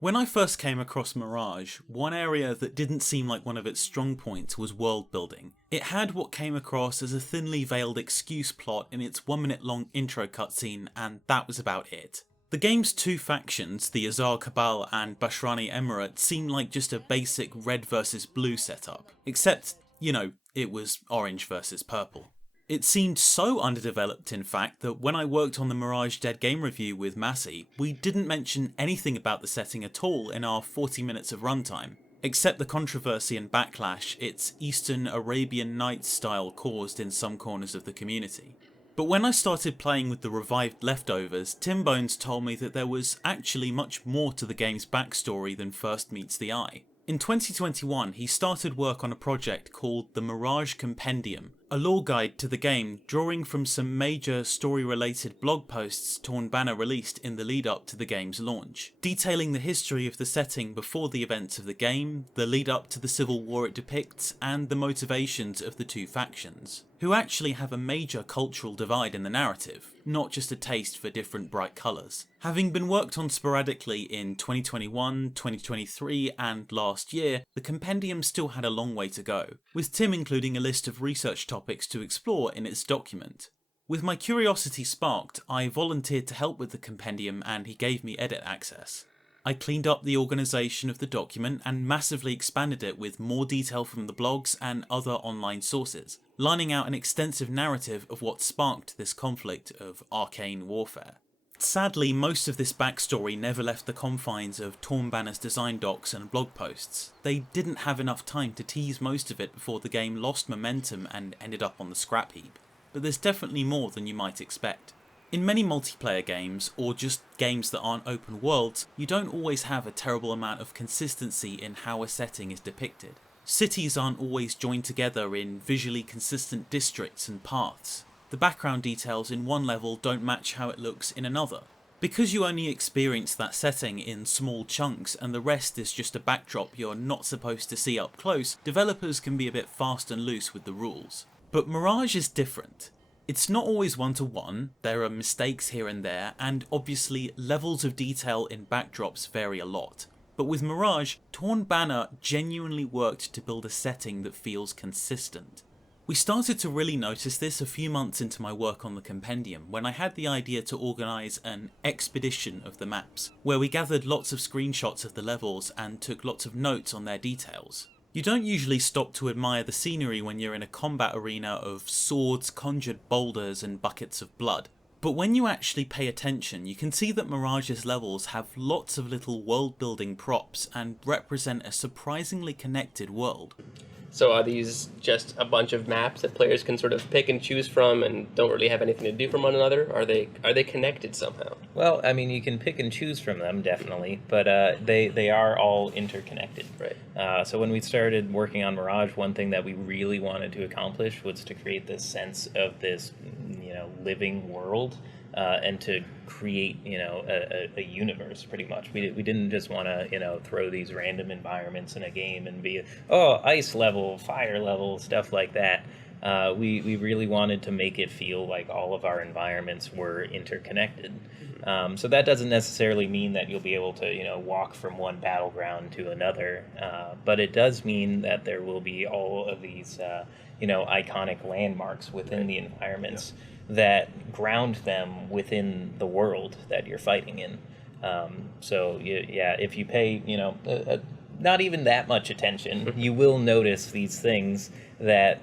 When I first came across Mirage, one area that didn't seem like one of its strong points was world building. It had what came across as a thinly veiled excuse plot in its 1-minute long intro cutscene, and that was about it. The game's two factions, the Azar Cabal and Bashrahn Emirate, seemed like just a basic red versus blue setup. Except, it was orange versus purple. It seemed so underdeveloped, in fact, that when I worked on the Mirage Dead Game review with Massey, we didn't mention anything about the setting at all in our 40 minutes of runtime, except the controversy and backlash its Eastern Arabian Nights style caused in some corners of the community. But when I started playing with the revived leftovers, Tim Bones told me that there was actually much more to the game's backstory than first meets the eye. In 2021, he started work on a project called the Mirage Compendium, a lore guide to the game drawing from some major story-related blog posts Torn Banner released in the lead-up to the game's launch, detailing the history of the setting before the events of the game, the lead-up to the civil war it depicts, and the motivations of the two factions, who actually have a major cultural divide in the narrative, not just a taste for different bright colours. Having been worked on sporadically in 2021, 2023 and last year, the Compendium still had a long way to go, with Tim including a list of research topics to explore in its document. With my curiosity sparked, I volunteered to help with the Compendium and he gave me edit access. I cleaned up the organisation of the document and massively expanded it with more detail from the blogs and other online sources, lining out an extensive narrative of what sparked this conflict of arcane warfare. Sadly, most of this backstory never left the confines of Torn Banner's design docs and blog posts. They didn't have enough time to tease most of it before the game lost momentum and ended up on the scrap heap, but there's definitely more than you might expect. In many multiplayer games, or just games that aren't open worlds, you don't always have a terrible amount of consistency in how a setting is depicted. Cities aren't always joined together in visually consistent districts and paths. The background details in one level don't match how it looks in another. Because you only experience that setting in small chunks and the rest is just a backdrop you're not supposed to see up close, developers can be a bit fast and loose with the rules. But Mirage is different. It's not always one-to-one, there are mistakes here and there, and obviously levels of detail in backdrops vary a lot. But with Mirage, Torn Banner genuinely worked to build a setting that feels consistent. We started to really notice this a few months into my work on the Compendium, when I had the idea to organise an expedition of the maps, where we gathered lots of screenshots of the levels and took lots of notes on their details. You don't usually stop to admire the scenery when you're in a combat arena of swords, conjured boulders and buckets of blood. But when you actually pay attention, you can see that Mirage's levels have lots of little world-building props and represent a surprisingly connected world. So are these just a bunch of maps that players can sort of pick and choose from and don't really have anything to do from one another? Are they connected somehow? Well, I mean, you can pick and choose from them, definitely, but they are all interconnected. Right. So when we started working on Mirage, one thing that we really wanted to accomplish was to create this sense of this, living world. And to create, a universe, pretty much. We didn't just want to, throw these random environments in a game and be, ice level, fire level, stuff like that. We really wanted to make it feel like all of our environments were interconnected. So that doesn't necessarily mean that you'll be able to, walk from one battleground to another. But it does mean that there will be all of these, iconic landmarks within the environments. Yeah. That ground them within the world that you're fighting in. If you pay, not even that much attention, you will notice these things that,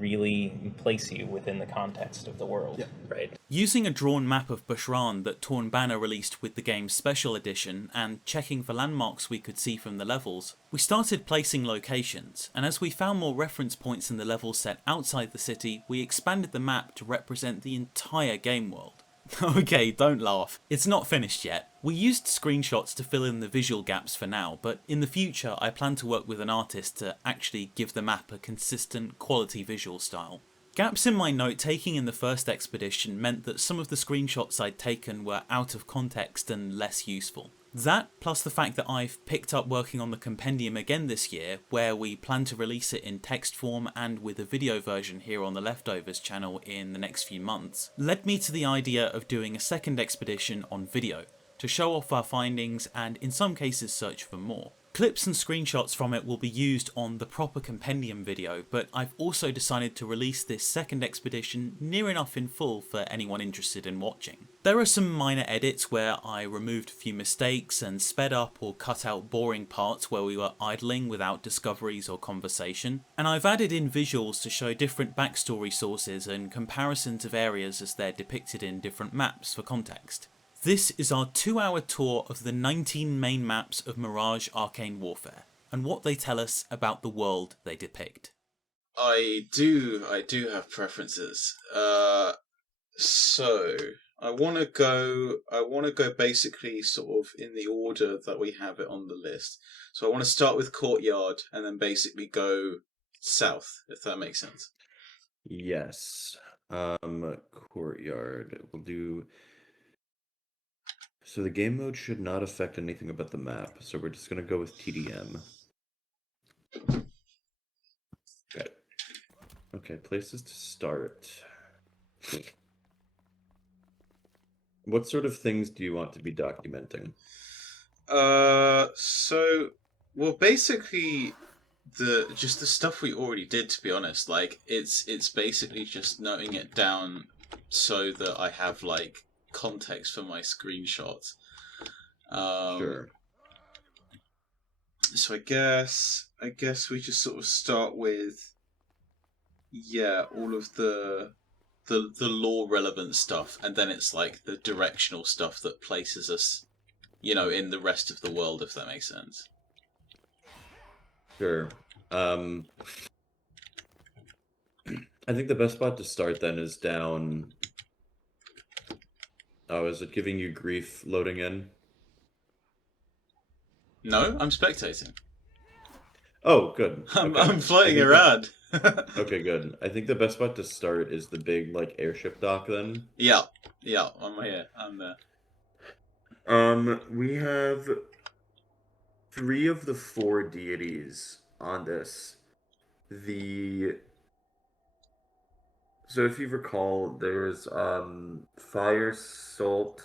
really place you within the context of the world. Yeah, right. Using a drawn map of Bashrahn that Torn Banner released with the game's special edition, and checking for landmarks we could see from the levels, we started placing locations, and as we found more reference points in the levels set outside the city, we expanded the map to represent the entire game world. Okay, don't laugh. It's not finished yet. We used screenshots to fill in the visual gaps for now, but in the future I plan to work with an artist to actually give the map a consistent, quality visual style. Gaps in my note-taking in the first expedition meant that some of the screenshots I'd taken were out of context and less useful. That, plus the fact that I've picked up working on the Compendium again this year, where we plan to release it in text form and with a video version here on the Leftovers channel in the next few months, led me to the idea of doing a second expedition on video, to to show off our findings and in some cases search for more. Clips and screenshots from it will be used on the proper Compendium video, but I've also decided to release this second expedition near enough in full for anyone interested in watching. There are some minor edits where I removed a few mistakes and sped up or cut out boring parts where we were idling without discoveries or conversation, and I've added in visuals to show different backstory sources and comparisons of areas as they're depicted in different maps for context. This is our 2-hour tour of the 19 main maps of Mirage Arcane Warfare, and what they tell us about the world they depict. I do have preferences. So I want to go basically sort of in the order that we have it on the list. So I want to start with Courtyard and then basically go south, if that makes sense. Yes. Courtyard. We'll do. So the game mode should not affect anything about the map, so we're just going to go with TDM. Okay. Okay, places to start. What sort of things do you want to be documenting? Well, basically, the stuff we already did, to be honest. Like, it's basically just noting it down so that I have, like, context for my screenshots. Sure. So I guess we just sort of start with, all of the lore relevant stuff, and then it's like the directional stuff that places us, in the rest of the world, if that makes sense. Sure. I think the best spot to start then is down. Oh, is it giving you grief loading in? No, I'm spectating. Oh, good. I'm floating around. Okay, good. I think the best spot to start is the big, like, airship dock then. Yeah, I'm here. I'm there. We have 3 of the 4 deities on this. So if you recall, there's fire, salt,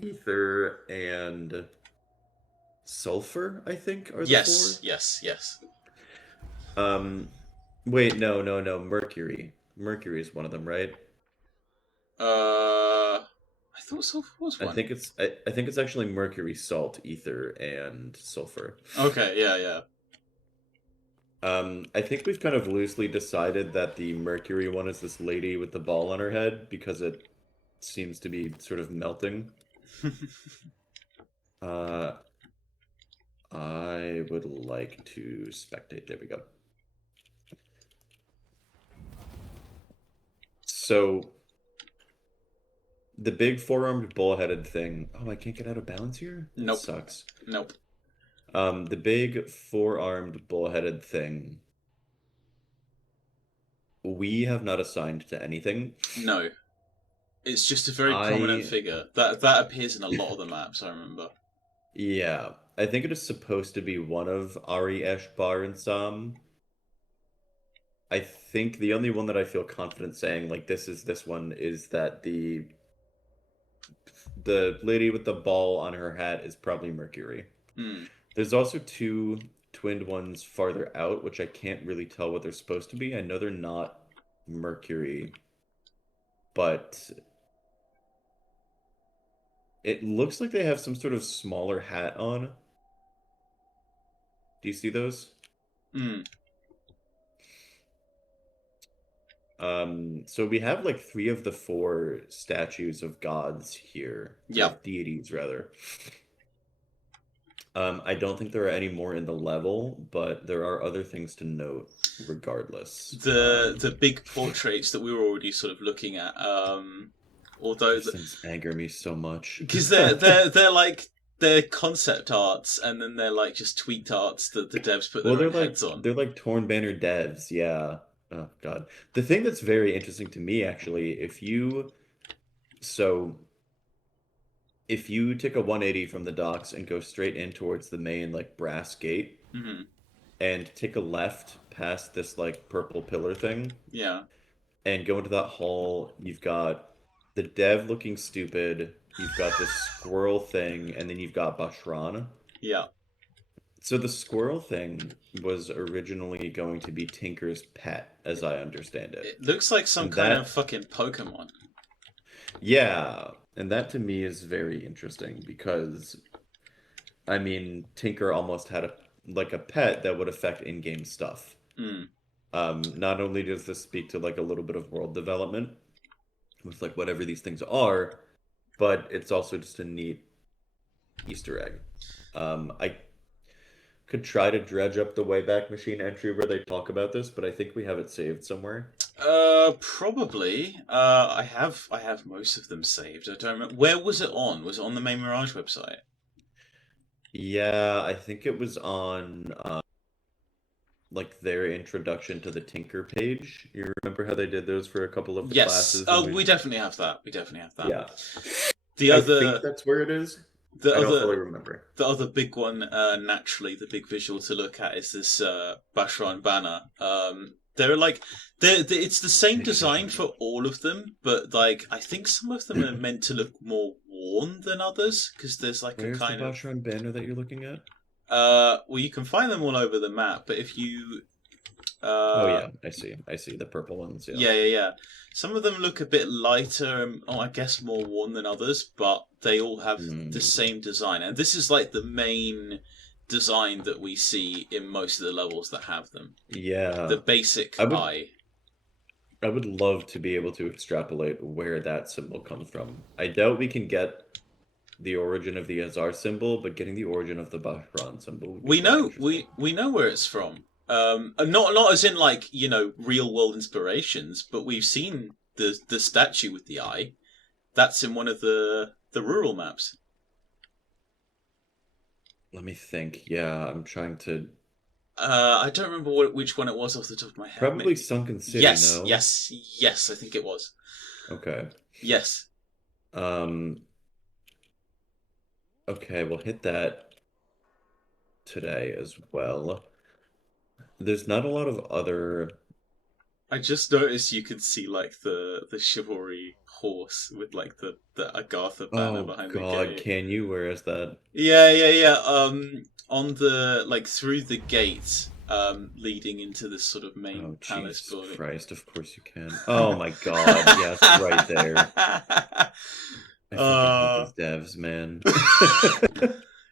ether, and sulfur, I think, are the 4? Yes. Wait, no, Mercury. Mercury is one of them, right? I thought sulfur was one. I think it's actually mercury, salt, ether, and sulfur. Okay, yeah. I think we've kind of loosely decided that the mercury one is this lady with the ball on her head because it seems to be sort of melting. I would like to spectate. There we go. So, the big 4-armed bull-headed thing. Oh, I can't get out of balance here? Nope. That sucks. Nope. The big 4-armed bull-headed thing. We have not assigned to anything. No. It's just a very prominent figure. That appears in a lot of the maps, I remember. Yeah. I think it is supposed to be one of Ari, Eshbar, and Sam. I think the only one that I feel confident saying, like, this is this one, is that the lady with the ball on her hat is probably Mercury. Hmm. There's also 2 twinned ones farther out, which I can't really tell what they're supposed to be. I know they're not Mercury, but it looks like they have some sort of smaller hat on. Do you see those? Hmm. So we have like 3 of the 4 statues of gods here. Yeah. Of deities, rather. I don't think there are any more in the level, but there are other things to note regardless. The big portraits that we were already sort of looking at, although These things anger me so much. because they're like they're concept arts, and then they're like just tweaked arts that the devs put their own heads on. They're like torn banner devs, yeah. Oh god. The thing that's very interesting to me, actually, if you take a 180 from the docks and go straight in towards the main like brass gate, Mm-hmm. and take a left past this like purple pillar thing, Yeah. and go into that hall, you've got the dev looking stupid, you've got this squirrel thing, and then you've got Bashrahn. Yeah. So the squirrel thing was originally going to be Tinker's pet, as I understand it. It looks like some And kind that- of fucking Pokemon. Yeah, and that to me is very interesting because, I mean, Tinker almost had a pet that would affect in-game stuff. Mm. Not only does this speak to like a little bit of world development with like whatever these things are, but it's also just a neat Easter egg. I could try to dredge up the Wayback Machine entry where they talk about this, but I think we have it saved somewhere. Probably. I have most of them saved. I don't remember. Where was it on? Was it on the main Mirage website? Yeah, I think it was on like their introduction to the Tinker page. You remember how they did those for a couple of the Yes. classes? Oh, and we definitely have that. We definitely have that. Yeah. The I other, think that's where it is. the I don't other, fully remember. the other big one, naturally, the big visual to look at is this Bashrahn banner. It's the same design for all of them, but like I think some of them are meant to look more worn than others because there's like Where's a kind the of. Bashrahn banner that you're looking at? Well, you can find them all over the map, but if you. Oh yeah, I see the purple ones. Yeah. Some of them look a bit lighter and, I guess, more worn than others, but they all have the same design. And this is like the main design that we see in most of the levels that have them. Yeah. The basic I would- eye. I would love to be able to extrapolate where that symbol comes from. I doubt we can get the origin of the Azar symbol, but getting the origin of the Bashrahn symbol would be We quite know interesting. we know where it's from. Not as in like real world inspirations, but we've seen the statue with the eye. That's in one of the rural maps. Let me think. Yeah, I'm trying to. I don't remember which one it was off the top of my head. Probably Sunken City. Yes, no? yes. I think it was. Okay. Yes. Okay, we'll hit that today as well. There's not a lot of other. I just noticed you could see like the chivalry horse with like the Agartha banner Oh behind the God, gate. can you? Where is that? Yeah. On the through the gate, leading into this sort of main Oh palace Jesus building. Christ! Of course you can. Oh my God! Yes, right there. I fucking hate these devs, man.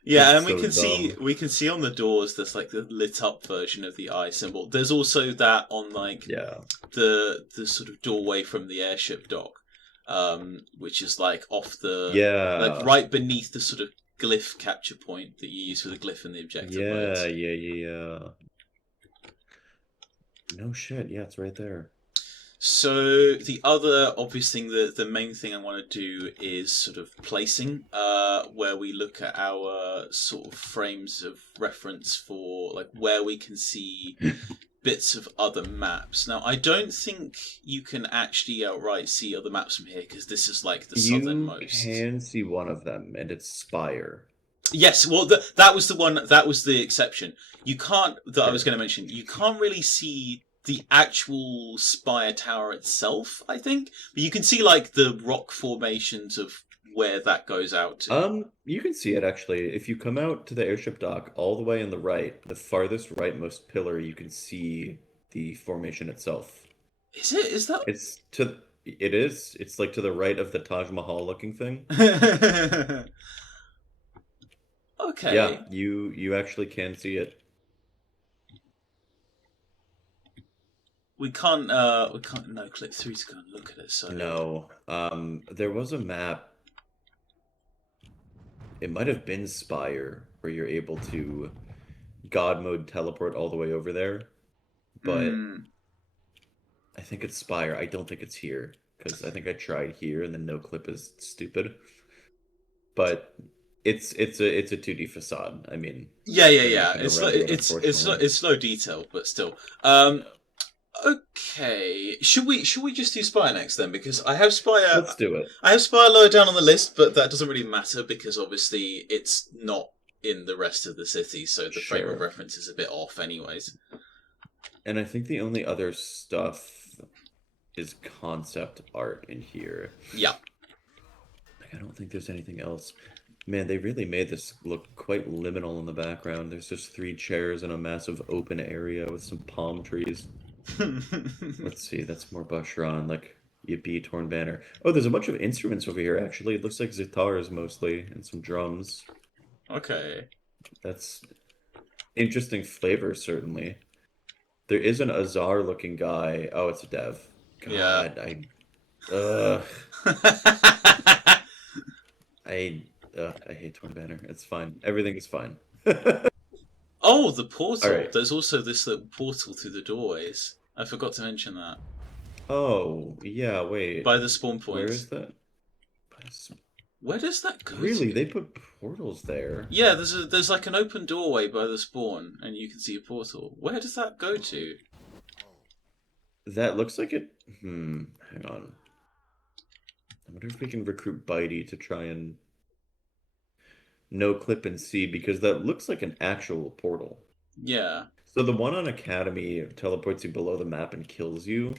Yeah, That's and so we can see on the doors there's like the lit up version of the eye symbol. There's also that on like Yeah. the sort of doorway from the airship dock, which is like off the like right beneath the sort of glyph capture point that you use for the glyph and the objective modes. Yeah. No shit. Yeah, it's right there. So the other obvious thing, the main thing I want to do is sort of placing, where we look at our sort of frames of reference for like where we can see bits of other maps. Now, I don't think you can actually outright see other maps from here because this is like the southernmost. You can see one of them, and it's Spire. Yes, well, that was the one. That was the exception. You can't. That I was going to mention. You can't really see the actual Spire Tower itself, I think. But you can see like the rock formations of where that goes out to. You can see it actually. If you come out to the airship dock all the way on the right, the farthest rightmost pillar, you can see the formation itself. Is it? Is that? It is. It's like to the right of the Taj Mahal looking thing. Okay. Yeah, you actually can see it. We can't no click through to go and look at it, so No. There was a map. It might have been Spire where you're able to God mode teleport all the way over there. But I think it's Spire. I don't think it's here. Because I think I tried here and the no clip is stupid. But it's a 2D facade. I mean, yeah. gonna It's render it, it's low detail, but still. Okay, should we just do Spire next then? Because I have Spire. let's do it. I have Spire lower down on the list, but that doesn't really matter because obviously it's not in the rest of the city, so the frame of Sure. reference is a bit off, anyways. And I think the only other stuff is concept art in here. Yeah. I I don't think there's anything else. Man, they really made this look quite liminal in the background. There's just 3 chairs in a massive open area with some palm trees. Let's see, that's more Bashrahn, like Yippee, Torn Banner. Oh, there's a bunch of instruments over here, actually. It looks like zithars mostly, and some drums. Okay. That's interesting flavor, certainly. There is an Azar-looking guy. Oh, it's a dev. God, Yeah. I hate Torn Banner. It's fine. Everything is fine. Oh, the portal. Alright. There's also this little portal through the doorways. I forgot to mention that. Oh, yeah, wait. By the spawn Where point. is that? Where does that go Really? to? They put portals there? Yeah, there's like an open doorway by the spawn, and you can see a portal. Where does that go to? That looks like it... hang on. I wonder if we can recruit Bitey to try and no clip and see, because that looks like an actual portal. Yeah. So the one on Academy teleports you below the map and kills you.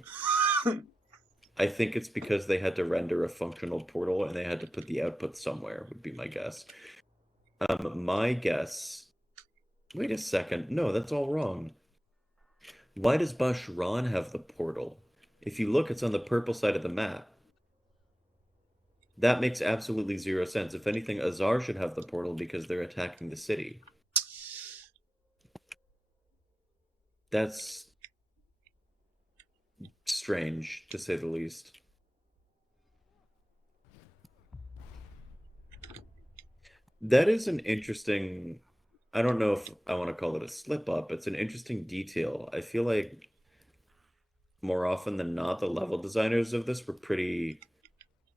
I think it's because they had to render a functional portal and they had to put the output somewhere, would be my guess. My guess... Wait a second. No, that's all wrong. Why does Bashrahn have the portal? If you look, it's on the purple side of the map. That makes absolutely 0 sense. If anything, Azar should have the portal because they're attacking the city. That's strange, to say the least. That is an interesting... I don't know if I want to call it a slip-up. It's an interesting detail. I feel like more often than not, the level designers of this were pretty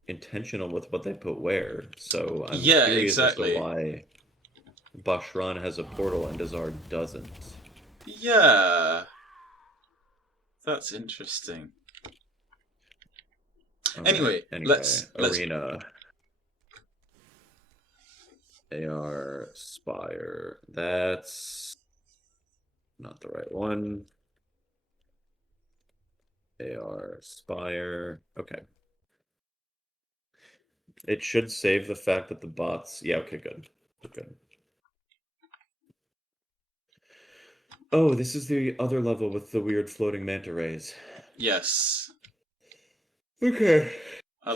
intentional with what they put where. So I'm curious as to why Bashrahn has a portal and Azar doesn't. Yeah. That's interesting. Okay, Anyway, let's Arena. AR Spire. That's not the right one. AR Spire. Okay. It should save the fact that the bots... Yeah, okay, good. Good. Oh, this is the other level with the weird floating manta rays. Yes. Okay. I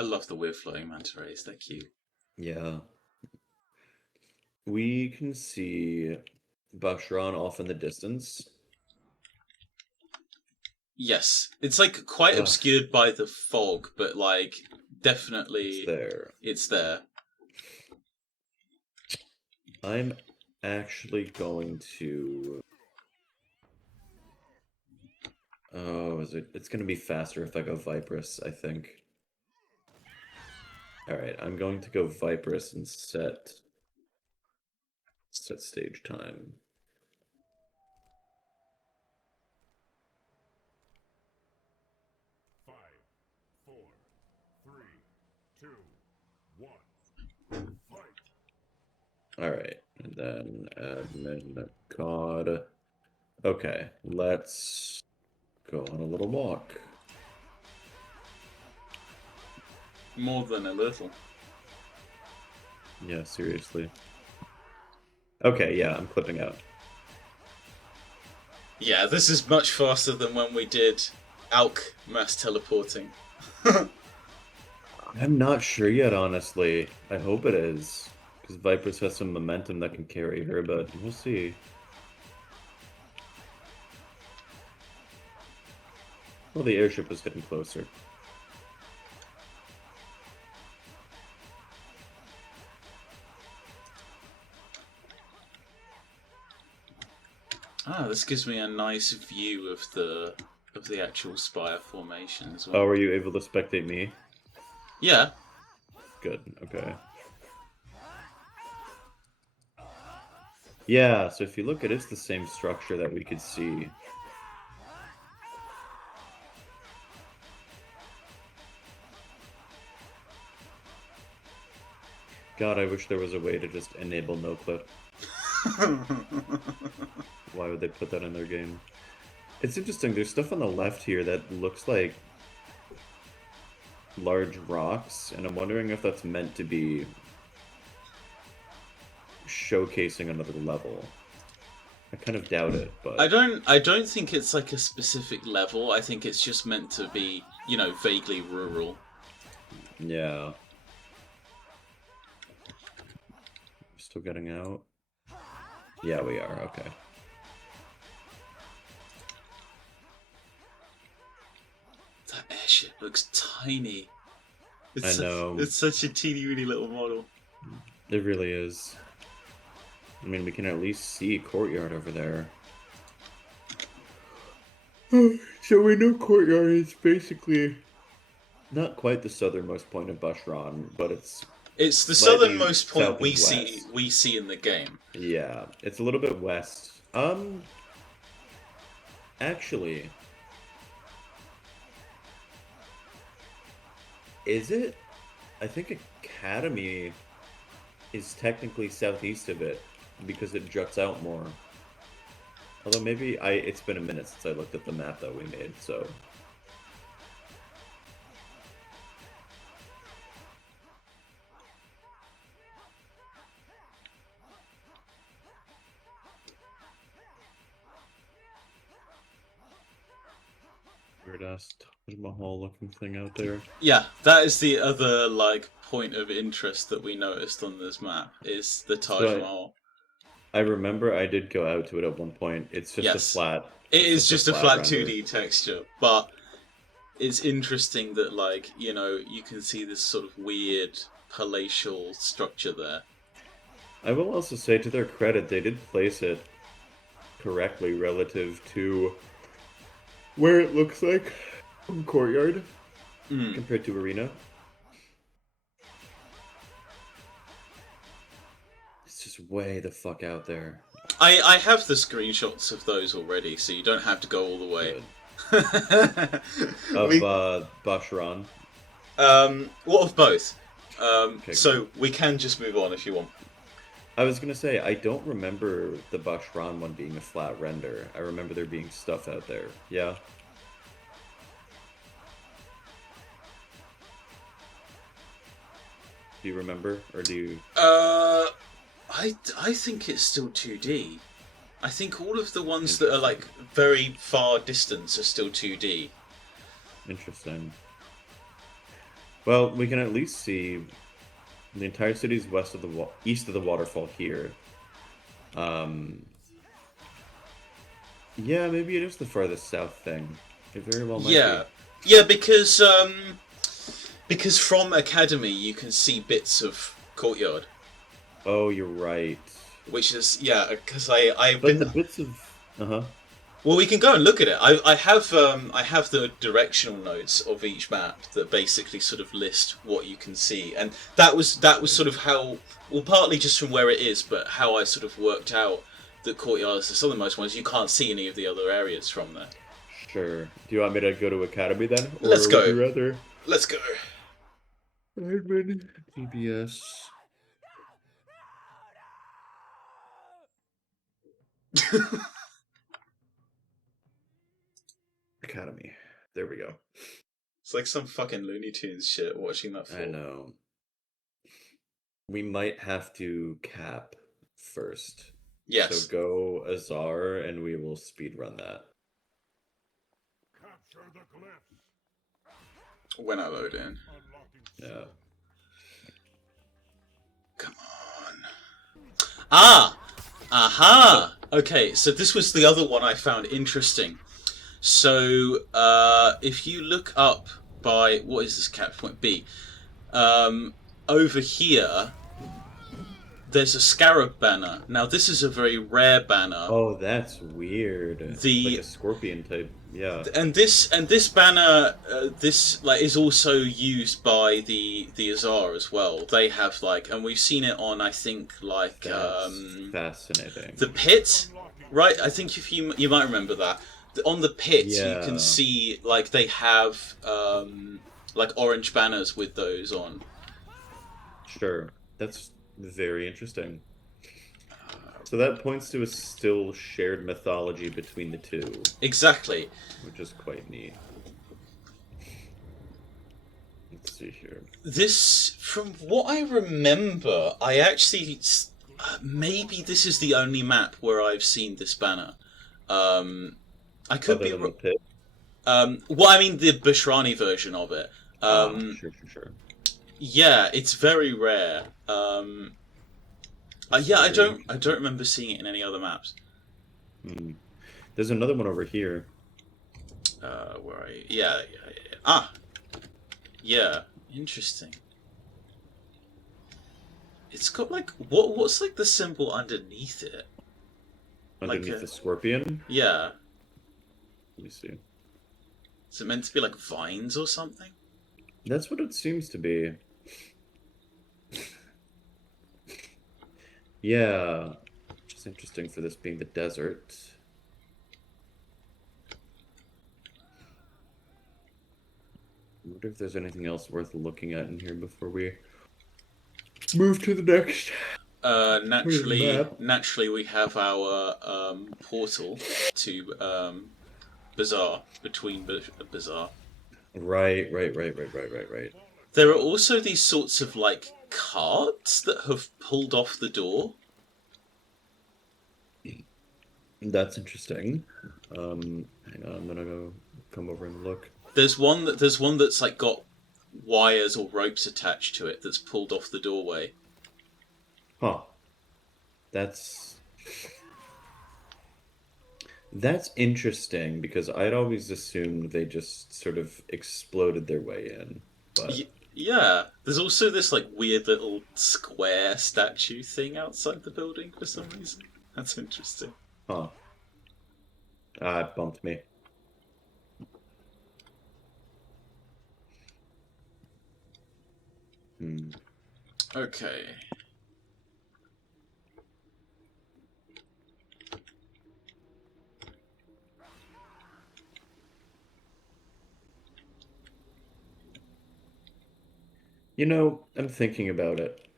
love the weird floating manta rays. They're cute. Yeah. We can see Bashrahn off in the distance. Yes. It's like quite obscured by the fog, but like definitely It's there. I'm actually going to... Oh, it's going to be faster if I go Viperous, I think. Alright, I'm going to go Viperous and set stage time. Alright, and then admin god. Okay, let's go on a little walk. More than a little. Yeah, seriously. Okay, yeah, I'm clipping out. Yeah, this is much faster than when we did Alk mass teleporting. I'm not sure yet, honestly. I hope it is. Because Viper's has some momentum that can carry her, but we'll see. Well, the airship is getting closer. Ah, this gives me a nice view of the actual Spire formation as well. Oh, were you able to spectate me? Yeah. Good, okay. Yeah, so if you look at it, it's the same structure that we could see. God, I wish there was a way to just enable no clip. Why would they put that in their game? It's interesting, there's stuff on the left here that looks like large rocks, and I'm wondering if that's meant to be showcasing another level. I kind of doubt it, but I don't think it's like a specific level. I think it's just meant to be, you know, vaguely rural. yeah. Still getting out? Yeah, we are. Okay. That airship looks tiny. I know. It's such a teeny weeny little model. It really is. I mean, we can at least see Courtyard over there. So we know Courtyard is basically not quite the southernmost point of Bashrahn, but it's It's the slightly southernmost point south we and see west. in the game. Yeah, it's a little bit west. Actually, is it? I think Academy is technically southeast of it because it juts out more. Although maybe it's been a minute since I looked at the map that we made, so weird ass Taj Mahal looking thing out there. Yeah, that is the other like point of interest that we noticed on this map is the Taj So Mahal. I remember I did go out to it at one point. It's just a Yes. flat. It it's is just a flat render. 2D texture, but it's interesting that, like, you know, you can see this sort of weird palatial structure there. I will also say, to their credit, they did place it correctly relative to where it looks like from Courtyard compared to Arena. It's just way the fuck out there. I have the screenshots of those already, so you don't have to go all the way. Of We- Bashrahn. What of both? Okay, So we can just move on if you want. I was gonna say, I don't remember the Bashrahn one being a flat render. I remember there being stuff out there. Yeah? Do you remember? Or do you... I think it's still 2D. I think all of the ones that are like very far distance are still 2D. Interesting. Well, we can at least see the entire city's east of the waterfall here. Yeah, maybe it is the farthest south thing. It very well might Yeah, be. yeah, because from Academy you can see bits of Courtyard, Oh, you're right. which is because I've But been. the bits of... Uh-huh. Well, we can go and look at it. I have the directional notes of each map that basically sort of list what you can see, and that was sort of how, well, partly just from where it is, but how I sort of worked out that Courtyard is the southernmost one. Is you can't see any of the other areas from there. Sure. Do you want me to go to Academy then? Or Let's go. Would you rather... Let's go. Admin, PBS... Academy. There we go. It's like some fucking Looney Tunes shit watching that I fall. know. We might have to cap first. Yes. So go Azar and we will speedrun that. When I load in. Yeah. Come on. Ah! Aha! Okay, so this was the other one I found interesting. So, if you look up by, what is this cap point B? Over here, there's a scarab banner. Now, this is a very rare banner. Oh, that's weird. Like a scorpion type. Yeah. And this banner, this like is also used by the Azar as well. They have like, and we've seen it on, I think, like That's fascinating. the pit, right? I think if you might remember that on the pit, you Yeah. can see like they have like orange banners with those on. Sure. That's very interesting. So that points to a still shared mythology between the two, Exactly. which is quite neat. Let's see here. This, from what I remember, I actually maybe this is the only map where I've seen this banner. I could Other be than wrong. the pit. Well, I mean the Bashrahn version of it. Sure. Yeah, it's very rare. Yeah, I don't remember seeing it in any other maps. There's another one over here. Where are you? Yeah. Ah, yeah. Interesting. It's got like what's like the symbol underneath it? Underneath the scorpion? Yeah. Let me see. Is it meant to be like vines or something? That's what it seems to be. Yeah. Which is interesting for this being the desert. I wonder if there's anything else worth looking at in here before we move to the next. Naturally, we have our portal to Bazaar, between Bazaar. Right. There are also these sorts of like carts that have pulled off the door. That's interesting. Hang on, I'm gonna go come over and look. There's one that's like got wires or ropes attached to it that's pulled off the doorway. Huh. That's interesting because I'd always assumed they just sort of exploded their way in. But yeah, there's also this like weird little square statue thing outside the building for some reason. That's interesting. Huh. Ah, it bumped me. Okay. You know, I'm thinking about it.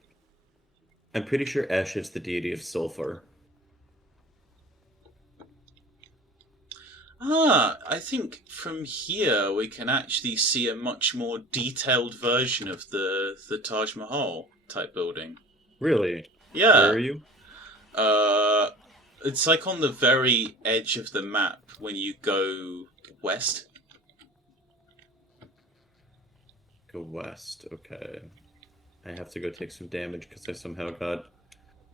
I'm pretty sure Esh is the deity of sulfur. I think from here we can actually see a much more detailed version of the Taj Mahal type building. Really? Yeah. Where are you? It's like on the very edge of the map when you go west. Go west. Okay. I have to go take some damage because I somehow got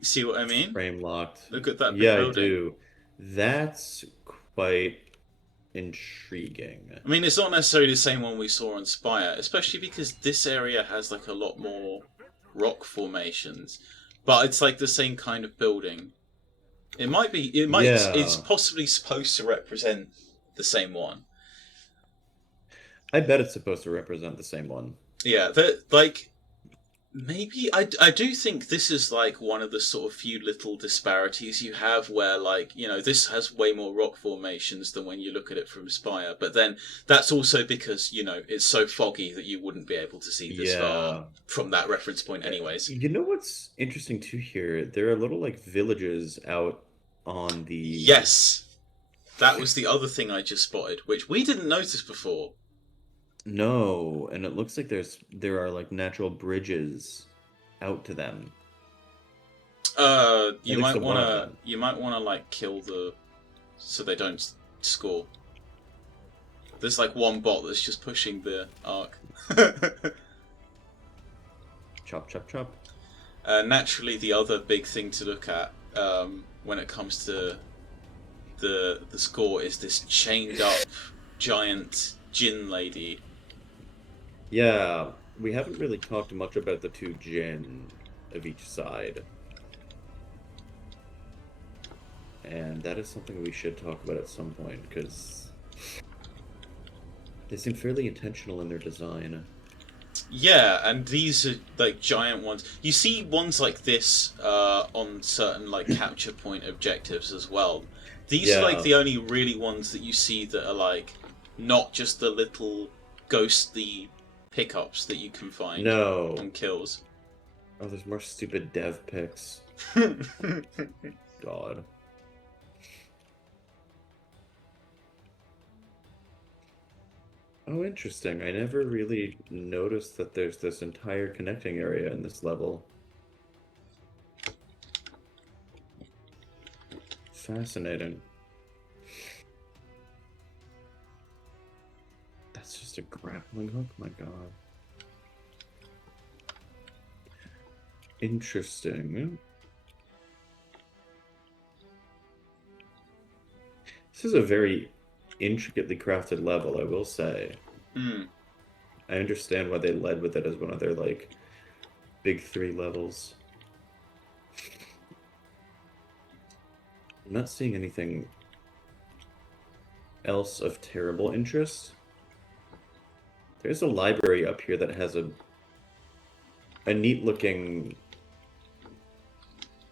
See what I mean? frame locked. Look at that big Yeah, building. I do. That's quite intriguing. I mean, it's not necessarily the same one we saw on Spire, especially because this area has like a lot more rock formations, but it's like the same kind of building. It's possibly supposed to represent the same one. I bet it's supposed to represent the same one. Yeah, maybe I do think this is like one of the sort of few little disparities you have where like, you know, this has way more rock formations than when you look at it from Spire, but then that's also because, you know, it's so foggy that you wouldn't be able to see this far from that reference point anyways. You know what's interesting too here? There are little like villages out on the... Yes! That was the other thing I just spotted, which we didn't notice before. No, and it looks like there are like natural bridges out to them. You might wanna like kill so they don't score. There's like one bot that's just pushing the arc. Chop, chop, chop. Naturally, the other big thing to look at when it comes to the score is this chained up giant Jinn lady. Yeah, we haven't really talked much about the two Jinn of each side. And that is something we should talk about at some point, because they seem fairly intentional in their design. Yeah, and these are like giant ones. You see ones like this on certain like capture point objectives as well. These are like the only really ones that you see that are like not just the little ghostly pickups that you can find on kills. Oh, there's more stupid dev pics. God. Oh, interesting. I never really noticed that there's this entire connecting area in this level. Fascinating. That's just a grappling hook? My God. Interesting. This is a very intricately crafted level, I will say. Hmm. I understand why they led with it as one of their, like, big 3 levels. I'm not seeing anything else of terrible interest. There's a library up here that has a neat looking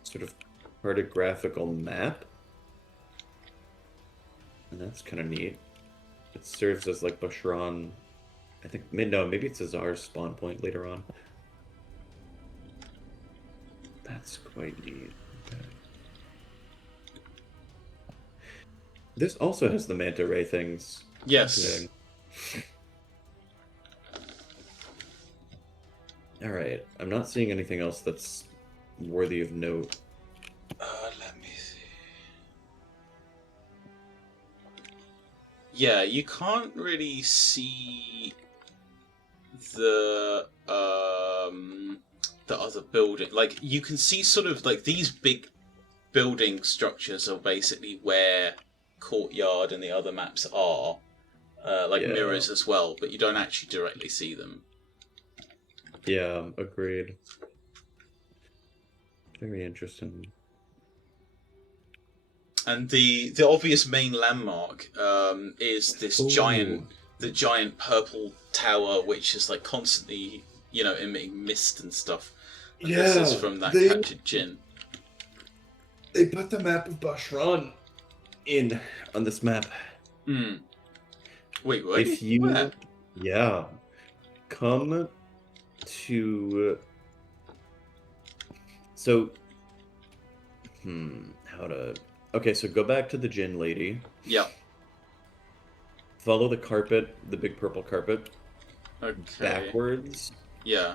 sort of cartographical map. And that's kind of neat. It serves as like Bashrahn. I think, no, maybe it's Azar's spawn point later on. That's quite neat. Okay. This also has the manta ray things. Yes. Alright, I'm not seeing anything else that's worthy of note. Let me see. Yeah, you can't really see the other building. Like, you can see sort of like these big building structures are basically where Courtyard and the other maps are, like mirrors as well, but you don't actually directly see them. Yeah, agreed. Very interesting. And the obvious main landmark is this giant purple tower, which is like constantly, emitting mist and stuff. And this is from that captured djinn. They put the map of Bashrahn in on this map. Hmm. Wait, what? If you, Where? yeah, come to, so, how to, okay, so go back to the djinn lady. Yeah. Follow the carpet, the big purple carpet, Okay. backwards. Yeah.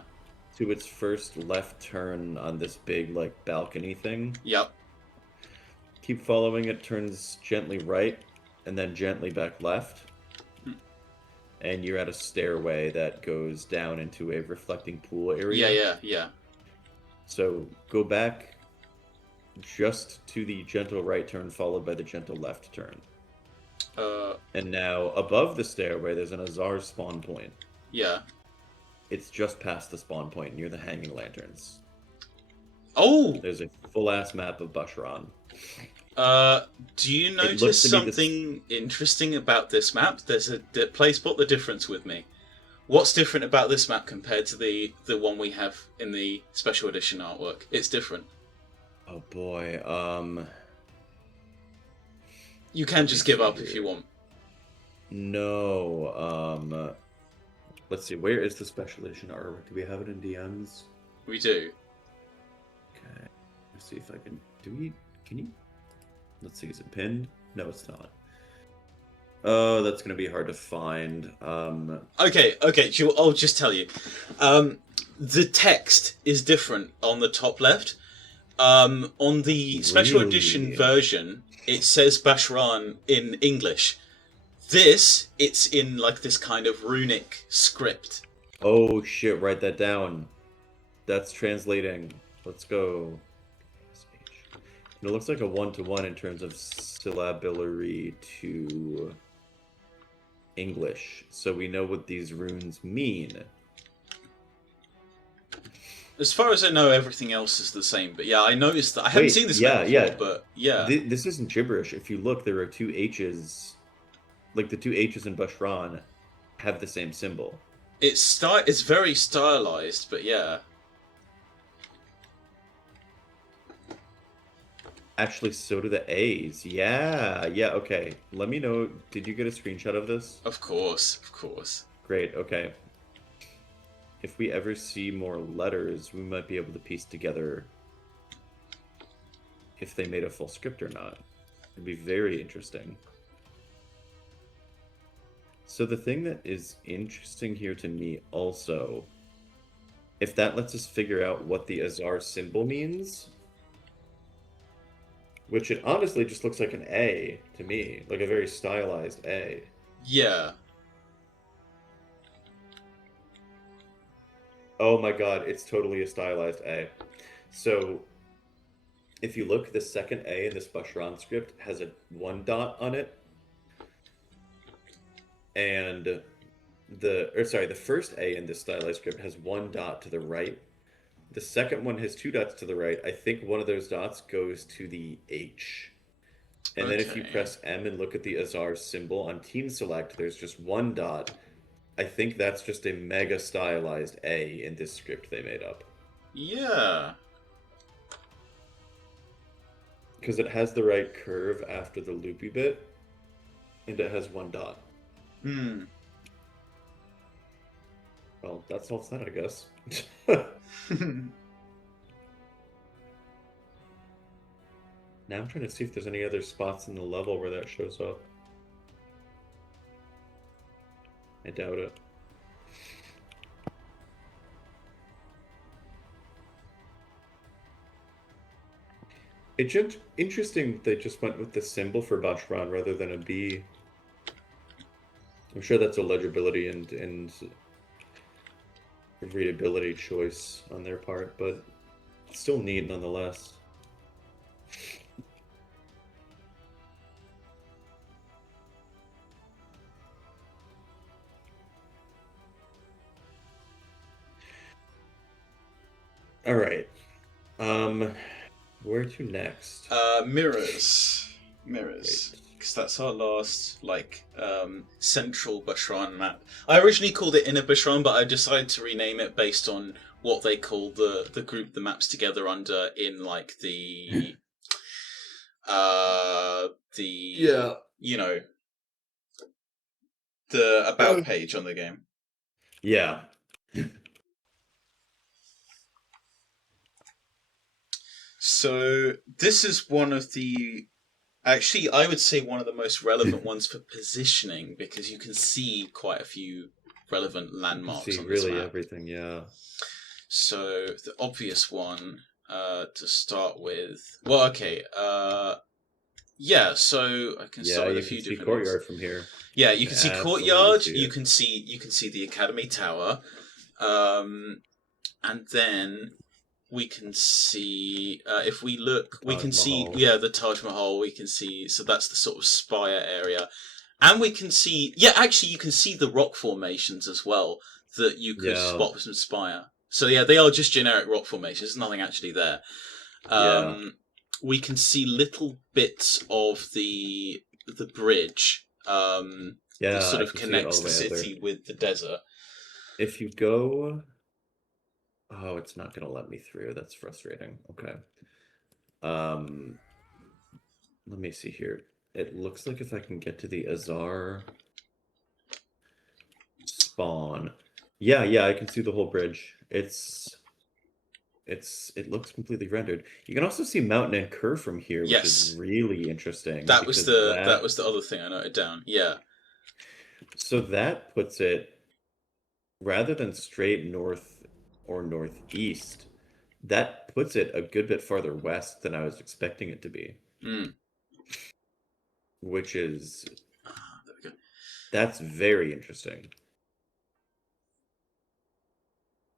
To its first left turn on this big, like, balcony thing. Yep. Keep following it, turns gently right, and then gently back left. And you're at a stairway that goes down into a reflecting pool area. Yeah. So go back just to the gentle right turn, followed by the gentle left turn. And now, above the stairway, there's an Azar spawn point. Yeah. It's just past the spawn point, near the hanging lanterns. Oh! There's a full-ass map of Bashrahn. Do you notice something interesting about this map? Please spot the difference with me. What's different about this map compared to the one we have in the special edition artwork? It's different. Oh boy, You can just give up if you want. No, let's see, where is the special edition artwork? Do we have it in DMs? We do. Okay, let's see if I can, can you? Let's see, is it pinned? No, it's not. Oh, that's gonna be hard to find. Okay, I'll just tell you. The text is different on the top left. On the special edition version, it says Bashrahn in English. It's in like this kind of runic script. Oh shit, write that down. That's translating. Let's go. It looks like a 1-to-1 in terms of syllabary to English, so we know what these runes mean. As far as I know, everything else is the same. But yeah, I noticed that. I haven't seen this before, but yeah. This isn't gibberish. If you look, there are 2 H's. Like, the 2 H's in Bashrahn have the same symbol. It's very stylized, but yeah. Actually, so do the A's. Yeah, okay. Let me know. Did you get a screenshot of this? Of course. Great, okay. If we ever see more letters, we might be able to piece together if they made a full script or not. It'd be very interesting. So the thing that is interesting here to me also, if that lets us figure out what the Azar symbol means, which it honestly just looks like an A to me, like a very stylized A. Yeah. Oh my god, it's totally a stylized A. So if you look, the second A in this Bashrahn script has a 1 dot on it. And the first A in this stylized script has 1 dot to the right. The second one has 2 dots to the right. I think one of those dots goes to the H. And then if you Okay. press M and look at the Azar symbol on Team Select, there's just 1 dot. I think that's just a mega stylized A in this script they made up. Yeah. Because it has the right curve after the loopy bit, and it has 1 dot. Hmm. Well, that solves that, I guess. Now I'm trying to see if there's any other spots in the level where that shows up. I doubt it. It's interesting they just went with the symbol for Bashrahn rather than a B. I'm sure that's a legibility and readability choice on their part, but it's still neat nonetheless. All right. Where to next? Mirrors. Great. Because that's our last, central Bashrahn map. I originally called it Inner Bashrahn, but I decided to rename it based on what they call the group the maps together under in, Yeah. the About page on the game. Yeah. So this is one of the, actually, I would say one of the most relevant ones for positioning, because you can see quite a few relevant landmarks See on this really map. everything, yeah. So the obvious one to start with, well, okay, yeah. So I can start with a few you can see different Courtyard ones. from here. Yeah, you can see Absolutely Courtyard. see You it. can see the Academy Tower, and then we can see if we look, we can see Mahal. the Taj Mahal. We can see, so that's the sort of Spire area, and we can see actually you can see the rock formations as well that you could spot from Spire. So yeah, they are just generic rock formations. There's nothing actually there. We can see little bits of the bridge that sort of connects the city with the desert. If you go... Oh, it's not going to let me through. That's frustrating. Okay. Let me see here. It looks like if I can get to the Azar spawn. Yeah, I can see the whole bridge. It looks completely rendered. You can also see Mount Nankur from here, which is really interesting. That was the other thing I noted down. Yeah. So that puts it, rather than straight north or northeast, that puts it a good bit farther west than I was expecting it to be. Which is... there we go. That's very interesting.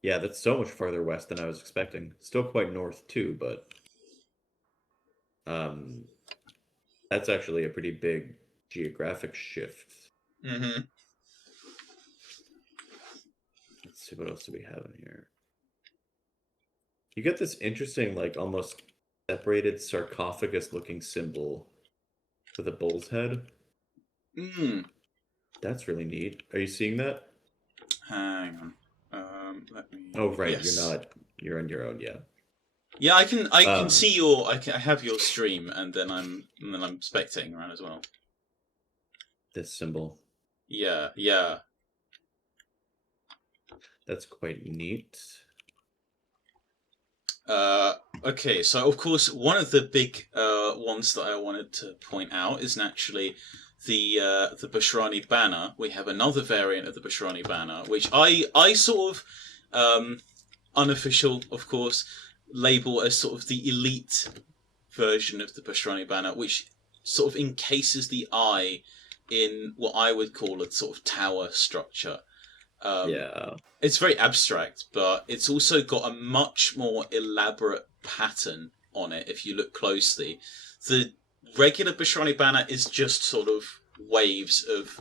Yeah, that's so much farther west than I was expecting. Still quite north too, but that's actually a pretty big geographic shift. Mm-hmm. Let's see, what else do we have in here? You get this interesting, almost separated sarcophagus-looking symbol with a bull's head. That's really neat. Are you seeing that? Hang on. Let me. Oh right, yes. You're not. You're on your own. Yeah. Yeah, I can see your. I have your stream, and then I'm spectating around as well. This symbol. Yeah. That's quite neat. Okay, so of course one of the big ones that I wanted to point out is naturally the Bashrahni banner, we have another variant of the Bashrahni banner, which I sort of unofficial, of course, label as sort of the elite version of the Bashrahni banner, which sort of encases the eye in what I would call a sort of tower structure. Yeah. It's very abstract, but it's also got a much more elaborate pattern on it if you look closely. The regular Bashrahni banner is just sort of waves of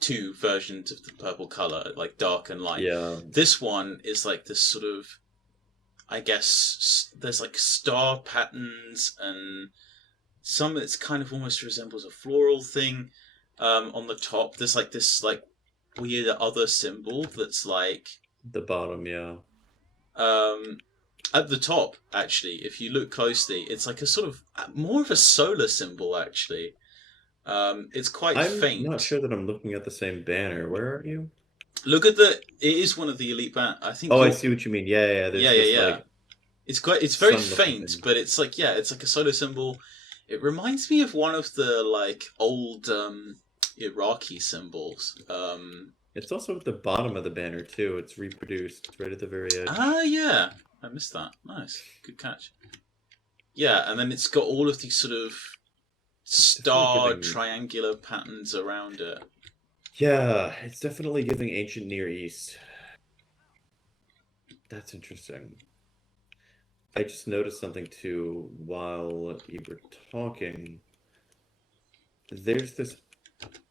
two versions of the purple colour, like dark and light. Yeah. This one is like this sort of, I guess, there's like star patterns and some that's kind of almost resembles a floral thing on the top. There's like this like weird other symbol that's like The bottom, yeah. at the top, actually, if you look closely, it's like a sort of more of a solar symbol, actually. It's quite faint. I'm not sure that I'm looking at the same banner. Where are you? Look at it is one of the elite band. I think. Oh, I see what you mean. Yeah. There's this, like, It's very sun-looking faint, thing. but it's like it's like a solar symbol. It reminds me of one of the like old Iraqi symbols. It's also at the bottom of the banner too. It's reproduced. It's right at the very edge. Yeah, I missed that. Nice, good catch. Yeah, and then it's got all of these sort of star giving- triangular patterns around it. Yeah, it's definitely giving ancient Near East. That's interesting. I just noticed something too while you were talking. There's this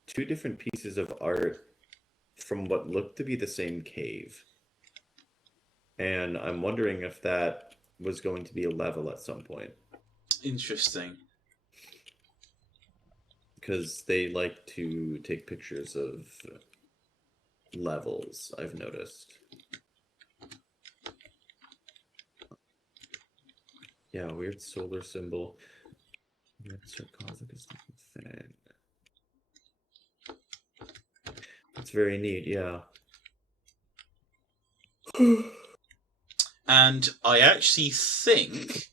two different pieces of art from what looked to be the same cave. And I'm wondering if that was going to be a level at some point. Interesting. Because they like to take pictures of levels, I've noticed. Yeah, weird solar symbol. Weird sarcophagus thing. It's very neat, yeah. And I actually think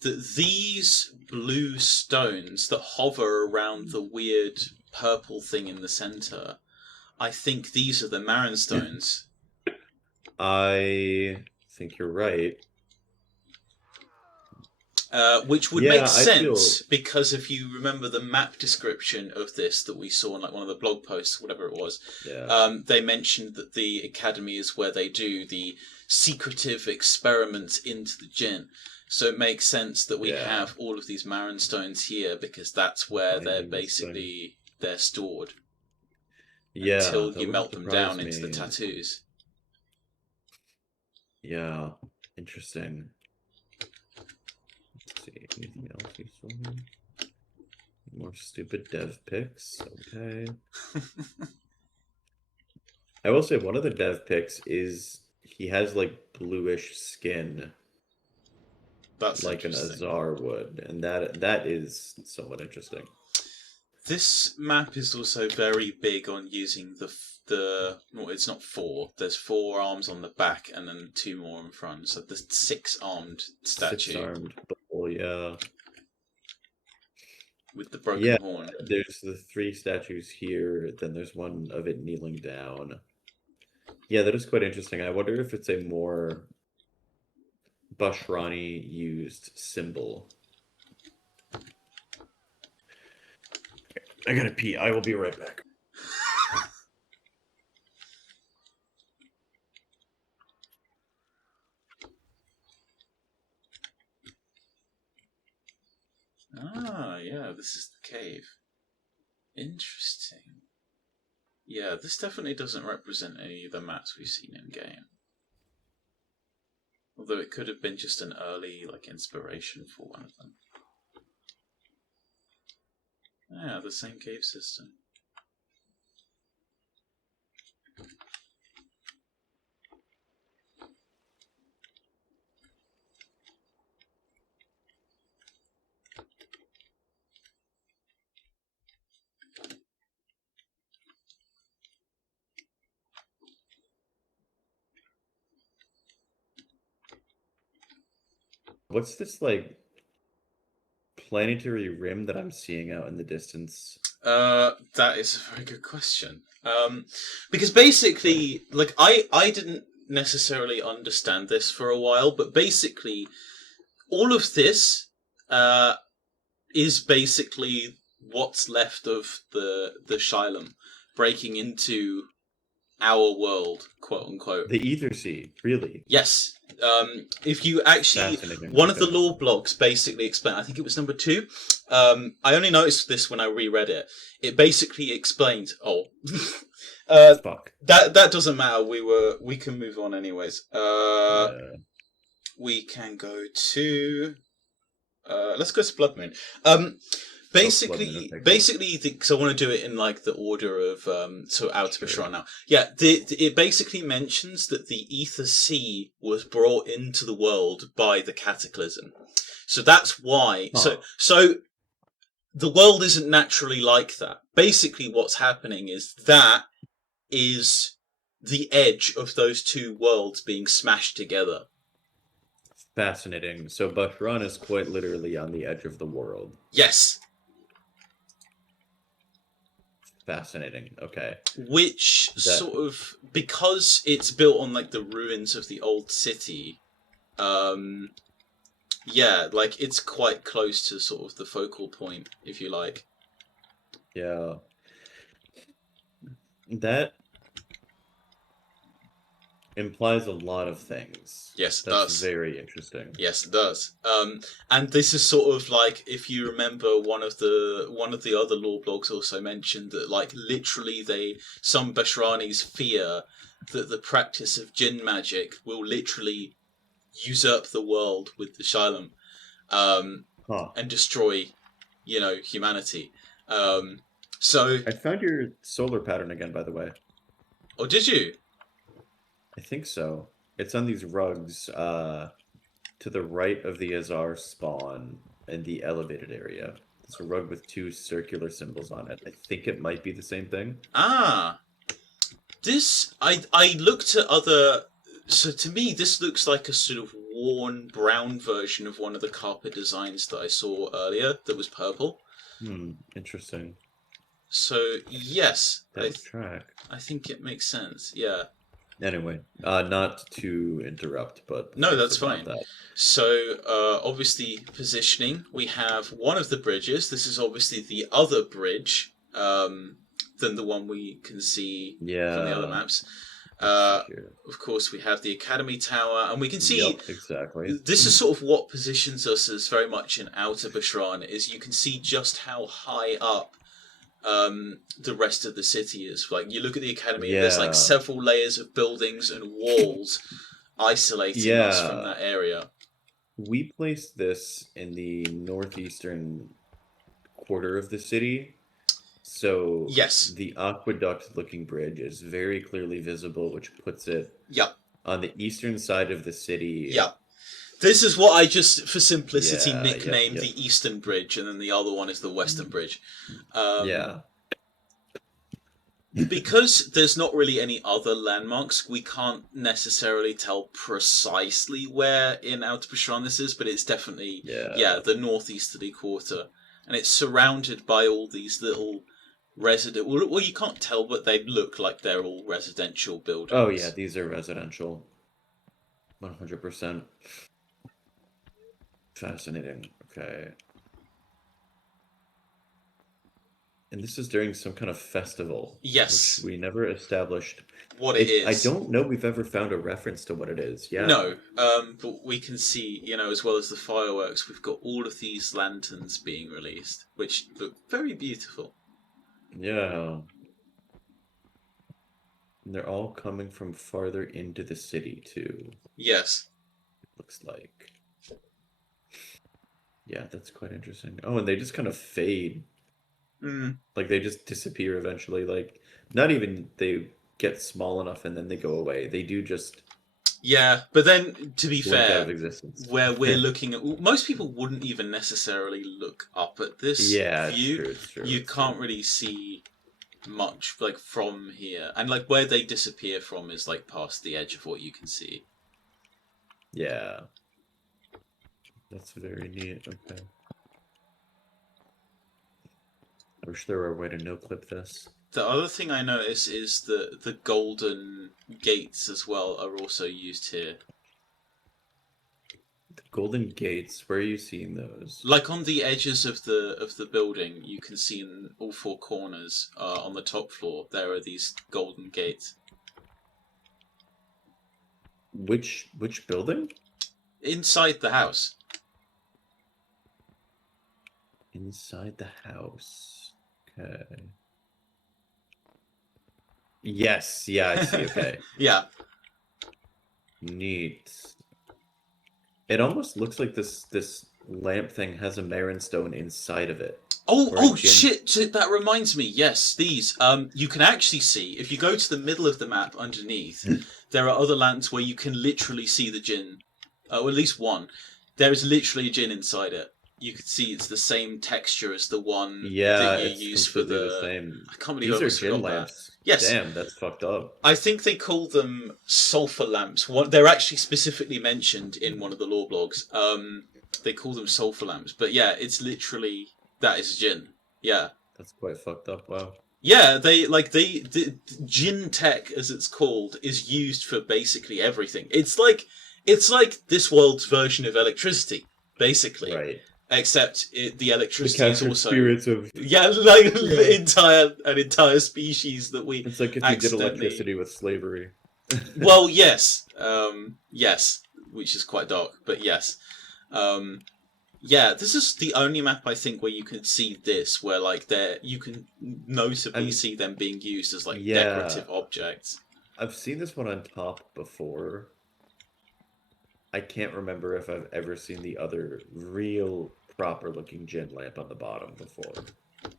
that these blue stones that hover around the weird purple thing in the center, I think these are the Marin stones. I think you're right. Which would Yeah, make I sense feel- because if you remember the map description of this that we saw in like one of the blog posts, whatever it was, Yeah. they mentioned that the academy is where they do the secretive experiments into the Jinn. So it makes sense that we Yeah. have all of these Marin stones here because that's where they're Finding this thing. basically they're stored Yeah. until that you wouldn't melt them surprise down into the me. tattoos. Yeah. Interesting. Let's see. Anything else you saw? More stupid dev pics. Okay. I will say one of the dev pics is he has like bluish skin, That's like an interesting. Azar would, and that is somewhat interesting. This map is also very big on using the well, it's not four. There's 4 arms on the back and then 2 more in front. So the 6-armed statue Six-armed bull, yeah. with the broken Yeah, horn. there's the 3 statues here, then there's one of it kneeling down. Yeah, that is quite interesting. I wonder if it's a more Bashrahni used symbol. I gotta pee. I will be right back. Ah, yeah, this is the cave. Interesting. Yeah, this definitely doesn't represent any of the maps we've seen in game. Although it could have been just an early like inspiration for one of them. Yeah, the same cave system. What's this like planetary rim that I'm seeing out in the distance? That is a very good question. Because basically, like, I didn't necessarily understand this for a while, but basically, all of this is basically what's left of the Shylem breaking into our world, quote unquote. The Ether Sea, really? Yes. If you actually, Fascinating. one of the lore blogs basically explained, I think it was number 2. I only noticed this when I reread it. It basically explained, Fuck. that doesn't matter. We can move on anyways. Yeah. We can go to, let's go to Blood Moon. Basically, because I want to do it in like the order of so out of Bashrahn now. Yeah, it basically mentions that the Ether Sea was brought into the world by the Cataclysm. So that's why. Huh. So the world isn't naturally like that. Basically, what's happening is that is the edge of those two worlds being smashed together. Fascinating. So Bashrahn is quite literally on the edge of the world. Yes. Fascinating. Okay. Which sort of, because it's built on like the ruins of the old city, yeah, like it's quite close to sort of the focal point, if you like. Yeah. That implies a lot of things. Yes, it That's does. very interesting. Yes, it does. And this is sort of like, if you remember, one of the other lore blogs also mentioned that like literally some Bashranis fear that the practice of jinn magic will literally usurp the world with the Shylem, and destroy, humanity. So I found your solar pattern again, by the way. Oh, did you? I think so. It's on these rugs to the right of the Azar spawn in the elevated area. It's a rug with 2 circular symbols on it. I think it might be the same thing. This, I looked at other... So to me, this looks like a sort of worn brown version of one of the carpet designs that I saw earlier that was purple. Interesting. So, yes. That would track. I think it makes sense, yeah. Anyway, not to interrupt, but... No, that's fine. That. So, obviously, positioning. We have one of the bridges. This is obviously the other bridge than the one we can see from the other maps. Of course, we have the Academy Tower, and we can see... Yep, exactly. This is sort of what positions us as very much in Outer Bashrahn, is you can see just how high up the rest of the city is. Like, you look at the Academy, there's like several layers of buildings and walls isolating us from that area. We placed this in the northeastern quarter of the city. So yes, the aqueduct-looking bridge is very clearly visible, which puts it on the eastern side of the city. Yeah. This is what I just, for simplicity, nicknamed the Eastern Bridge, and then the other one is the Western Bridge. Because there's not really any other landmarks, we can't necessarily tell precisely where in Outer Bashrahn this is, but it's definitely, the northeasterly quarter. And it's surrounded by all these little well, you can't tell, but they look like they're all residential buildings. Oh, yeah, these are residential. 100%. Fascinating. Okay. And this is during some kind of festival. Yes. Which we never established what it is. I don't know we've ever found a reference to what it is. Yeah. No. But we can see, as well as the fireworks, we've got all of these lanterns being released, which look very beautiful. Yeah. And they're all coming from farther into the city, too. Yes. Looks like. Yeah, that's quite interesting. Oh, and they just kind of fade. Like, they just disappear eventually. Like, not even they get small enough and then they go away. They do just... Yeah, but then, to be fair, where we're looking at... Most people wouldn't even necessarily look up at this view. It's true. You can't really see much, like, from here. And, like, where they disappear from is, like, past the edge of what you can see. Yeah. That's very neat. Okay. wish there were a way to no-clip this. The other thing I notice is that the golden gates as well are also used here. The golden gates, where are you seeing those? Like on the edges of the building, you can see in all four corners on the top floor, there are these golden gates. Which building? Inside the house. Inside the house. Okay. Yes, yeah, I see, okay. Yeah. Neat. It almost looks like this lamp thing has a Marin stone inside of it. Oh, shit, that reminds me. Yes, these. You can actually see, if you go to the middle of the map underneath, there are other lamps where you can literally see the djinn. Or at least one. There is literally a djinn inside it. You can see it's the same texture as the one that you use for the same. I can't believe I These are forgot djinn that. lamps. Yes. Damn, that's fucked up. I think they call them sulfur lamps. They're actually specifically mentioned in one of the lore blogs. They call them sulfur lamps. But yeah, it's literally... That is djinn. Yeah. That's quite fucked up, wow. Yeah, the djinn tech, as it's called, is used for basically everything. It's like this world's version of electricity, basically. Right. Except the electricity is also spirits of... yeah, like an entire species that we. It's like if you did electricity with slavery. Well, yes, yes, which is quite dark, but yes, yeah. This is the only map I think where you can see this, where like you can notably see them being used as like decorative objects. I've seen this one on top before. I can't remember if I've ever seen the other real proper looking djinn lamp on the bottom before.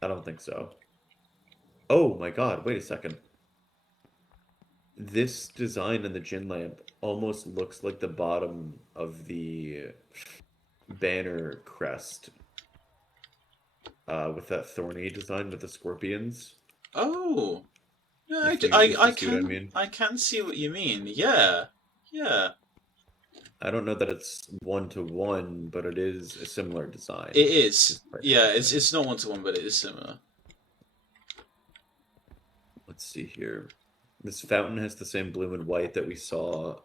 I don't think so. Oh my god, wait a second. This design in the djinn lamp almost looks like the bottom of the banner crest. With that thorny design with the scorpions. Oh. Yeah, I can see what you mean. Yeah. Yeah. I don't know that it's 1-to-1, but it is a similar design. It is. Yeah, it's not 1-to-1, but it is similar. Let's see here. This fountain has the same blue and white that we saw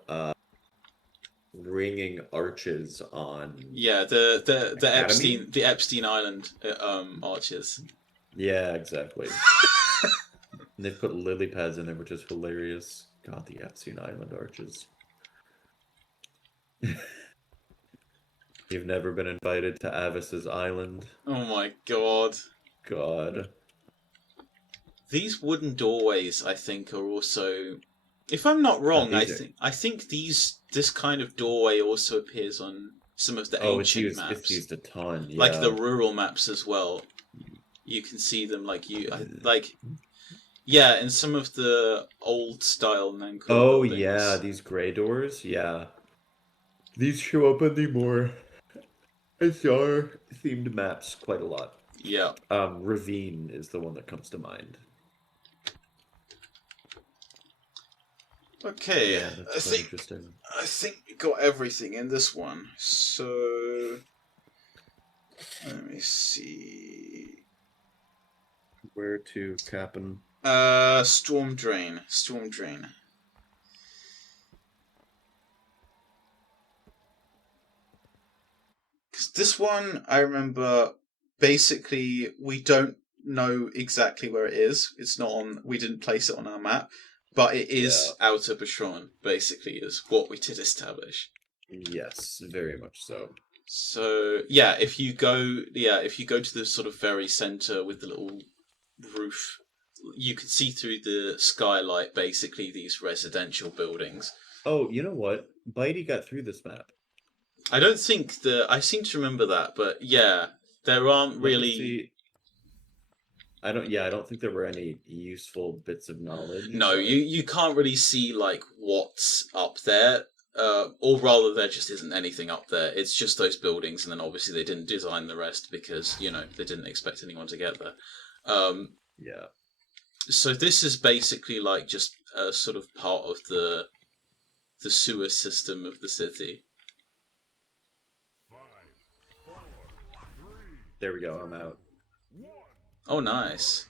ringing arches on. Yeah, the Epstein Island arches. Yeah, exactly. And they put lily pads in there, which is hilarious. God, the Epstein Island arches. You've never been invited to Avis's island. Oh my god. God. These wooden doorways, I think, are also... If I'm not wrong, I think this kind of doorway also appears on some of the ancient maps. It's used a ton, yeah. Like the rural maps as well. You can see them yeah, in some of the old style Nankur buildings. Yeah, these grey doors, yeah. These show up in the more Bazaar themed maps quite a lot. Yeah. Ravine is the one that comes to mind. Okay, yeah, that's quite interesting. I think we got everything in this one. So let me see. Where to, Captain? Storm Drain. Because this one, I remember, basically, we don't know exactly where it is. It's not on. We didn't place it on our map, but it is outer Bashrahn. Basically, is what we did establish. Yes, very much so. So yeah, if you go to the sort of very center with the little roof, you can see through the skylight basically these residential buildings. Oh, you know what? Bitey got through this map. I don't think I seem to remember that, but yeah, there aren't really. I don't think there were any useful bits of knowledge. No, you can't really see like what's up there, or rather, there just isn't anything up there. It's just those buildings, and then obviously they didn't design the rest because they didn't expect anyone to get there. Yeah. So this is basically like just a sort of part of the sewer system of the city. There we go, I'm out. Oh, nice.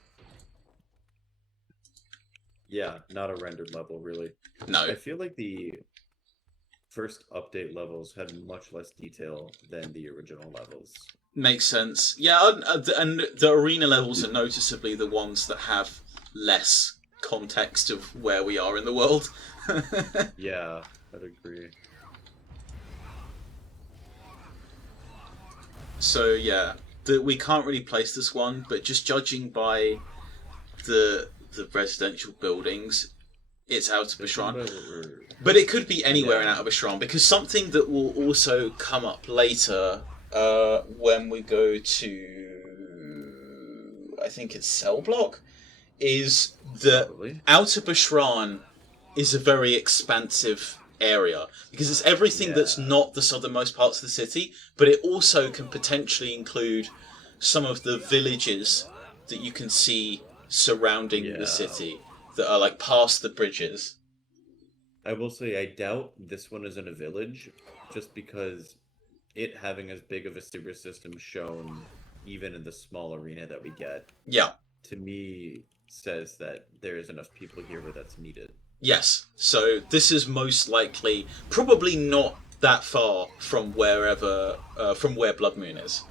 Yeah, not a rendered level, really. No. I feel like the first update levels had much less detail than the original levels. Makes sense. Yeah, and the arena levels are noticeably the ones that have less context of where we are in the world. Yeah, I'd agree. So yeah, we can't really place this one, but just judging by the residential buildings, it's out of Bashrahn. But it could be anywhere in Out of Bashrahn, because something that will also come up later when we go to, I think it's Cell Block, is that Outer Bashrahn is a very expansive area, because it's everything that's not the southernmost parts of the city, but it also can potentially include some of the villages that you can see surrounding the city that are like past the bridges. I will say I doubt this one is in a village, just because it having as big of a sewer system shown even in the small arena that we get, to me says that there is enough people here where that's needed. Yes, so this is most likely probably not that far from wherever from where Blood Moon is.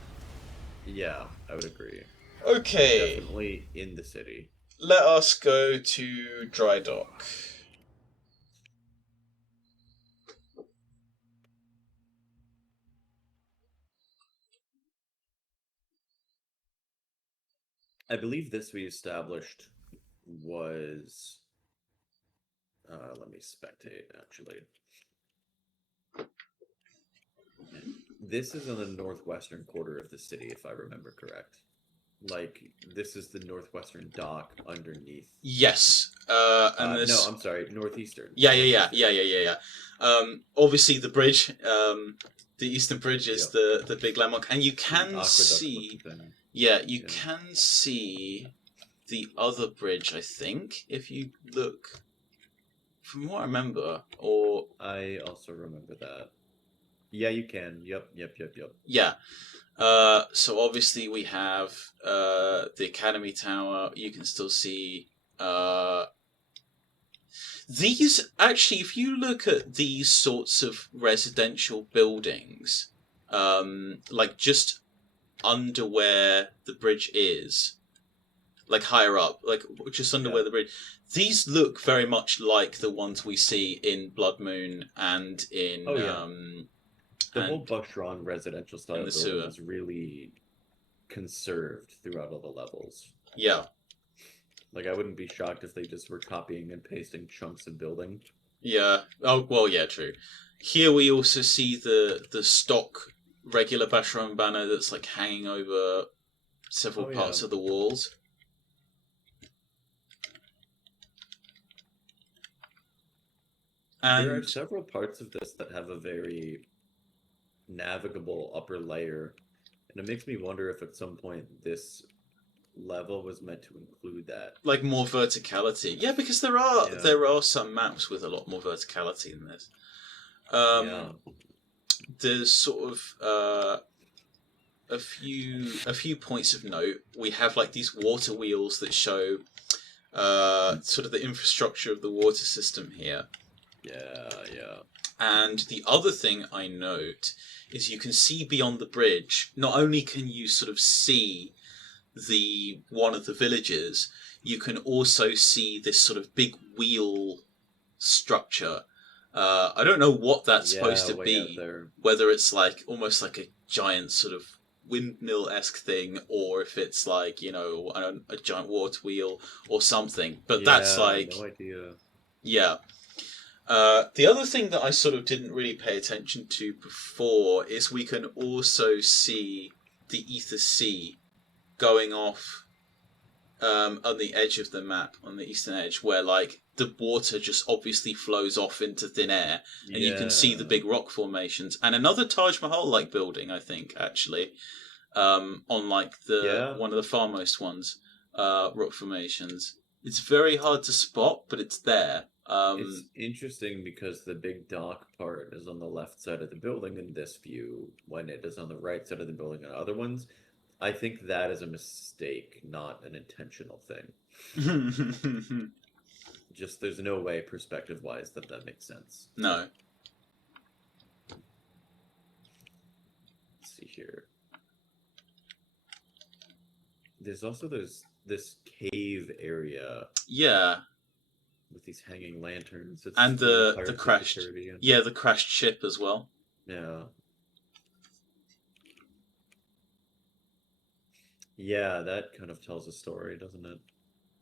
Yeah, I would agree. Okay, Definitely in the city. Let us go to Drydock. I believe this we established was... let me spectate, actually. This is in the northwestern quarter of the city, if I remember correct. Like, this is the northwestern dock underneath. Yes. And this... No, I'm sorry, northeastern. Yeah. Obviously, the bridge, the eastern bridge is the big landmark, and you can see... Yeah, you can see the other bridge, I think, if you look... From what I remember, or... I also remember that. Yeah, you can. Yep. Yeah. So obviously we have the Academy Tower. You can still see these. Actually, if you look at these sorts of residential buildings, like just under where the bridge is, like higher up, like just under where the bridge. These look very much like the ones we see in Blood Moon and in the whole Bashrahn residential style building is really conserved throughout all the levels. Yeah. Like, I wouldn't be shocked if they just were copying and pasting chunks of building. Yeah. Oh, well, yeah, true. Here we also see the stock regular Bashrahn banner that's like hanging over several parts of the walls. And there are several parts of this that have a very navigable upper layer, and it makes me wonder if at some point this level was meant to include that, like more verticality. Yeah, because there are some maps with a lot more verticality than this. There's sort of a few points of note. We have like these water wheels that show sort of the infrastructure of the water system here. Yeah. And the other thing I note is you can see beyond the bridge. Not only can you sort of see one of the villages, you can also see this sort of big wheel structure. I don't know what that's supposed to be. Whether it's like almost like a giant sort of windmill-esque thing, or if it's like, you know, a giant water wheel or something. But that's like... no idea. Yeah. The other thing that I sort of didn't really pay attention to before is we can also see the Ether Sea going off on the edge of the map, on the eastern edge, where like the water just obviously flows off into thin air, and you can see the big rock formations. And another Taj Mahal-like building, I think, actually, on like one of the farmost ones, rock formations. It's very hard to spot, but it's there. It's interesting because the big dock part is on the left side of the building in this view, when it is on the right side of the building in other ones. I think that is a mistake, not an intentional thing. Just there's no way perspective-wise that makes sense. No. Let's see here. There's also this cave area. Yeah. With these hanging lanterns. It's And the crashed... And... Yeah, the crashed ship as well. Yeah. Yeah, that kind of tells a story, doesn't it?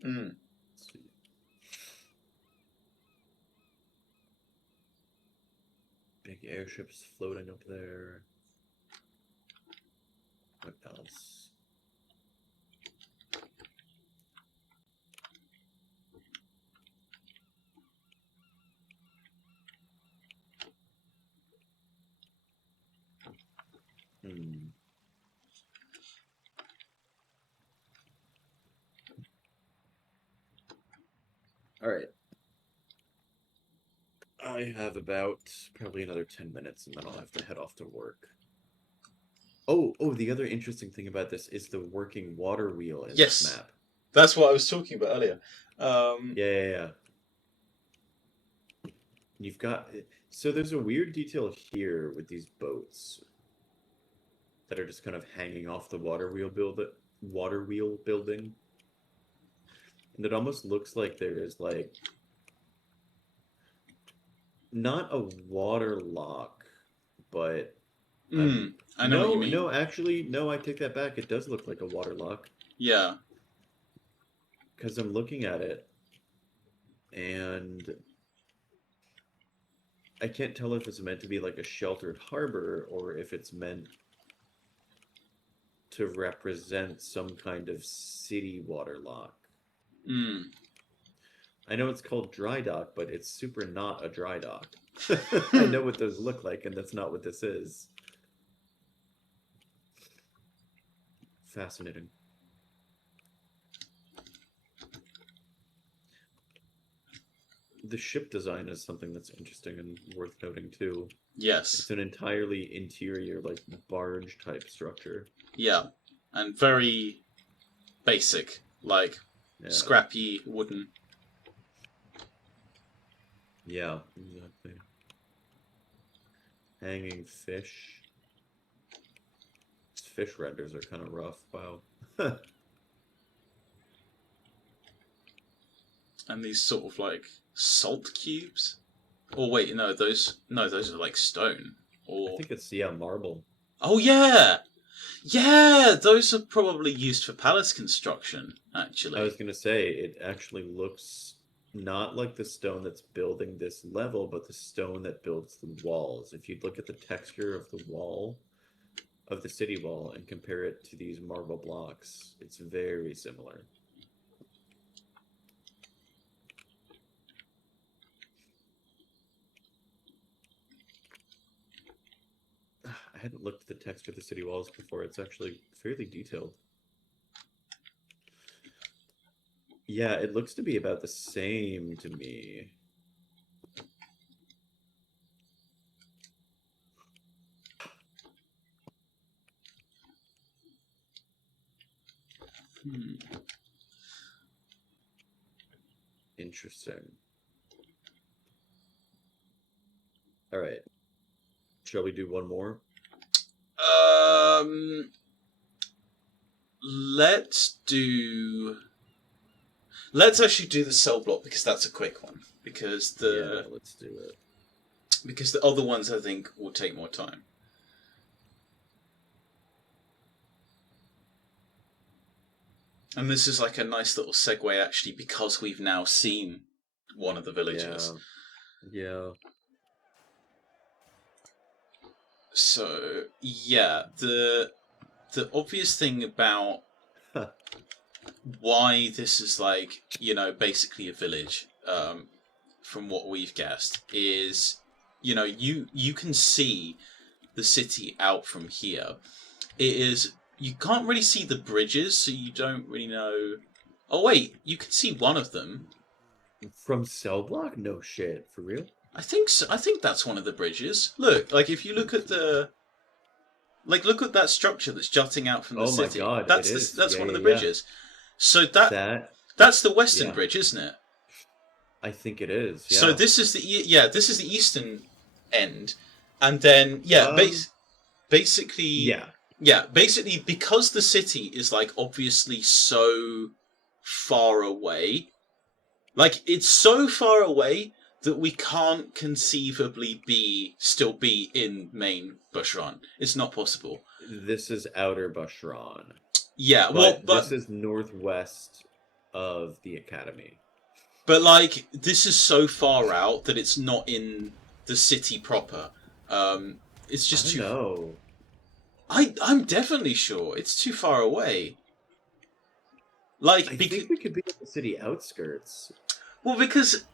Mm. Let's see. Big airships floating up there. What else? All right. I have about probably another 10 minutes and then I'll have to head off to work. Oh, the other interesting thing about this is the working water wheel in this map. That's what I was talking about earlier. Yeah. You've got... So there's a weird detail here with these boats that are just kind of hanging off the water wheel building. And it almost looks like there is, like, not a water lock, but... I know what you mean. No, actually, no, I take that back. It does look like a water lock. Yeah. Because I'm looking at it, and I can't tell if it's meant to be like a sheltered harbor or if it's meant to represent some kind of city water lock. I know it's called Drydock, but it's super not a dry dock. I know what those look like, and that's not what this is. Fascinating. The ship design is something that's interesting and worth noting too. Yes. It's an entirely interior, like, barge type structure. Yeah. And very basic, like scrappy wooden. Yeah, exactly. Hanging fish. These fish renders are kind of rough. Wow. And these sort of like salt cubes. Or wait, no, those are like stone. Or I think it's marble. Oh yeah. Yeah, those are probably used for palace construction, actually. I was going to say, it actually looks not like the stone that's building this level, but the stone that builds the walls. If you look at the texture of the wall, of the city wall, and compare it to these marble blocks, it's very similar. I hadn't looked at the texture of the city walls before. It's actually fairly detailed. Yeah, it looks to be about the same to me. Interesting. All right. Shall we do one more? Let's actually do the cell block because that's a quick one. Because let's do it. Because the other ones I think will take more time. And this is like a nice little segue actually because we've now seen one of the villages. Yeah. So yeah, the obvious thing about why this is like, basically a village, from what we've guessed, is, you can see the city out from here. You can't really see the bridges, so you don't really know. Oh wait, you can see one of them. From cell block? No shit, for real? I think so. I think that's one of the bridges. Look, like if you look at the Like, look at that structure that's jutting out from the Oh my city. God, That's it is. that's Yeah, one of yeah, the yeah. bridges. So That that's the western Yeah. bridge, isn't it? I think it is. Yeah. So this is this is the eastern end, and then basically basically because the city is like obviously so far away, like it's so far away that we can't conceivably still be in main Bashrahn. It's not possible. This is outer Bashrahn. Yeah, But this is northwest of the academy. but like this is so far out that it's not in the city proper. It's just too. No. I'm definitely sure it's too far away. Like, I think we could be at the city outskirts. well, because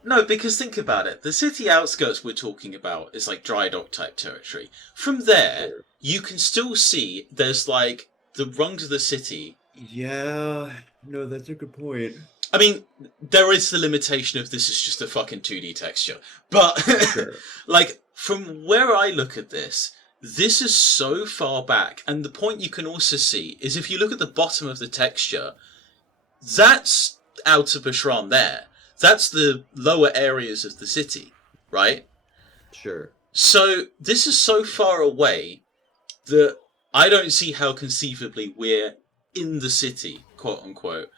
think about it. The city outskirts we're talking about is like Drydock type territory. From there, Sure. you can still see there's like the rungs of the city. Yeah. No, that's a good point. I mean, there is the limitation of this is just a fucking 2D texture, but Sure. like from where I look at this is so far back, and the point you can also see is if you look at the bottom of the texture, that's out of Bashrahn there. That's the lower areas of the city, right? Sure. So this is so far away that I don't see how conceivably we're in the city, quote unquote.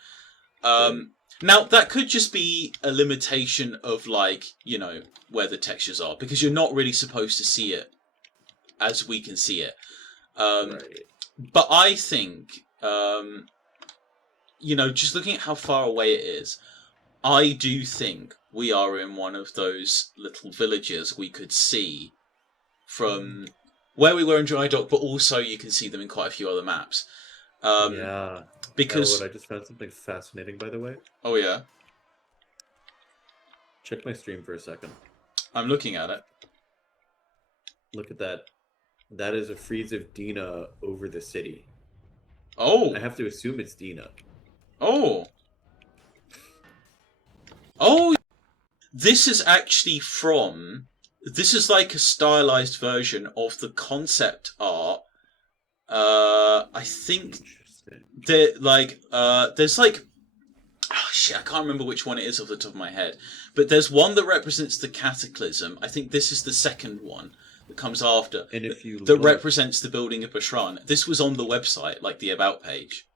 Now, that could just be a limitation of, like, you know, where the textures are, because you're not really supposed to see it as we can see it. Right. But I think, you know, just looking at how far away it is, I do think we are in one of those little villages we could see from where we were in Drydock, but also you can see them in quite a few other maps. Yeah. Because... I just found something fascinating, by the way. Oh, yeah? Check my stream for a second. I'm looking at it. Look at that. That is a frieze of Dina over the city. Oh! I have to assume it's Dina. Oh! Oh! This is actually from... This is like a stylized version of the concept art. I think... There's like... Oh shit, I can't remember which one it is off the top of my head. But there's one that represents the Cataclysm. I think this is the second one that comes after. And if you that look... represents the building of Bashrahn. This was on the website, like the About page.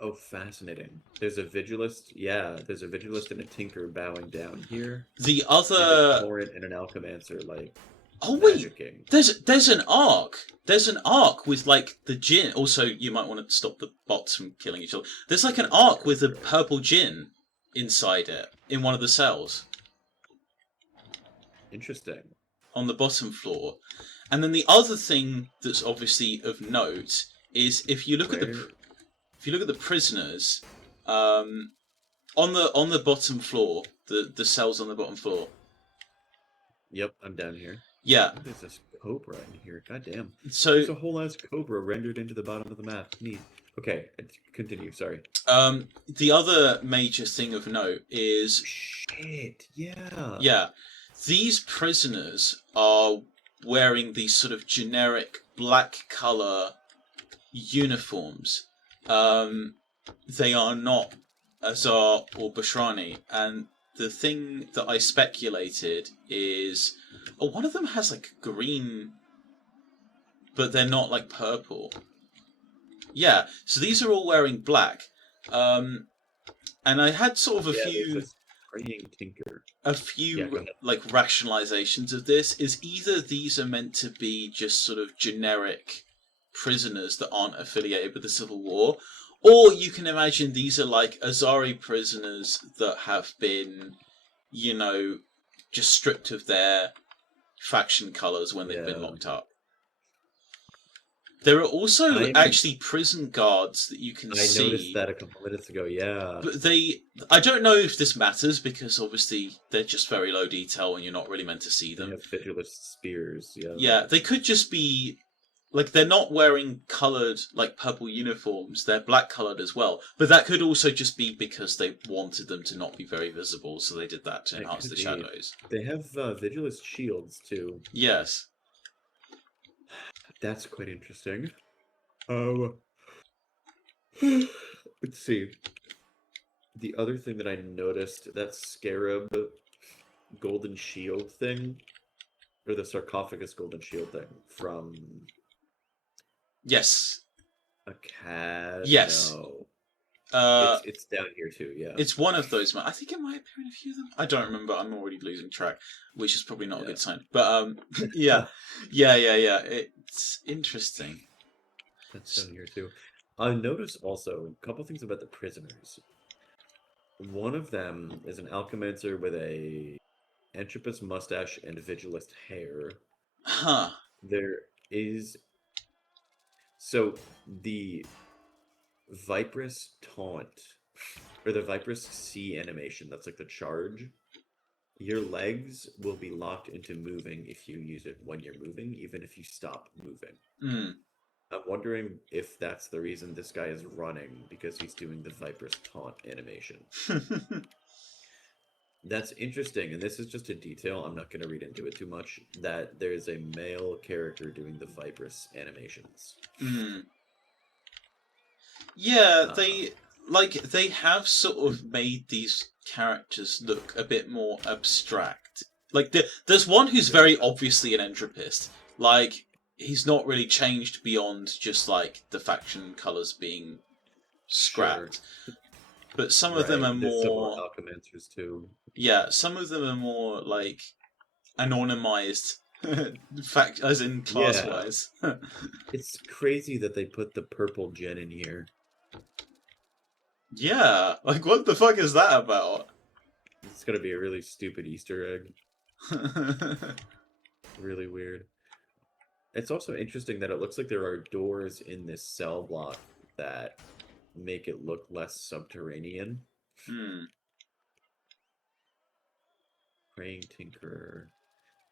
Oh, fascinating. There's a Vigilist. Yeah, there's a Vigilist and a Tinker bowing down here. The And a other... Torrent and an Alchemaster, like... Oh wait, magicking. there's an arc. There's an arc with like the djinn. Also, you might want to stop the bots from killing each other. There's like an arc with a purple djinn inside it in one of the cells Interesting. on the bottom floor. And then the other thing that's obviously of note is if you look at the prisoners on the bottom floor, the cells on the bottom floor. Yep, I'm down here. Yeah. There's this cobra in here. God damn. So There's a whole ass cobra rendered into the bottom of the map. Neat. Okay, continue. Sorry. the other major thing of note is Shit. Yeah. yeah, these prisoners are wearing these sort of generic black color uniforms. They are not Azar or Bashrani, and the thing that I speculated is, one of them has like green, but they're not like purple. Yeah, so these are all wearing black. And I had sort of a few Tinker. like rationalizations of this. Is either these are meant to be just sort of generic prisoners that aren't affiliated with the Civil War, or you can imagine these are like Azari prisoners that have been, you know, just stripped of their faction colours when they've been locked up. There are also actually prison guards that you can see. I noticed that a couple minutes ago, yeah. But I don't know if this matters, because obviously they're just very low detail and you're not really meant to see them. They have Vigilist spears, yeah. Yeah, they could just be, like, they're not wearing coloured, like, purple uniforms. They're black coloured as well. But that could also just be because they wanted them to not be very visible, so they did that to enhance the shadows. They have Vigilist shields, too. Yes. That's quite interesting. Let's see. The other thing that I noticed, that scarab golden shield thing, or the sarcophagus golden shield thing from Yes. a cat. Yes. No. Uh, It's down here too, yeah. it's one of those. I think it might appear in a few of them. I don't remember. I'm already losing track, which is probably not a good sign. But yeah. It's interesting. That's down here too. I noticed also a couple things about the prisoners. One of them is an alchemaster with a Entropus mustache and Vigilist hair. Huh. There is... So, the Viperous Taunt, or the Viperous C animation, that's like the charge, your legs will be locked into moving if you use it when you're moving, even if you stop moving. Hmm. I'm wondering if that's the reason this guy is running, because he's doing the Viperous Taunt animation. That's interesting, and this is just a detail, I'm not going to read into it too much, that there's a male character doing the Viperous animations. Hmm. Yeah, they have sort of made these characters look a bit more abstract. Like, there's one who's very obviously an entropist. Like, he's not really changed beyond just, like, the faction colours being scrapped. Sure. But some of them are There's some more... alchemancers, too. Yeah, some of them are more, like, anonymized, as in class-wise. Yeah. It's crazy that they put the purple gen in here. Yeah, like, what the fuck is that about? It's gonna be a really stupid Easter egg. Really weird. It's also interesting that it looks like there are doors in this cell block that make it look less subterranean. Praying Tinkerer.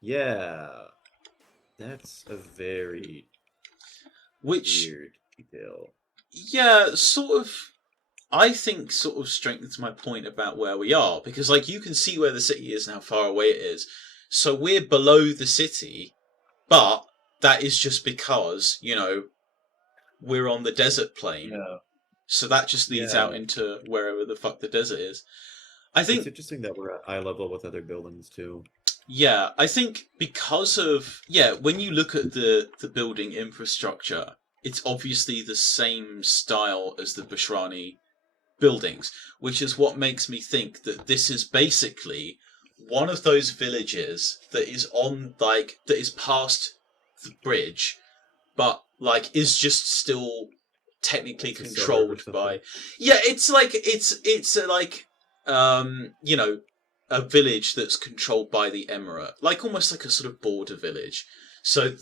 Yeah. That's a very weird detail. Yeah, sort of... I think sort of strengthens my point about where we are, because, like, you can see where the city is and how far away it is. So we're below the city, but that is just because, you know, we're on the desert plain. Yeah. So that just leads out into wherever the fuck the desert is. I think it's interesting that we're at eye level with other buildings too. Yeah, I think because of when you look at the building infrastructure, it's obviously the same style as the Bashrahni buildings, which is what makes me think that this is basically one of those villages that is on that is past the bridge, but like is just still technically controlled by. Yeah, it's like it's like you know, a village that's controlled by the Emirate, like almost like a sort of border village. So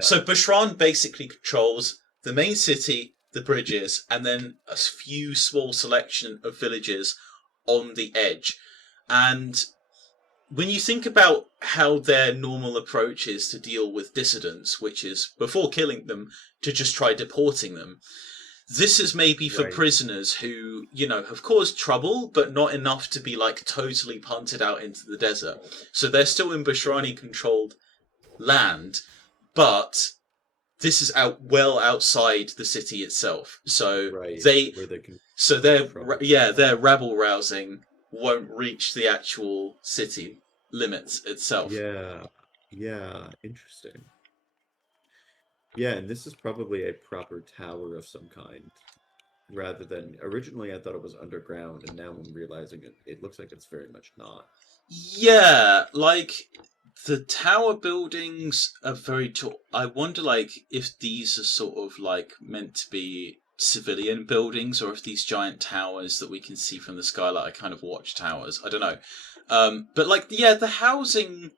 so Bashrahn basically controls the main city, the bridges, and then a few small selection of villages on the edge. And when you think about how their normal approach is to deal with dissidents, which is before killing them to just try deporting them, this is maybe for prisoners who, you know, have caused trouble, but not enough to be like totally punted out into the desert. So they're still in Bashrahni controlled land, but this is well outside the city itself. So their rabble rousing won't reach the actual city limits itself. Yeah, interesting. Yeah, and this is probably a proper tower of some kind, rather than originally I thought it was underground, and now I'm realizing it looks like it's very much not. Yeah, like the tower buildings are very tall. I wonder, like, if these are sort of like meant to be civilian buildings, or if these giant towers that we can see from the skylight are kind of watchtowers. I don't know. But like, the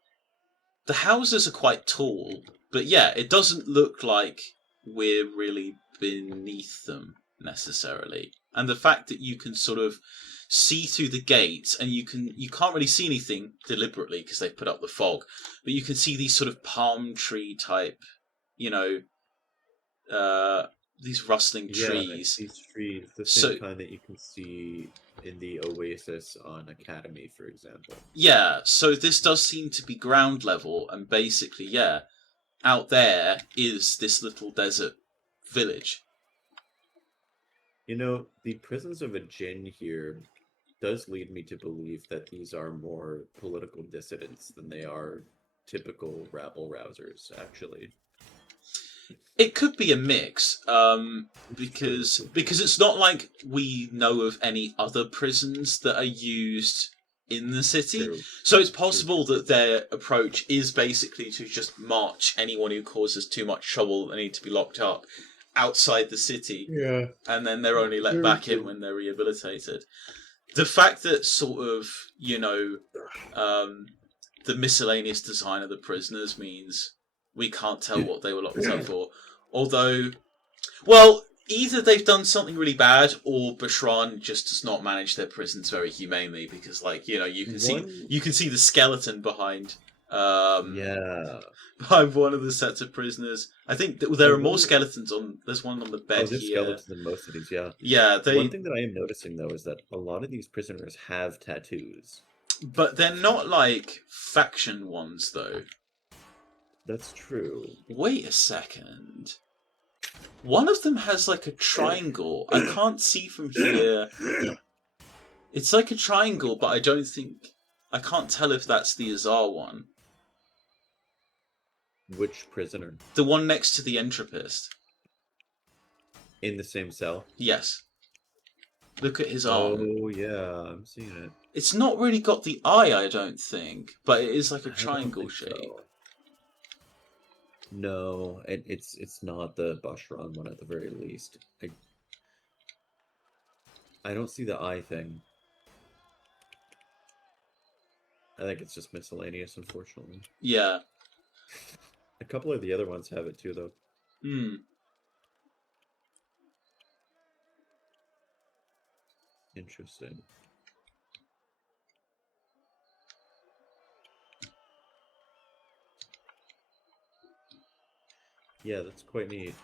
houses are quite tall. But yeah, it doesn't look like we're really beneath them necessarily. And the fact that you can sort of see through the gates, and you can't really see anything deliberately because they've put up the fog, but you can see these sort of palm tree type, you know, these rustling trees. These trees, the same kind that you can see in the Oasis on Academy, for example. Yeah, so this does seem to be ground level, and basically, out there is this little desert village. You know, the prisons of a Jinn here does lead me to believe that these are more political dissidents than they are typical rabble rousers, actually. It could be a mix, because it's not like we know of any other prisons that are used in the city. True. So it's possible that their approach is basically to just march anyone who causes too much trouble and need to be locked up outside the city, Yeah. and then they're only let Very back true. in when they're rehabilitated. The fact that sort of, the miscellaneous design of the prisoners means we can't tell what they were locked up for. Although, well, either they've done something really bad, or Bashrahn just does not manage their prisons very humanely. Because, you can see the skeleton behind Yeah. behind one of the sets of prisoners. I think there are more skeletons on. There's one on the bed there's here. skeletons in most of these, yeah. Yeah, One thing that I am noticing, though, is that a lot of these prisoners have tattoos. but they're not like faction ones, though. That's true. Wait a second. One of them has like a triangle. I can't see from here. It's like a triangle, but I can't tell if that's the Azar one. Which prisoner? The one next to the Entropist. In the same cell? Yes. Look at his arm. Oh, yeah, I'm seeing it. It's not really got the eye, I don't think, but it is like a I don't triangle think shape. so. No, it's not the Bashrahn one at the very least. I don't see the eye thing. I think it's just miscellaneous, unfortunately. Yeah. A couple of the other ones have it too, though. Interesting. Yeah, that's quite neat.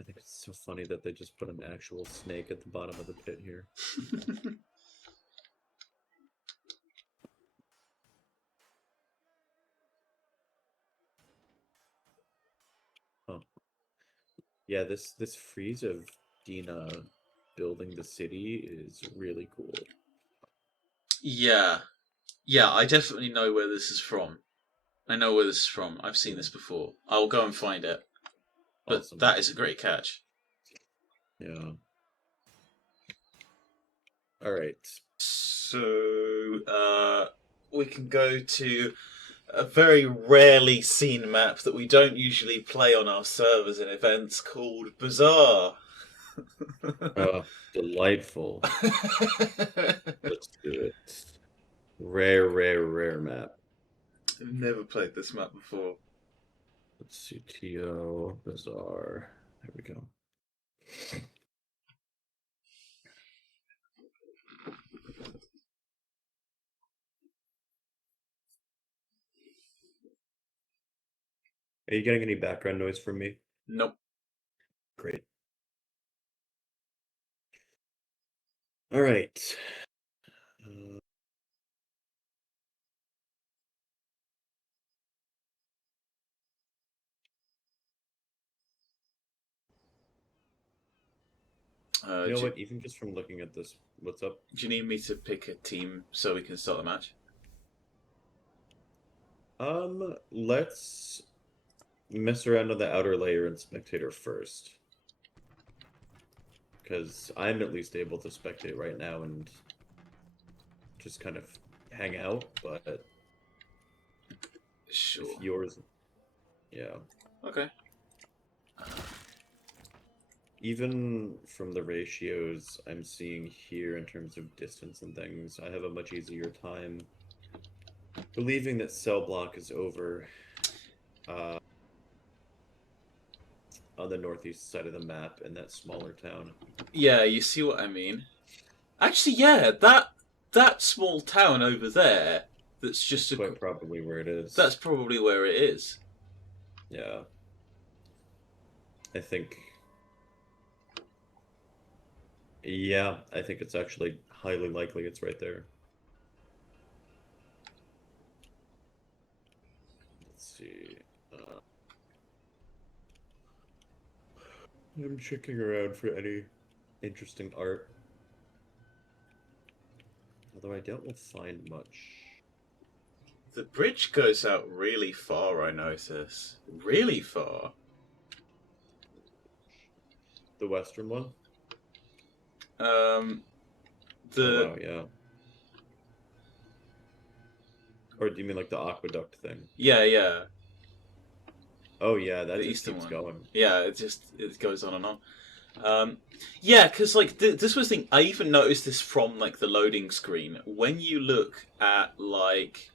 I think it's so funny that they just put an actual snake at the bottom of the pit here. Huh. Yeah, this frieze of Dina building the city is really cool. Yeah. Yeah, I definitely know where this is from. I know where this is from. I've seen this before. I'll go and find it. But Awesome. that is a great catch. Yeah. Alright. So, we can go to a very rarely seen map that we don't usually play on our servers and events called Bazaar. Delightful. Let's do it. Rare map. I've never played this map before. Let's see, TO, Bazaar. There we go. Are you getting any background noise from me? Nope. Great. All right. You know what? Even just from looking at this, what's up? Do you need me to pick a team so we can start the match? Let's mess around on the outer layer and spectator first. Because I'm at least able to spectate right now and just kind of hang out, but Sure. if yours, yeah. Okay. Even from the ratios I'm seeing here in terms of distance and things, I have a much easier time believing that cell block is over on the northeast side of the map in that smaller town. Yeah, you see what I mean. Actually, yeah, that small town over there. That's just quite probably where it is. That's probably where it is. Yeah. I think. Yeah, I think it's actually highly likely it's right there. Let's see. I'm checking around for any interesting art. Although I doubt we'll find much. The bridge goes out really far, I notice. Really far. The western one? Um, Oh, wow, yeah. Or do you mean like the aqueduct thing? yeah. Oh, yeah, that The just eastern keeps one. going. Yeah, it goes on and on. Yeah, because like this was the thing. I even noticed this from like the loading screen. When you look at like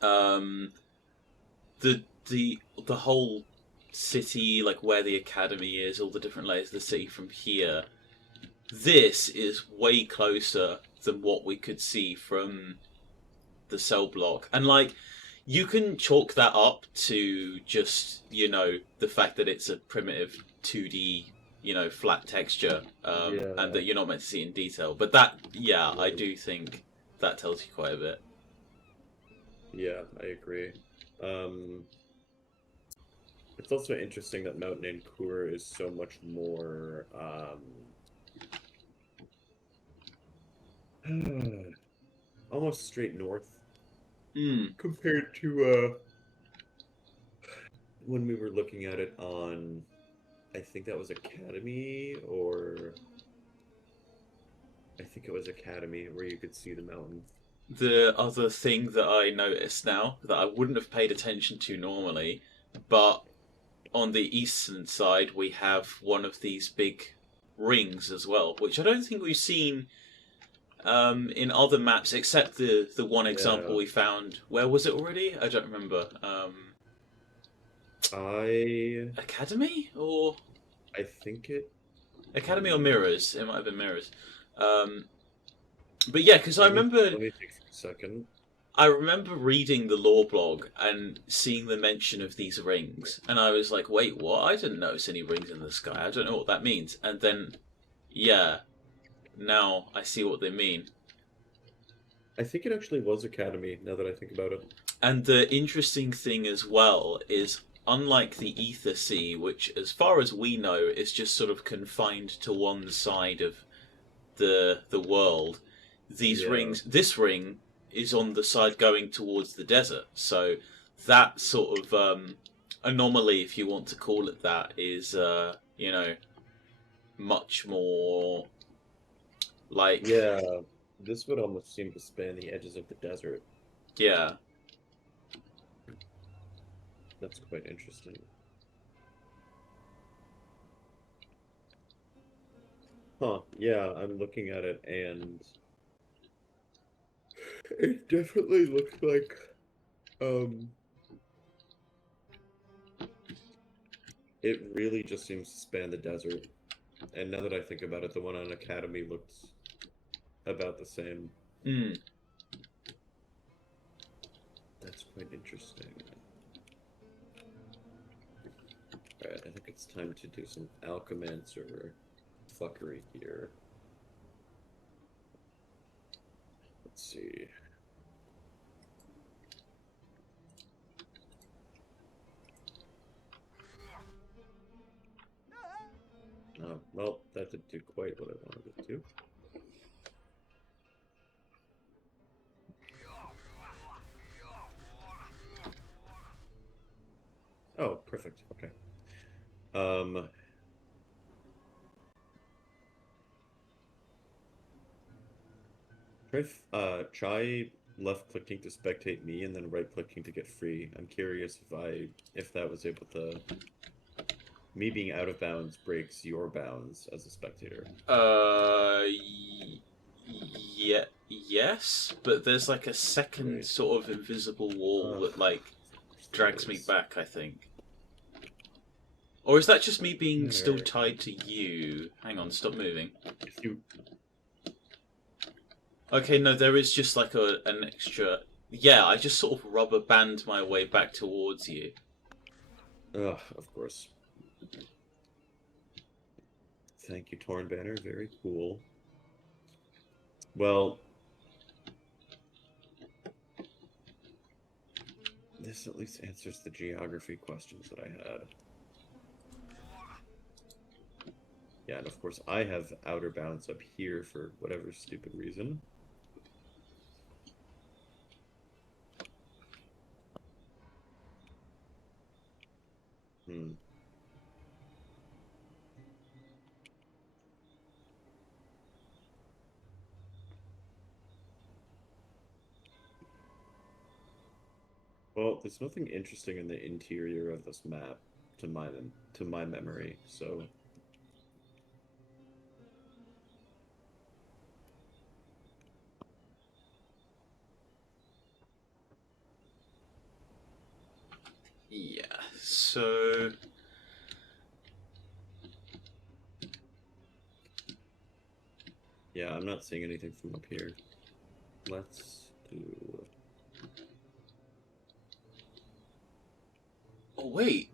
the the whole city, like where the academy is, all the different layers of the city from here. This is way closer than what we could see from the cell block, and like you can chalk that up to just the fact that it's a primitive 2D flat texture, and that you're not meant to see it in detail. But that, yeah, I do think that tells you quite a bit. Yeah, I agree. It's also interesting that Mount Nankur is so much more almost straight north compared to when we were looking at it on, I think that was Academy, or I think it was Academy, where you could see the mountains. The other thing that I noticed now that I wouldn't have paid attention to normally, but on the eastern side we have one of these big rings as well, which I don't think we've seen in other maps except the one example we found. Where was it already? I don't remember. Academy or I think it Academy or Mirrors? It might have been Mirrors. But yeah, because I remember. Let me take a second. I remember reading the lore blog and seeing the mention of these rings, and I was like, "Wait, what? I didn't notice any rings in the sky. I don't know what that means." And then, yeah, now I see what they mean. I think it actually was Academy, now that I think about it. And the interesting thing as well is, unlike the Ether Sea, which, as far as we know, is just sort of confined to one side of the world, these rings, this ring is on the side going towards the desert. So that sort of anomaly, if you want to call it that, is much more like this would almost seem to span the edges of the desert. Yeah. That's quite interesting. Huh, yeah, I'm looking at it, and it definitely looks like, it really just seems to span the desert. And now that I think about it, the one on Academy looks about the same. That's quite interesting. Alright, I think it's time to do some alchemancer fuckery here. Let's see. Oh, well, that didn't do quite what I wanted it to. Oh, perfect. Okay. Try left-clicking to spectate me and then right-clicking to get free. I'm curious if that was able to... Me being out of bounds breaks your bounds as a spectator. Yeah, yes, but there's like a second sort of invisible wall that like drags me back, I think. Or is that just me being still tied to you? Hang on, stop moving. Okay, no, there is just like an extra... Yeah, I just sort of rubber band my way back towards you. Ugh, of course. Thank you, Torn Banner. Very cool. Well, this at least answers the geography questions that I had. Yeah, and of course I have outer bounds up here for whatever stupid reason. Hmm. Well, there's nothing interesting in the interior of this map to my memory, so Yeah, so yeah, I'm not seeing anything from up here. Let's do. oh, wait,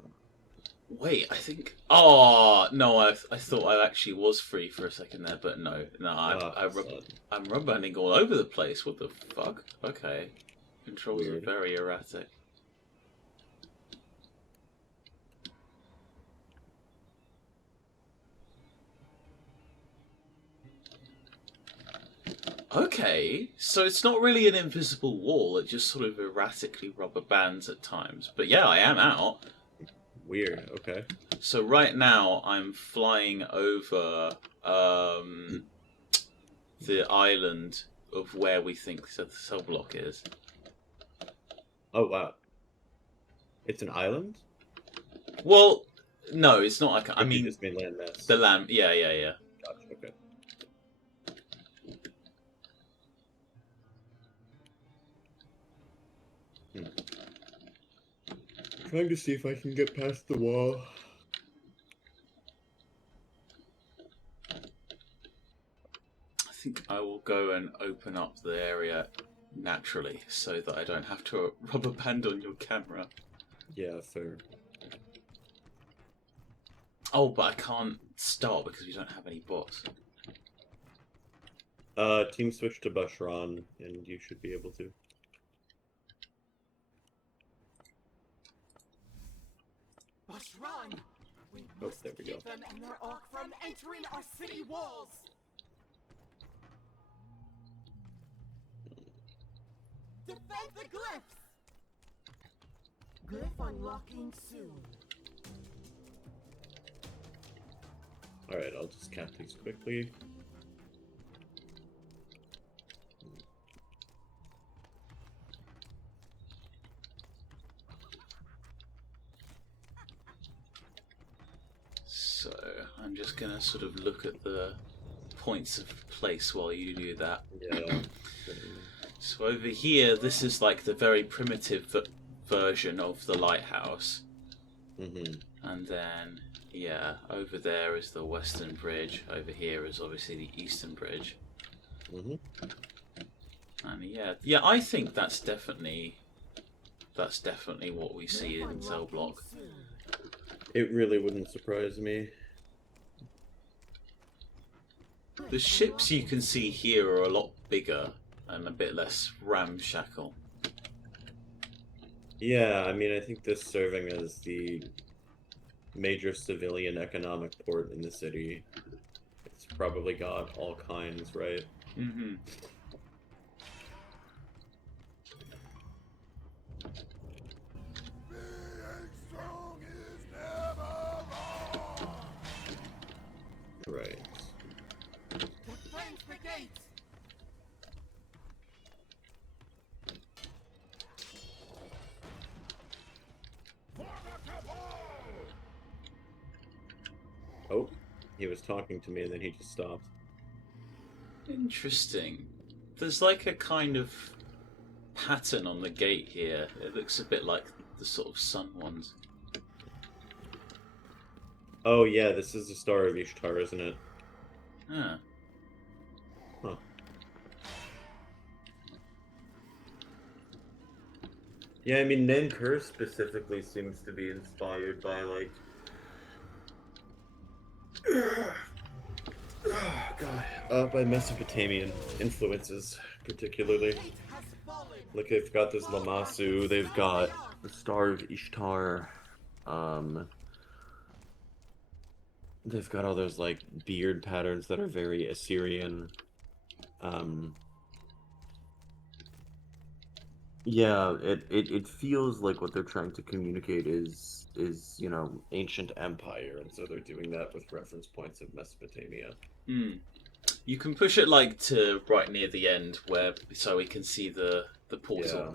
I think. Oh no, I thought I actually was free for a second there, but no, I'm rubber banding all over the place. What the fuck? Okay, controls Weird. are very erratic. Okay, so it's not really an invisible wall, it just sort of erratically rubber bands at times. But yeah, I am out. Weird, okay. So right now I'm flying over the island of where we think the cell block is. Oh, wow. It's an island? Well, no, it's not like I Or do you mean just mean landmass? the land. Yeah. Gotcha, okay. Trying to see if I can get past the wall. I think I will go and open up the area naturally so that I don't have to rubber band on your camera. Yeah, fair. Oh, but I can't start because we don't have any bots. Team switch to Bashrahn, and you should be able to. Bashrahn! We Oh, must there we go. keep them and their ark from entering our city walls! Defend the glyphs! Glyph unlocking soon. Alright, I'll just cap these quickly. So I'm just gonna sort of look at the points of place while you do that. Yeah. So over here, this is like the very primitive version of the lighthouse. And then, yeah, over there is the western bridge. Over here is obviously the eastern bridge. And yeah, I think that's definitely what we see in Cell Block. It really wouldn't surprise me. The ships you can see here are a lot bigger and a bit less ramshackle. Yeah, I mean, I think this serving as the major civilian economic port in the city. It's probably got all kinds, right? Mm-hmm. Right. Defend the gates! Oh, he was talking to me and then he just stopped. Interesting. There's like a kind of pattern on the gate here. It looks a bit like the sort of sun ones. Oh yeah, this is the Star of Ishtar, isn't it? Ah. Huh. Yeah, I mean, Nankur specifically seems to be inspired by, like... by Mesopotamian influences, particularly. Like, they've got this Lamassu, they've got the Star of Ishtar, They've got all those like beard patterns that are very Assyrian. Yeah, it feels like what they're trying to communicate is ancient empire, and so they're doing that with reference points of Mesopotamia. Hmm. You can push it like to right near the end, so we can see the portal. Yeah.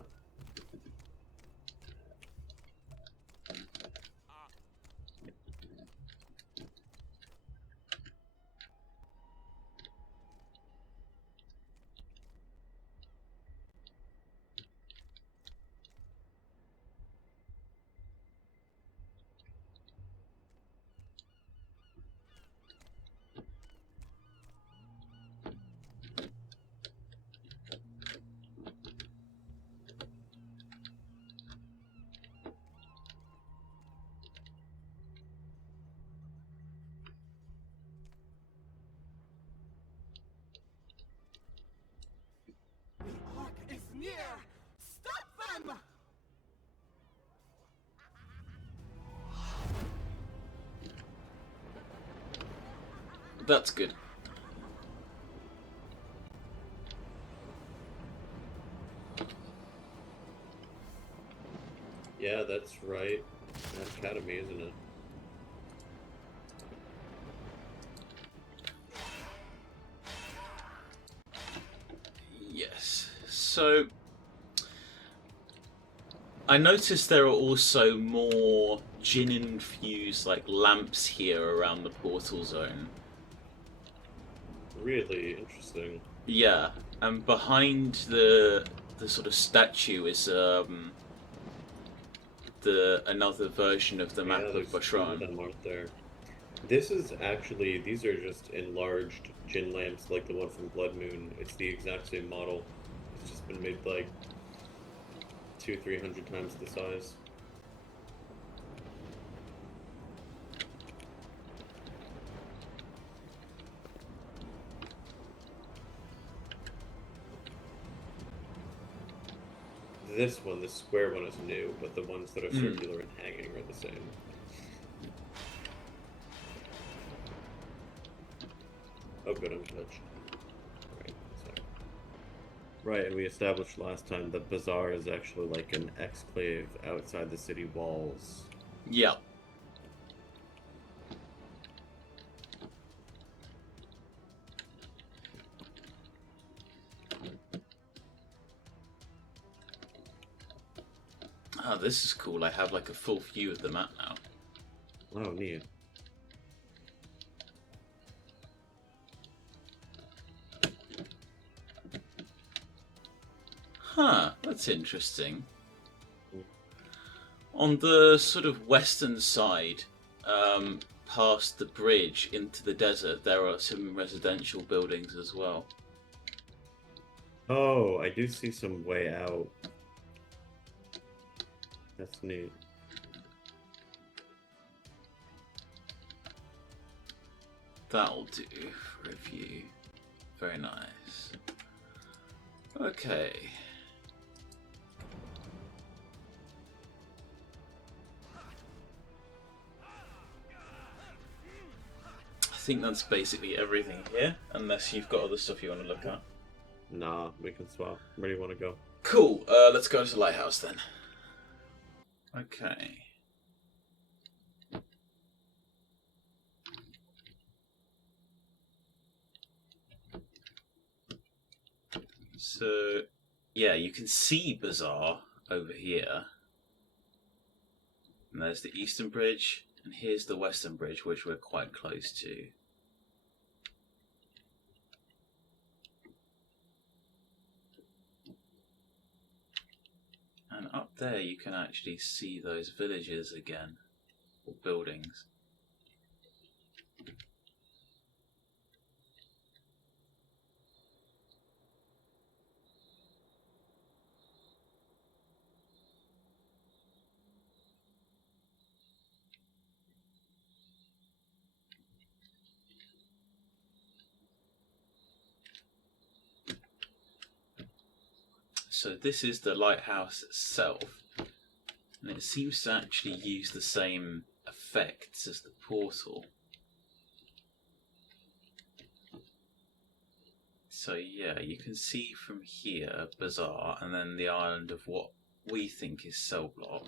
The Ark is near! Stop them! That's good. Yeah, that's right. That's Academy, isn't it? Yes. So I noticed there are also more gin-infused like lamps here around the portal zone. Really interesting. Yeah, and behind the sort of statue is the another version of the map of There's two of Bashrahn. them, aren't there? These are just enlarged gin lamps like the one from Blood Moon. It's the exact same model. It's just been made like 200-300 times the size. This one, the square one, is new, but the ones that are circular and hanging are the same. Oh, good, I'm touched. Right, sorry. Right, and we established last time that Bazaar is actually like an exclave outside the city walls. Yeah. Oh, this is cool. I have like a full view of the map now. Oh, neat. Huh, that's interesting. On the sort of western side, past the bridge into the desert, there are some residential buildings as well. Oh, I do see some way out. That's neat. That'll do for a view. Very nice. Okay. I think that's basically everything here, unless you've got other stuff you want to look at. Nah, we can swap. Where do you want to go? Cool, let's go to the lighthouse then. Okay. So, yeah, you can see Bazaar over here. And there's the eastern bridge, and here's the western bridge, which we're quite close to. And up there you can actually see those villages again, or buildings. So this is the lighthouse itself, and it seems to actually use the same effects as the portal. So yeah, you can see from here Bazaar, and then the island of what we think is Cell Block.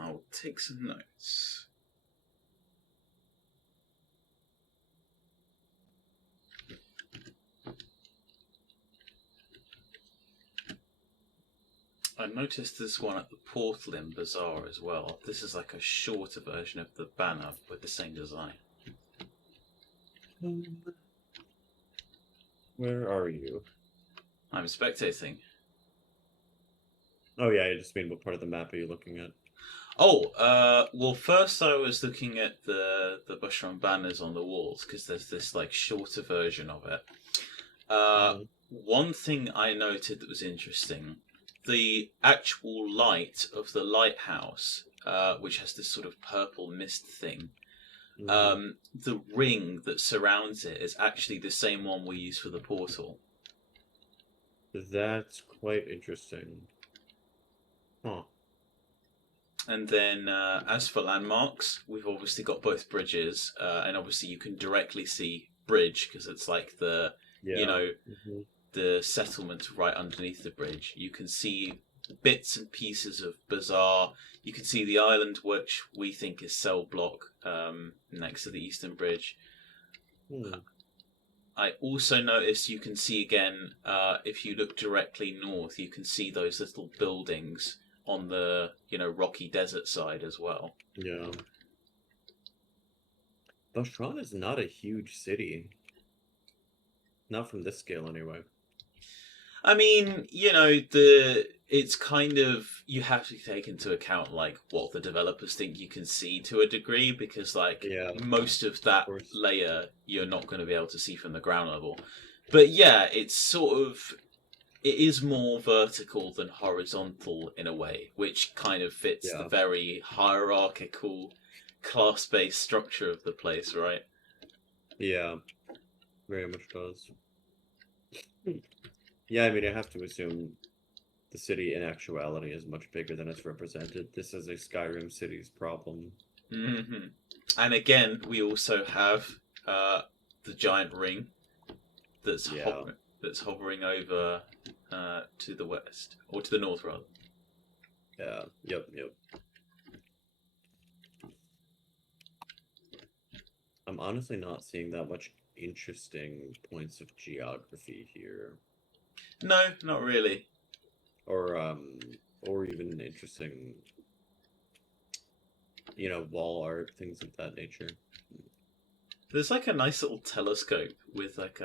I'll take some notes. I noticed this one at the portal in Bazaar as well. This is like a shorter version of the banner with the same design. Where are you? I'm spectating. Oh yeah, I just mean what part of the map are you looking at? Oh, well, first I was looking at the Bashrahn banners on the walls because there's this like shorter version of it. One thing I noted that was interesting, the actual light of the lighthouse, which has this sort of purple mist thing. The ring that surrounds it is actually the same one we use for the portal. That's quite interesting. Huh. And then, as for landmarks, we've obviously got both bridges, and obviously you can directly see bridge because it's like the, Yeah. you know, the settlement right underneath the bridge. You can see bits and pieces of Bazaar. You can see the island, which we think is Cell Block, next to the Eastern Bridge. I also noticed you can see again, if you look directly north, you can see those little buildings on the, rocky desert side as well. Yeah. Bashrahn is not a huge city. Not from this scale, anyway. I mean, it's kind of, you have to take into account, like, what the developers think you can see to a degree, because, like, most of that layer you're not going to be able to see from the ground level. But yeah, it's sort of, it is more vertical than horizontal in a way, which kind of fits the very hierarchical, class-based structure of the place, right? Yeah, very much does. Yeah, I mean, I have to assume the city in actuality is much bigger than it's represented. This is a Skyrim city's problem. Mm-hmm. And again, we also have the giant ring that's hovering over to the west, or to the north, rather. Yeah, yep. I'm honestly not seeing that much interesting points of geography here. No, not really. Or even interesting, wall art, things of that nature. There's like a nice little telescope with like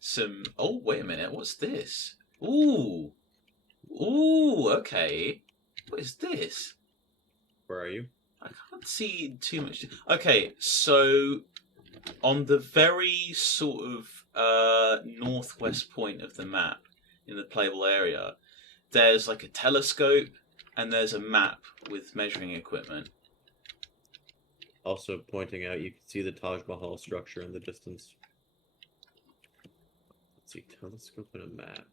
some. Oh, wait a minute, what's this? Ooh, okay. What is this? Where are you? I can't see too much. Okay, so on the very sort of northwest point of the map in the playable area, there's like a telescope and there's a map with measuring equipment. Also pointing out, you can see the Taj Mahal structure in the distance. Let's see, telescope and a map.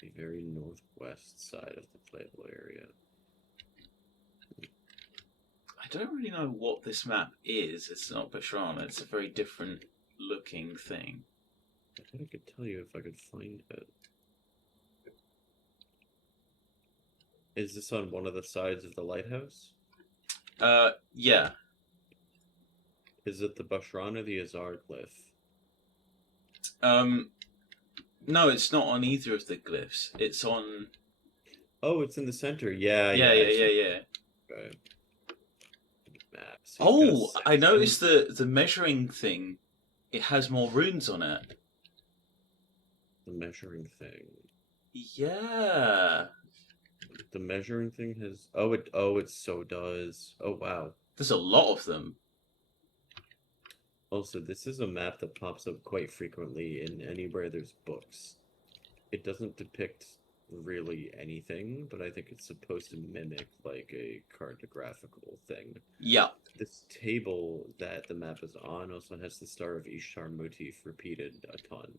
The very northwest side of the playable area. I don't really know what this map is. It's not Bashrahn. It's a very different looking thing. I thought I could tell you if I could find it. Is this on one of the sides of the lighthouse? Yeah. Is it the Bashrahn or the Azar glyph? No, it's not on either of the glyphs. It's on... Oh, it's in the center. Yeah. Okay. Maps. Oh, I noticed the measuring thing. It has more runes on it. The measuring thing. Yeah. The measuring thing has... it so does. Oh, wow. There's a lot of them. Also, this is a map that pops up quite frequently in anywhere there's books. It doesn't depict really anything, but I think it's supposed to mimic like a cartographical thing. Yeah. This table that the map is on also has the Star of Ishtar motif repeated a ton.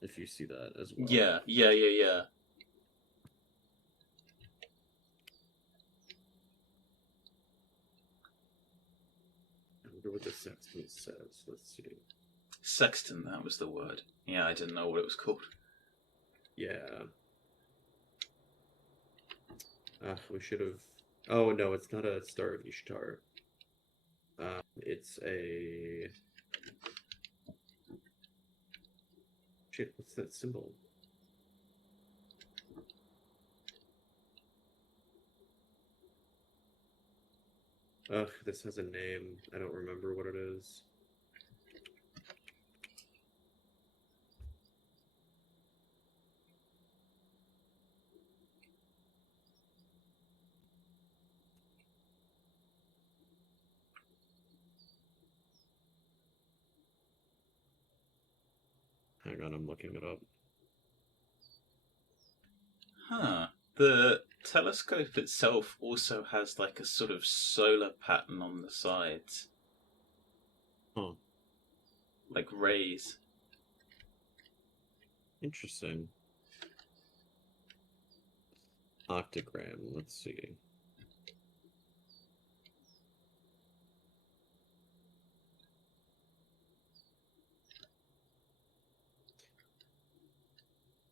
If you see that as well. Yeah. what the sextant says. Let's see. Sexton, that was the word. Yeah, I didn't know what it was called. Yeah. We should have... Oh, no, it's not a Star of Ishtar. It's a... Shit, what's that symbol? Ugh, this has a name. I don't remember what it is. Hang on, I'm looking it up. Huh. The telescope itself also has like a sort of solar pattern on the sides. Huh. Like rays. Interesting. Octagram, let's see.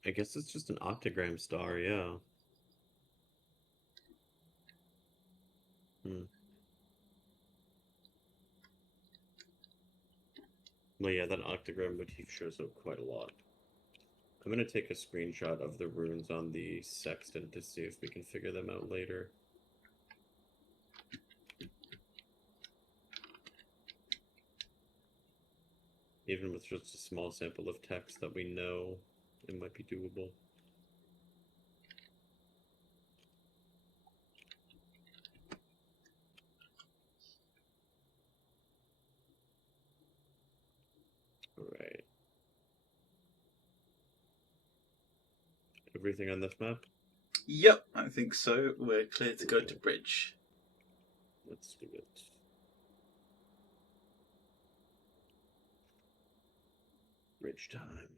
I guess it's just an octagram star, yeah. Well, yeah, that octagram motif shows up quite a lot. I'm gonna take a screenshot of the runes on the sextant to see if we can figure them out later. Even with just a small sample of text that we know, it might be doable. Alright. Everything on this map? Yep, I think so. We're clear to go to bridge. Let's do it. Bridge time.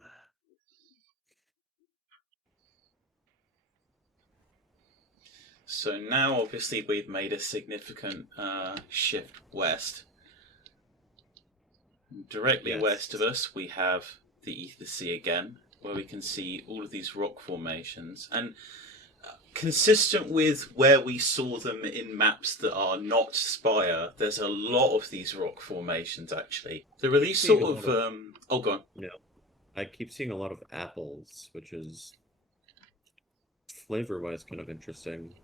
So now, obviously, we've made a significant shift west. Directly west of us, we have the Ether Sea again, where we can see all of these rock formations. And consistent with where we saw them in maps that are not Spire, there's a lot of these rock formations, actually. There are these sort of... Oh, go on. No. I keep seeing a lot of apples, which is flavor-wise kind of interesting.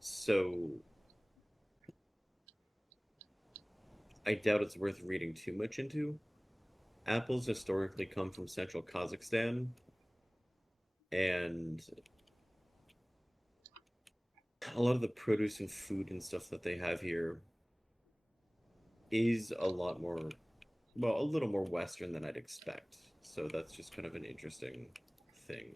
So I doubt it's worth reading too much into. Apples historically come from central Kazakhstan, and a lot of the produce and food and stuff that they have here is a lot more, well, a little more Western than I'd expect. So that's just kind of an interesting thing.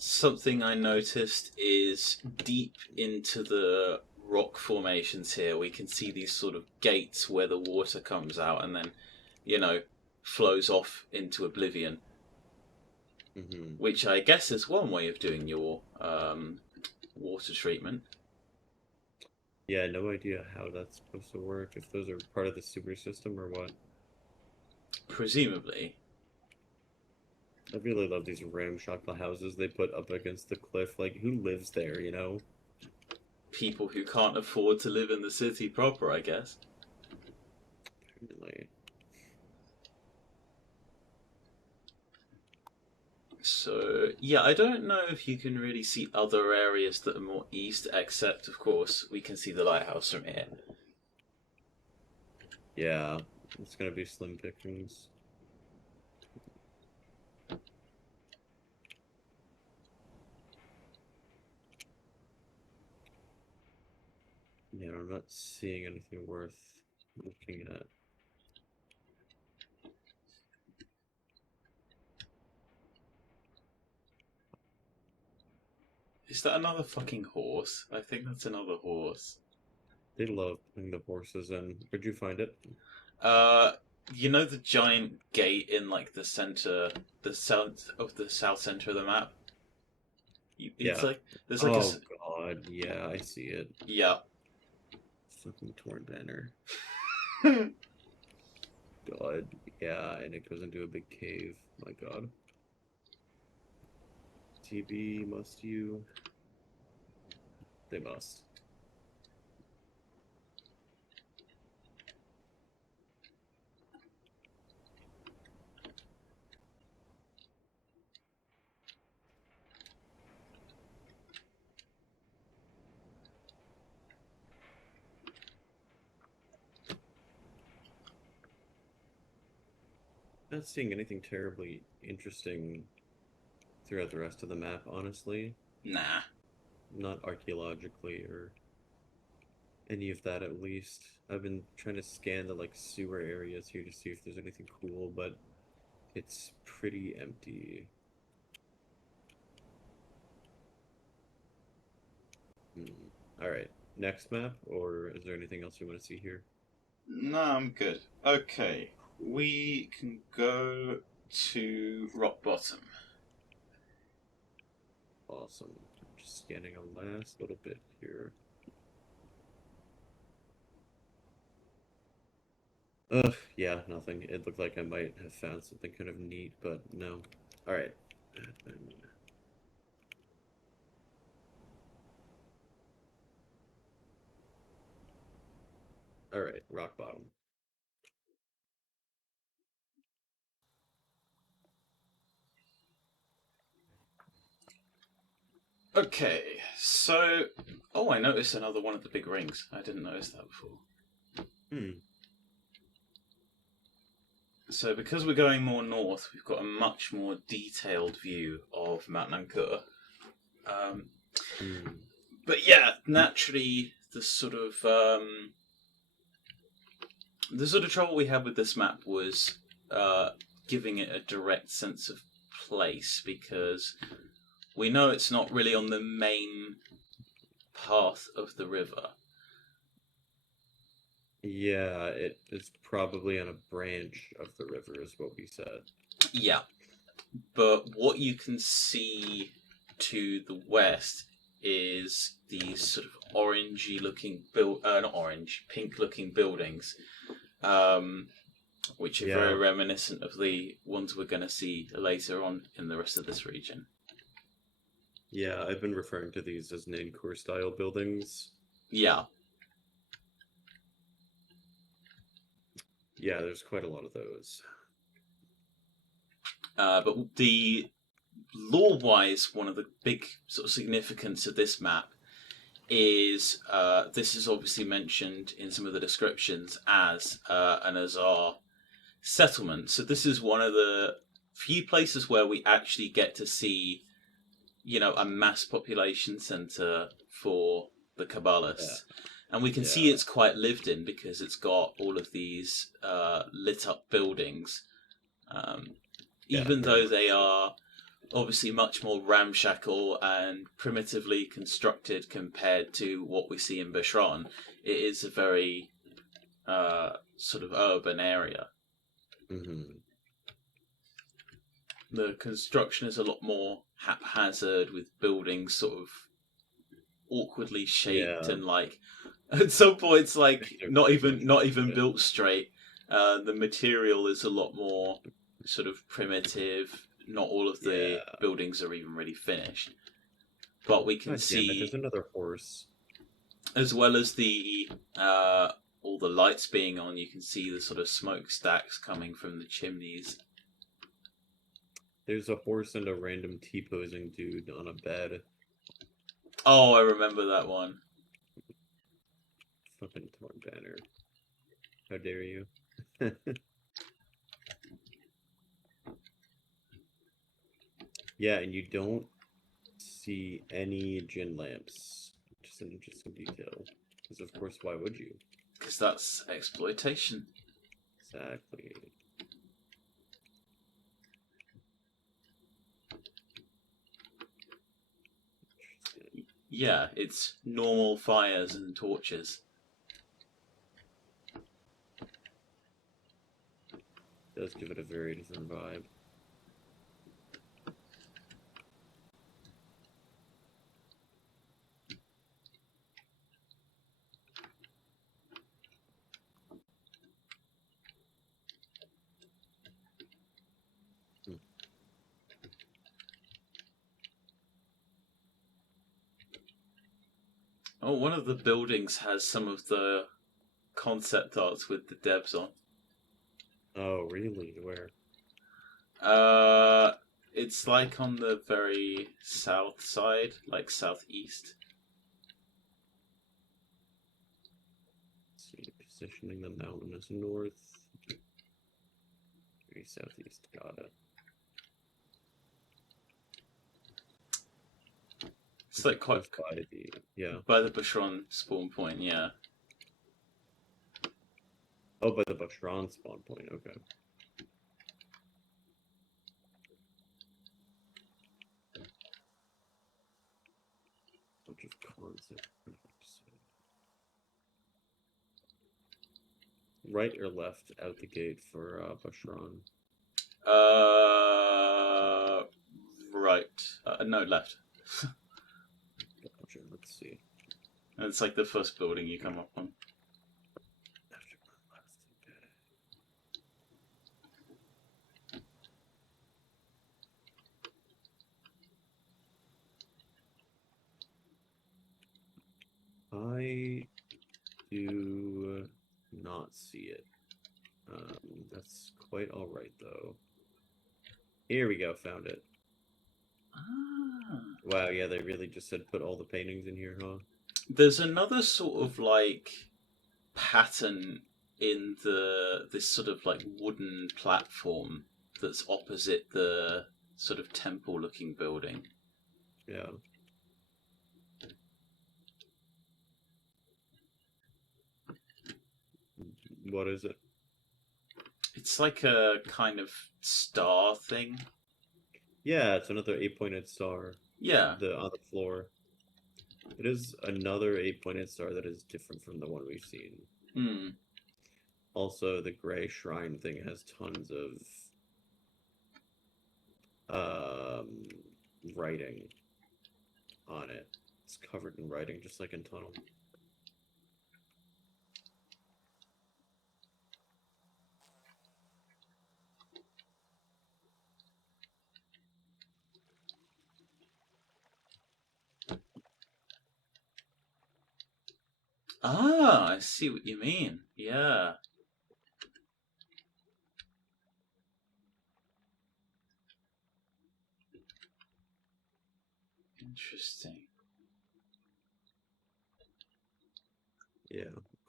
Something I noticed is deep into the rock formations here, we can see these sort of gates where the water comes out and then, you know, flows off into oblivion. Mm-hmm. Which I guess is one way of doing your water treatment. Yeah, no idea how that's supposed to work, if those are part of the sewer system or what. Presumably. I really love these ramshackle houses they put up against the cliff. Like, who lives there, you know? People who can't afford to live in the city proper, I guess. Apparently. So, yeah, I don't know if you can really see other areas that are more east, except, of course, we can see the lighthouse from here. Yeah, it's gonna be slim pickings. Yeah, I'm not seeing anything worth looking at. Is that another fucking horse? I think that's another horse. They love putting the horses in. Where'd you find it? You know the giant gate in like the center, the south center of the map? It's Yeah. like there's like Oh god, yeah, I see it. yeah. Fucking torn banner. God, yeah, and it goes into a big cave. My God. TB, must you? They must. Not seeing anything terribly interesting throughout the rest of the map, honestly. Nah. Not archaeologically or any of that, at least. I've been trying to scan the like sewer areas here to see if there's anything cool, but it's pretty empty. Alright, next map, or is there anything else you want to see here? No, I'm good. Okay, we can go to Rock Bottom. Awesome. Just scanning a last little bit here. Ugh, yeah, nothing. It looked like I might have found something kind of neat, but no. Alright. Alright, rock bottom. Okay, so... Oh, I noticed another one of the big rings. I didn't notice that before. So because we're going more north, we've got a much more detailed view of Mount Nankur. But yeah, naturally, the sort of trouble we had with this map was giving it a direct sense of place, because we know it's not really on the main path of the river. Yeah, it is probably on a branch of the river, is what we said. Yeah, but what you can see to the west is these sort of orangey-looking not orange, pink-looking buildings, which are very reminiscent of the ones we're going to see later on in the rest of this region. Yeah, I've been referring to these as Nankur-style buildings. Yeah. Yeah, there's quite a lot of those. But the lore-wise, one of the big sort of significance of this map is this is obviously mentioned in some of the descriptions as an Azar settlement. So this is one of the few places where we actually get to see, you know, a mass population center for the Kabbalists. Yeah. And we can see it's quite lived in because it's got all of these lit up buildings. Even though they are obviously much more ramshackle and primitively constructed compared to what we see in Bashrahn, it is a very sort of urban area. Mm-hmm. The construction is a lot more haphazard, with buildings sort of awkwardly shaped and like at some points like not even built straight. The material is a lot more sort of primitive. Not all of the buildings are even really finished, but we can see there's another horse. As well as the all the lights being on, you can see the sort of smokestacks coming from the chimneys. There's a horse and a random T-posing dude on a bed. Oh, I remember that one. Fucking torn banner. How dare you? Yeah, and you don't see any gin lamps. Just an interesting detail. Because of course, why would you? Because that's exploitation. Exactly. Yeah, it's normal fires and torches. Does give it a very different vibe. Oh, one of the buildings has some of the concept arts with the devs on. Oh, really? Where? It's like on the very south side, like southeast. Let's see, positioning the mountain as north. Very southeast, got it. It's like quite Close by the, yeah. by the Bashrahn spawn point, yeah. Oh, by the Bashrahn spawn point, okay. Bunch of concept. Right or left out the gate for Bashrahn? Right. No, left. Gotcha, let's see. And it's like the first building you come up on. After my last, okay. I do not see it. That's quite all right, though. Here we go, found it. Ah. Wow, yeah, they really just said put all the paintings in here, huh? There's another sort of like pattern in this sort of like wooden platform that's opposite the sort of temple-looking building. Yeah. What is it? It's like a kind of star thing. Yeah, it's another 8-pointed star. Yeah. On the floor. It is another 8-pointed star that is different from the one we've seen. Hmm. Also, the gray shrine thing has tons of writing on it. It's covered in writing, just like in Tunnel. Ah, I see what you mean. Yeah. Interesting. Yeah.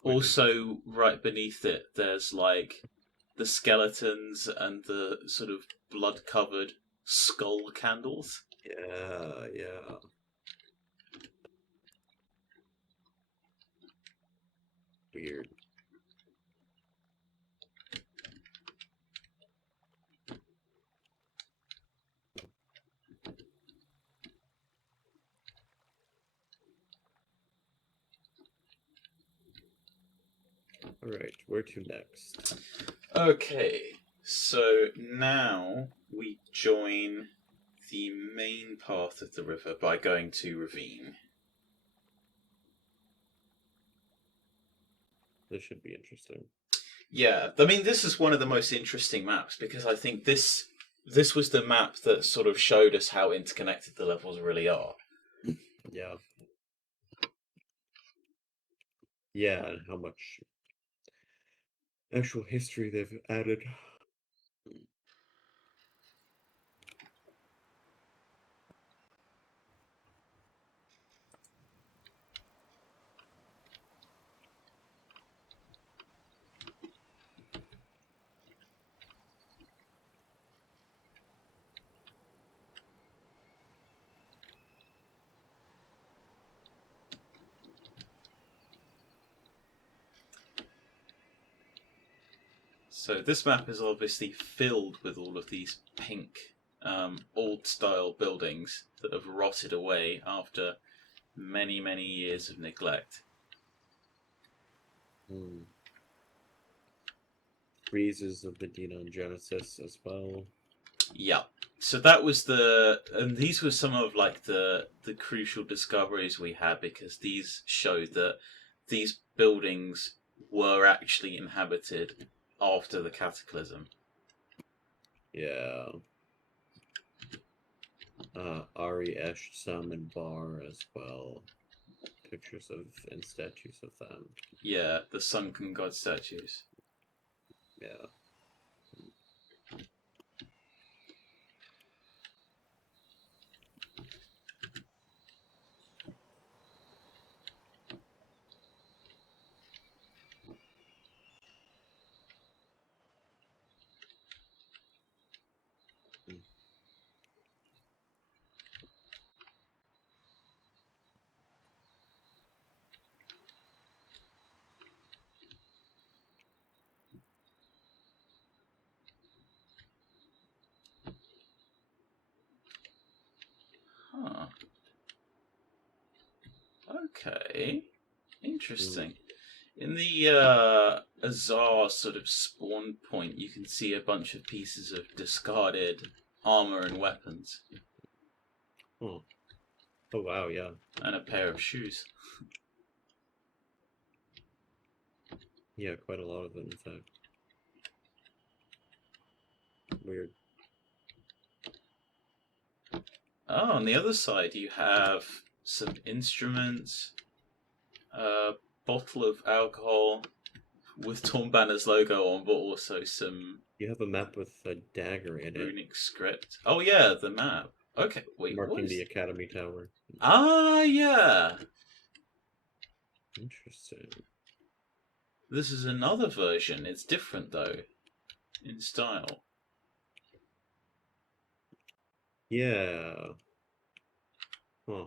Also, right beneath it, there's like the skeletons and the sort of blood-covered skull candles. Yeah, yeah. Weird. Alright, where to next? Okay, so now we join the main path of the river by going to Ravine. This should be interesting. Yeah, I mean, this is one of the most interesting maps because I think this was the map that sort of showed us how interconnected the levels really are. Yeah. Yeah, and how much actual history they've added. So this map is obviously filled with all of these pink, old-style buildings that have rotted away after many, many years of neglect. Friezes of Medina and Genesis as well. Yeah. So that was and these were some of like the crucial discoveries we had because these showed that these buildings were actually inhabited after the cataclysm. Yeah. Ari Esh, Sam, and Bar as well. pictures of and statues of them. Yeah, the sunken god statues. Yeah. Huh. Okay. Interesting. In the Azar sort of spawn point, you can see a bunch of pieces of discarded armor and weapons. Oh. Oh wow, yeah. And a pair of shoes. Yeah, quite a lot of them, in fact. Weird. Oh, on the other side you have some instruments, a bottle of alcohol with Tom Banner's logo on, but also some You have a map with a dagger in it, runic script. Oh yeah, the map. Okay, wait, what marking is... the Academy Tower. Ah, yeah. Interesting. This is another version. It's different though, in style. Yeah. Huh.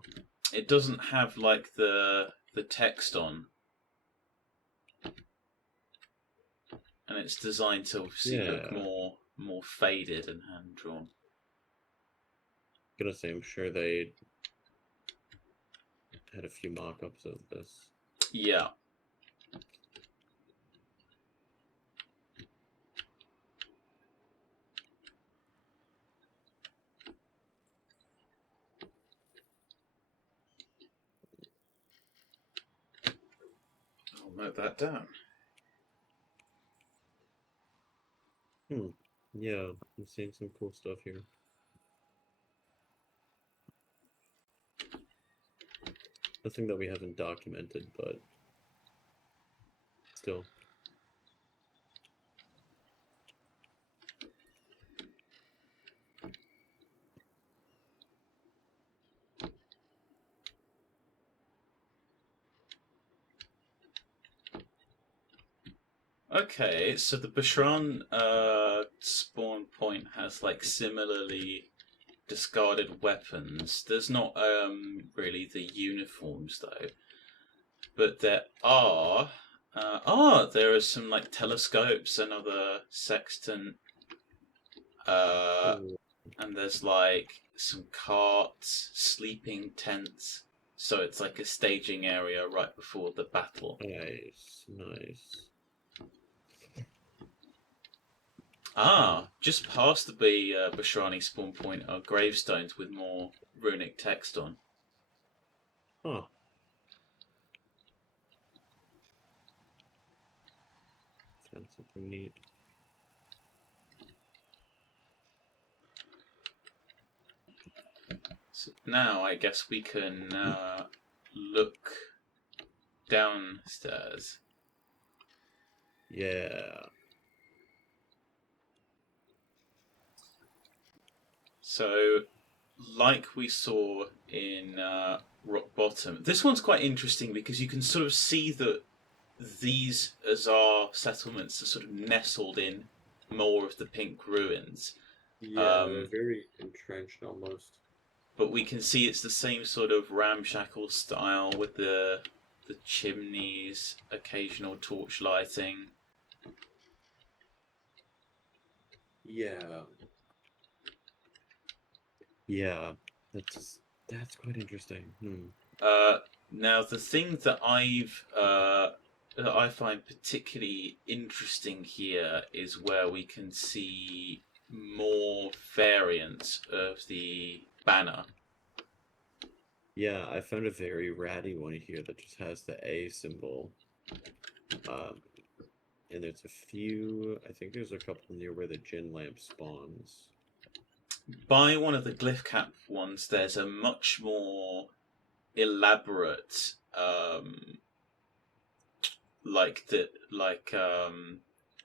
It doesn't have like the text on, and it's designed to obviously look Yeah. more faded and hand drawn. Gonna say, I'm sure they had a few mock-ups of this. Yeah. I'll note that down. Yeah, I'm seeing some cool stuff here. Nothing that we haven't documented, but still. Okay, so the Bashrahn spawn point has like similarly discarded weapons. There's not really the uniforms though, but there are there are some like telescopes, another sextant, Ooh, and there's like some carts, sleeping tents. So it's like a staging area right before the battle. nice, nice. Ah, just past the Bashrani spawn point are gravestones with more runic text on. Huh. Sounds something neat. So now I guess we can look downstairs. Yeah. So, like we saw in Rock Bottom, this one's quite interesting because you can sort of see that these Azar settlements are sort of nestled in more of the pink ruins. Yeah, they're very entrenched almost. But we can see it's the same sort of ramshackle style with the chimneys, occasional torch lighting. Yeah. Yeah, that's quite interesting. Now the thing that I find particularly interesting here is where we can see more variants of the banner. Yeah, I found a very ratty one here that just has the A symbol. And there's a few, I think there's a couple near where the gin lamp spawns. By one of the glyph cap ones, there's a much more elaborate um,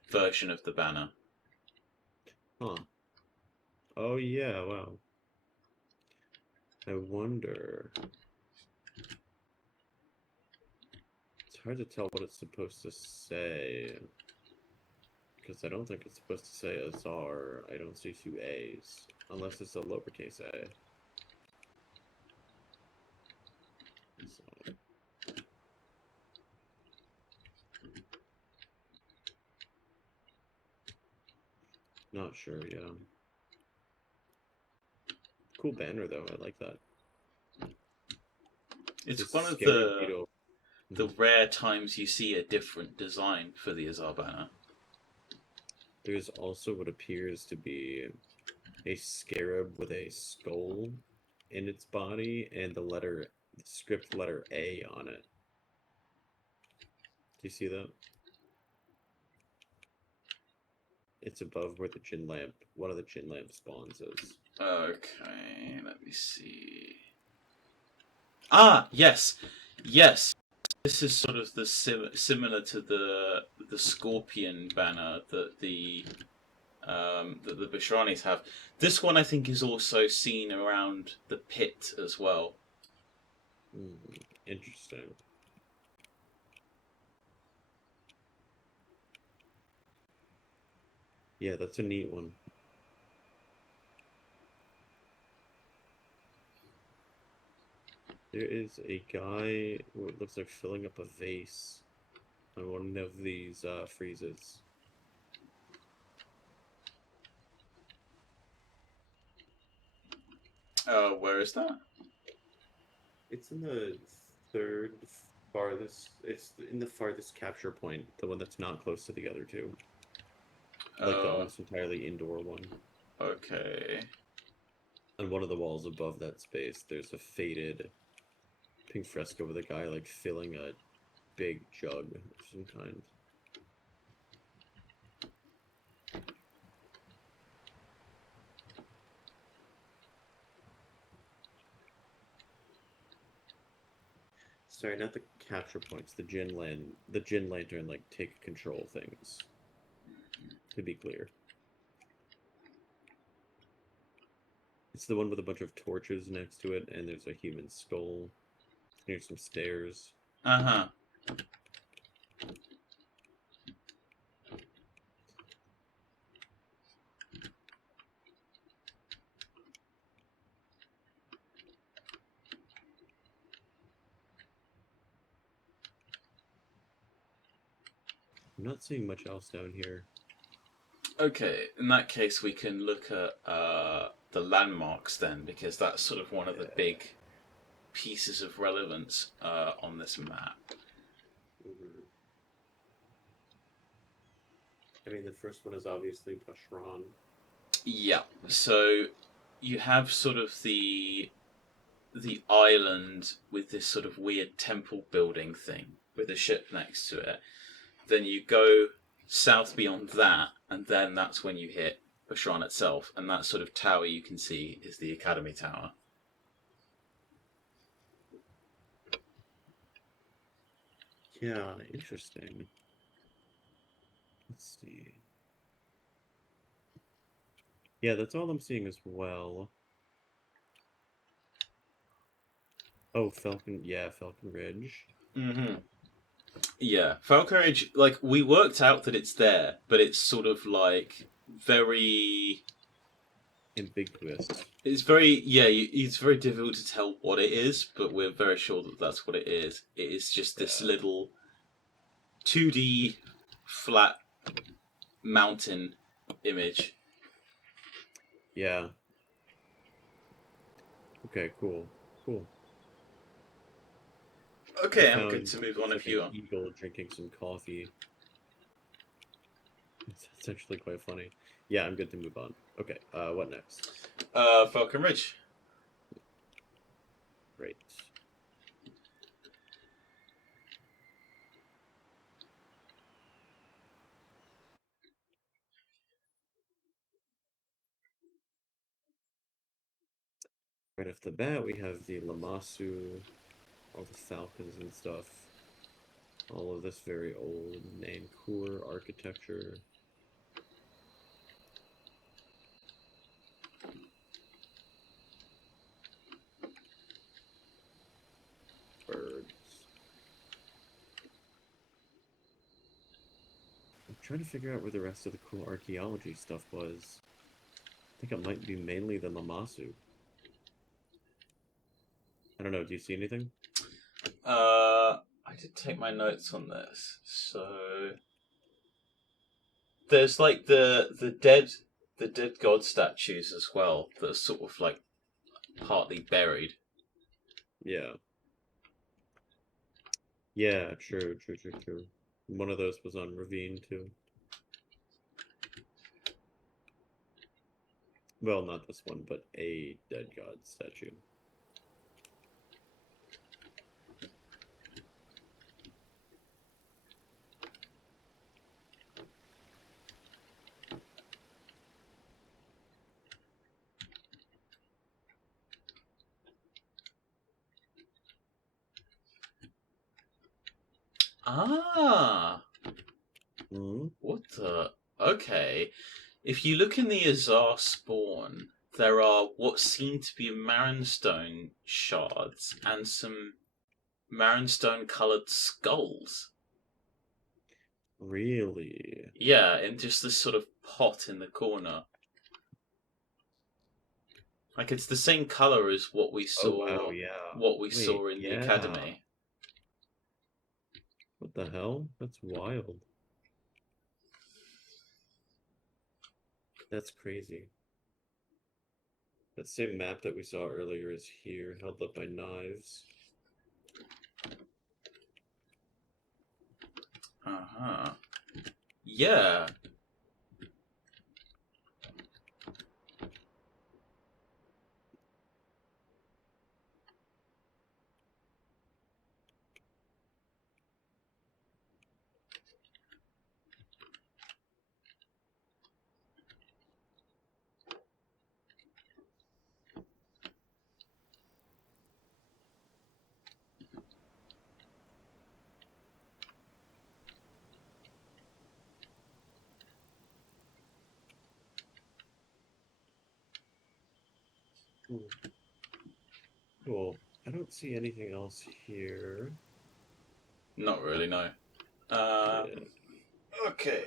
version of the banner. Huh. Oh yeah, wow. I wonder. It's hard to tell what it's supposed to say. Because I don't think it's supposed to say Azar. I don't see two A's. Unless it's a lowercase a. So. Not sure, yeah. Cool banner though, I like that. It's one of scary beetle. the rare times you see a different design for the Azar banner. There's also what appears to be a scarab with a skull in its body and the script letter A on it. Do you see that? It's above where the gin lamp, one of the gin lamp spawns is. Okay, let me see. Ah, yes, yes. This is sort of the similar to the scorpion banner that the Bashranis have. This one I think is also seen around the pit as well. Interesting. Yeah, that's a neat one. There is a guy who it looks like filling up a vase on one of these freezes. Where is that? It's in the third farthest. It's in the farthest capture point, the one that's not close to the other two. Like the almost entirely indoor one. Okay. On one of the walls above that space, there's a faded pink fresco with a guy like filling a big jug of some kind. Sorry, not the capture points, the gin lantern like take control things. To be clear. It's the one with a bunch of torches next to it, and there's a human skull near some stairs. Uh-huh. I'm not seeing much else down here. Okay, in that case we can look at the landmarks then, because that's sort of one of the big pieces of relevance on this map. I mean, the first one is obviously Bashrahn. Yeah, so you have sort of the island with this sort of weird temple building thing with a ship next to it. Then you go south beyond that, and then that's when you hit Bashrahn itself, and that sort of tower you can see is the Academy Tower. Yeah, interesting. Let's see. Yeah, that's all I'm seeing as well. Oh, Falcon Ridge. Mm-hmm. Yeah, Falcon Ridge, like, we worked out that it's there, but it's sort of, like, very... ambiguous. It's very, it's very difficult to tell what it is, but we're very sure that that's what it is. It is just this little 2D flat mountain image. Yeah. Okay, cool. Okay, I'm good to move on if you are. Eagle drinking some coffee. It's actually quite funny. Yeah, I'm good to move on. Okay, what next? Falcon Ridge. Great. Right off the bat, we have the Lamassu all the falcons and stuff. All of this very old Nankur architecture. Birds. I'm trying to figure out where the rest of the cool archaeology stuff was. I think it might be mainly the Lamasu. I don't know, do you see anything? I did take my notes on this. So there's like the dead god statues as well that are sort of like partly buried. Yeah. Yeah, true. One of those was on Ravine too. Well, not this one, but a dead god statue. Ah, Hmm? what the? Okay. If you look in the Azar spawn, there are what seem to be Marinstone shards and some Marinstone coloured skulls. Really? Yeah, in just this sort of pot in the corner. Like it's the same colour as what we saw. Oh, wow, yeah. What we Wait, saw in the yeah. academy. What the hell? That's wild. That's crazy. That same map that we saw earlier is here, held up by knives. Uh-huh. Yeah. Cool. I don't see anything else here. Not really, no. Yeah. Okay.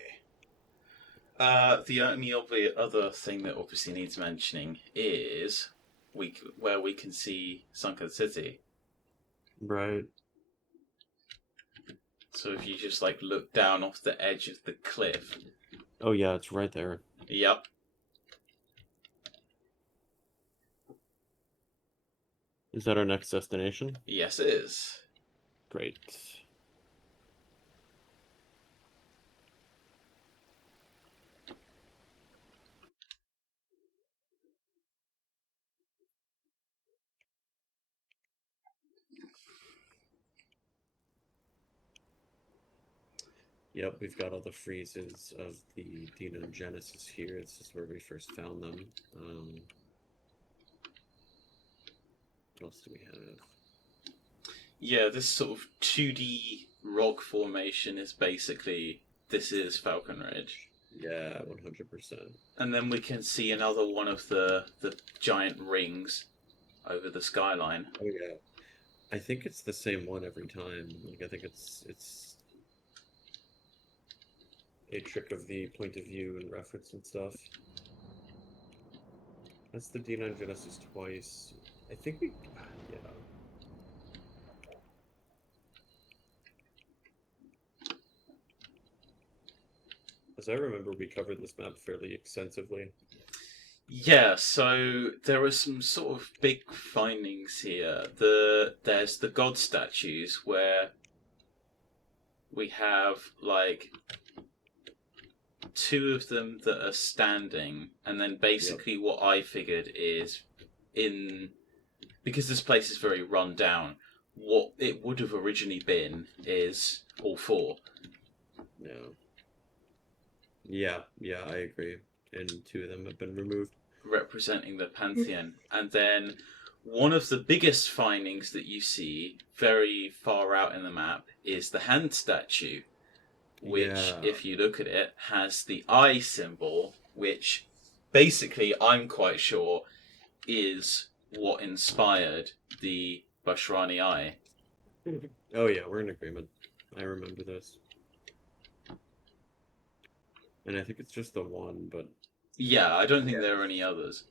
The only other thing that obviously needs mentioning is where we can see Sunken City. Right. So if you just like look down off the edge of the cliff. Oh yeah, it's right there. Yep. Is that our next destination? Yes, it is. Great. Yep, we've got all the freezes of the Dinogenesis here. This is where we first found them. What else do we have? Yeah, this sort of 2D rock formation is basically, this is Falcon Ridge. Yeah, 100%. And then we can see another one of the giant rings over the skyline. Oh yeah. I think it's the same one every time. Like I think it's a trick of the point of view and reference and stuff. That's the D9 Genesis twice. I think we yeah. As I remember, we covered this map fairly extensively. Yeah, so there are some sort of big findings here. There's the god statues where we have like two of them that are standing, and then basically what I figured is because this place is very run down, what it would have originally been is all four. No. Yeah, I agree. And two of them have been removed. Representing the Pantheon. And then one of the biggest findings that you see very far out in the map is the hand statue, which, if you look at it, has the eye symbol, which basically I'm quite sure is what inspired the Bashrahni eye. Oh yeah, we're in agreement. I remember this. And I think it's just the one, but... Yeah, I don't think there are any others.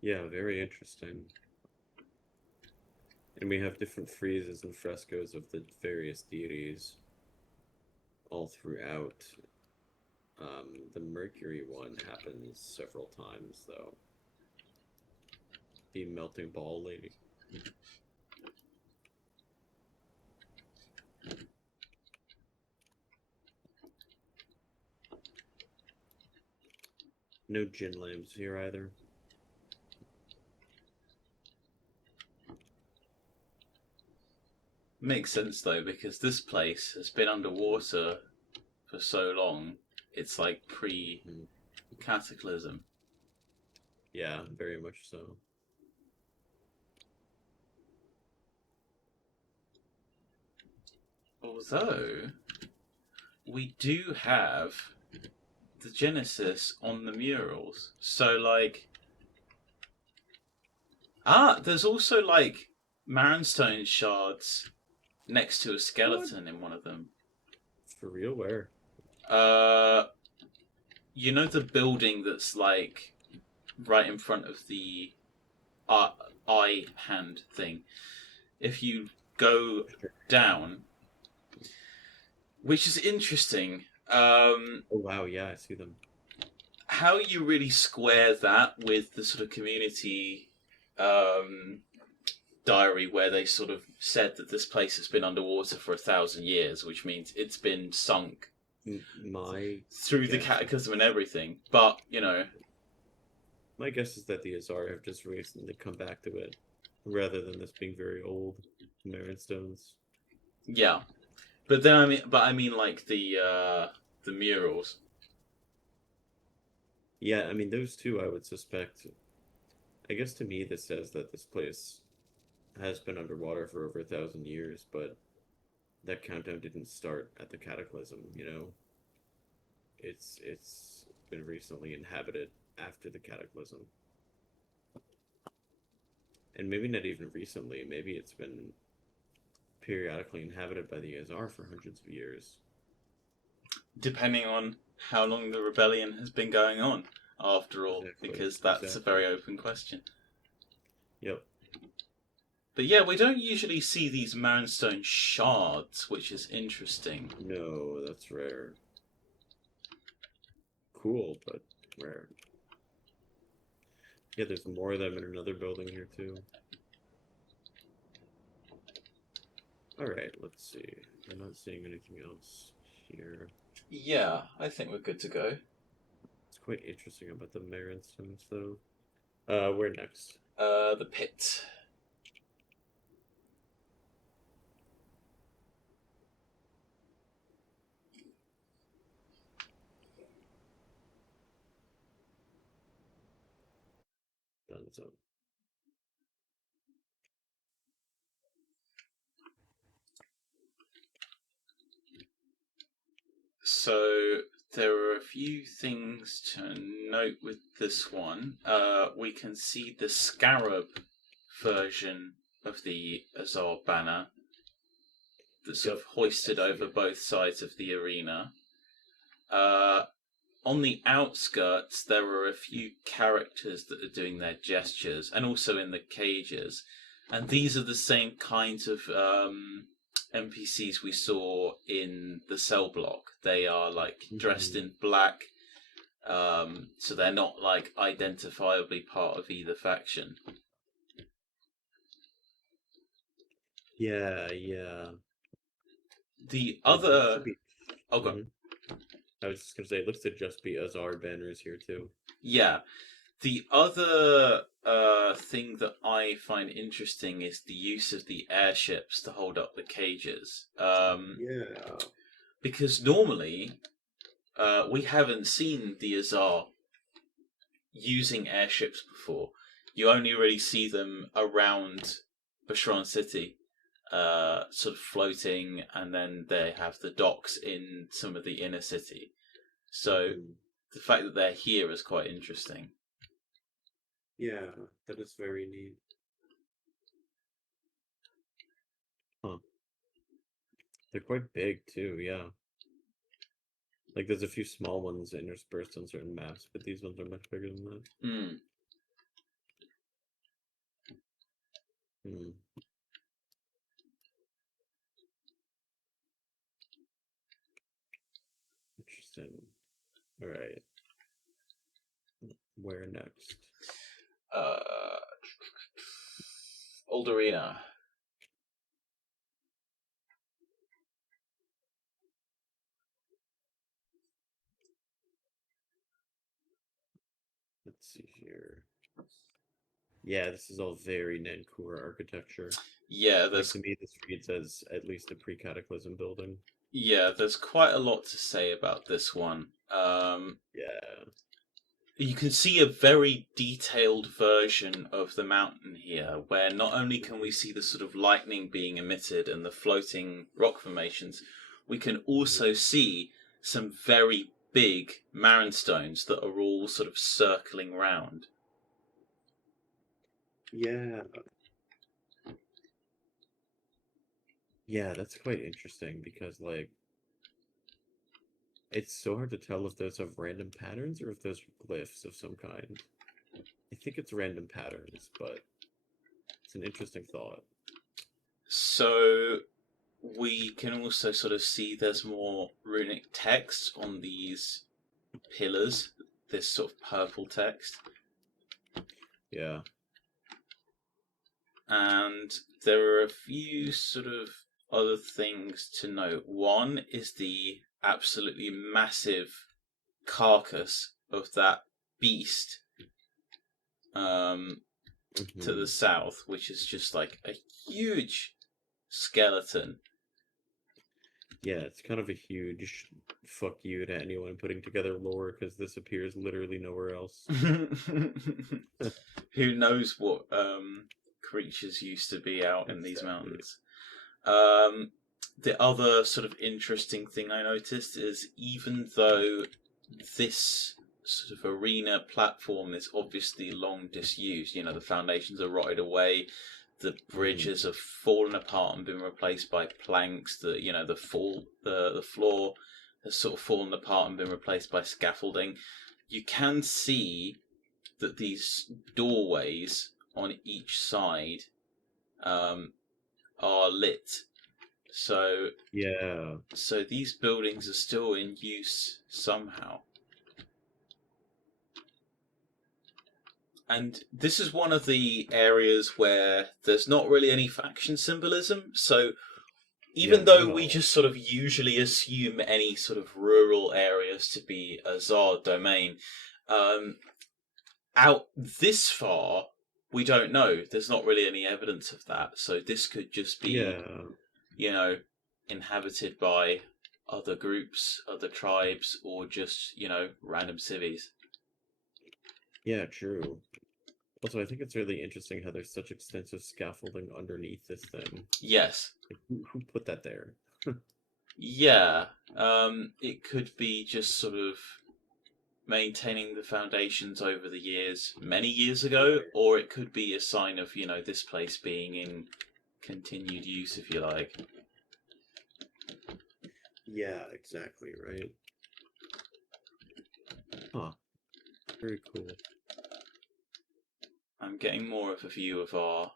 Yeah, very interesting. And we have different friezes and frescoes of the various deities all throughout. The Mercury one happens several times, though. The melting ball lady. No gin lamps here either. Makes sense though, because this place has been underwater for so long. It's like pre-cataclysm. Yeah, very much so. Although, we do have the Genesis on the murals. So, like... there's also, like, Marinstone shards next to a skeleton in one of them. For real? Where? You know the building that's, like, right in front of the eye hand thing? If you go down... Which is interesting. Oh wow, yeah, I see them. How you really square that with the sort of community diary where they sort of said that this place has been underwater for 1,000 years, which means it's been sunk through the cataclysm and everything. But, you know... My guess is that the Azar have just recently come back to it, rather than this being very old Marinstones. Yeah. But then I mean like the murals. Yeah, I mean those two I would suspect. I guess to me this says that this place has been underwater for over 1,000 years, but that countdown didn't start at the cataclysm, you know? It's been recently inhabited after the cataclysm. And maybe not even recently, maybe it's been periodically inhabited by the Azar for hundreds of years. Depending on how long the rebellion has been going on, after all, because that's a very open question. Yep. But yeah, we don't usually see these Marinstone shards, which is interesting. No, that's rare. Cool, but rare. Yeah, there's more of them in another building here too. Alright, let's see. I'm not seeing anything else here. Yeah, I think we're good to go. It's quite interesting about the Marinstones, though. Where next? The pit. Done so. So there are a few things to note with this one. We can see the scarab version of the Azar banner that's sort of hoisted over both sides of the arena. On the outskirts, there are a few characters that are doing their gestures, and also in the cages. And these are the same kinds of NPCs we saw in the cell block. They are like dressed in black, so they're not like identifiably part of either faction. Yeah, yeah. The other... Oh, go on. I was just going to say, it looks to just be Azar banners here, too. Yeah. The other thing that I find interesting is the use of the airships to hold up the cages. Yeah. Because normally, we haven't seen the Azar using airships before. You only really see them around Bashrahn City, sort of floating, and then they have the docks in some of the inner city. So the fact that they're here is quite interesting. Yeah, that is very neat. Huh. They're quite big too, yeah. Like there's a few small ones interspersed on certain maps, but these ones are much bigger than that. Hmm. Interesting. Alright. Where next? Old Arena. Let's see here. Yeah, this is all very Nankur architecture. Yeah, Like there's to me, this reads as at least a pre-cataclysm building. there's quite a lot to say about this one. Yeah. You can see a very detailed version of the mountain here, where not only can we see the sort of lightning being emitted and the floating rock formations, we can also see some very big Marin stones that are all sort of circling round. Yeah. Yeah, that's quite interesting because, like, it's so hard to tell if those have random patterns or if those are glyphs of some kind. I think it's random patterns, but it's an interesting thought. So we can also sort of see there's more runic text on these pillars, this sort of purple text. Yeah. And there are a few sort of other things to note. One is the absolutely massive carcass of that beast to the south, which is just like a huge skeleton. Yeah, it's kind of a huge fuck you to anyone putting together lore because this appears literally nowhere else. Who knows what creatures used to be out in these Exactly. mountains. The other sort of interesting thing I noticed is even though this sort of arena platform is obviously long disused, the foundations are rotted away, the bridges have fallen apart and been replaced by planks, the floor has sort of fallen apart and been replaced by scaffolding. You can see that these doorways on each side are lit. So Yeah. So these buildings are still in use somehow. And this is one of the areas where there's not really any faction symbolism. So even though we just sort of usually assume any sort of rural areas to be Azar domain, out this far, we don't know. There's not really any evidence of that. So this could just be, inhabited by other groups, other tribes, or just, random civies. Yeah, true. Also, I think it's really interesting how there's such extensive scaffolding underneath this thing. Yes. Like, who put that there? Yeah. It could be just sort of maintaining the foundations over the years, many years ago, or it could be a sign of, this place being in continued use, if you like. Yeah, exactly, right? Huh. Very cool. I'm getting more of a view of our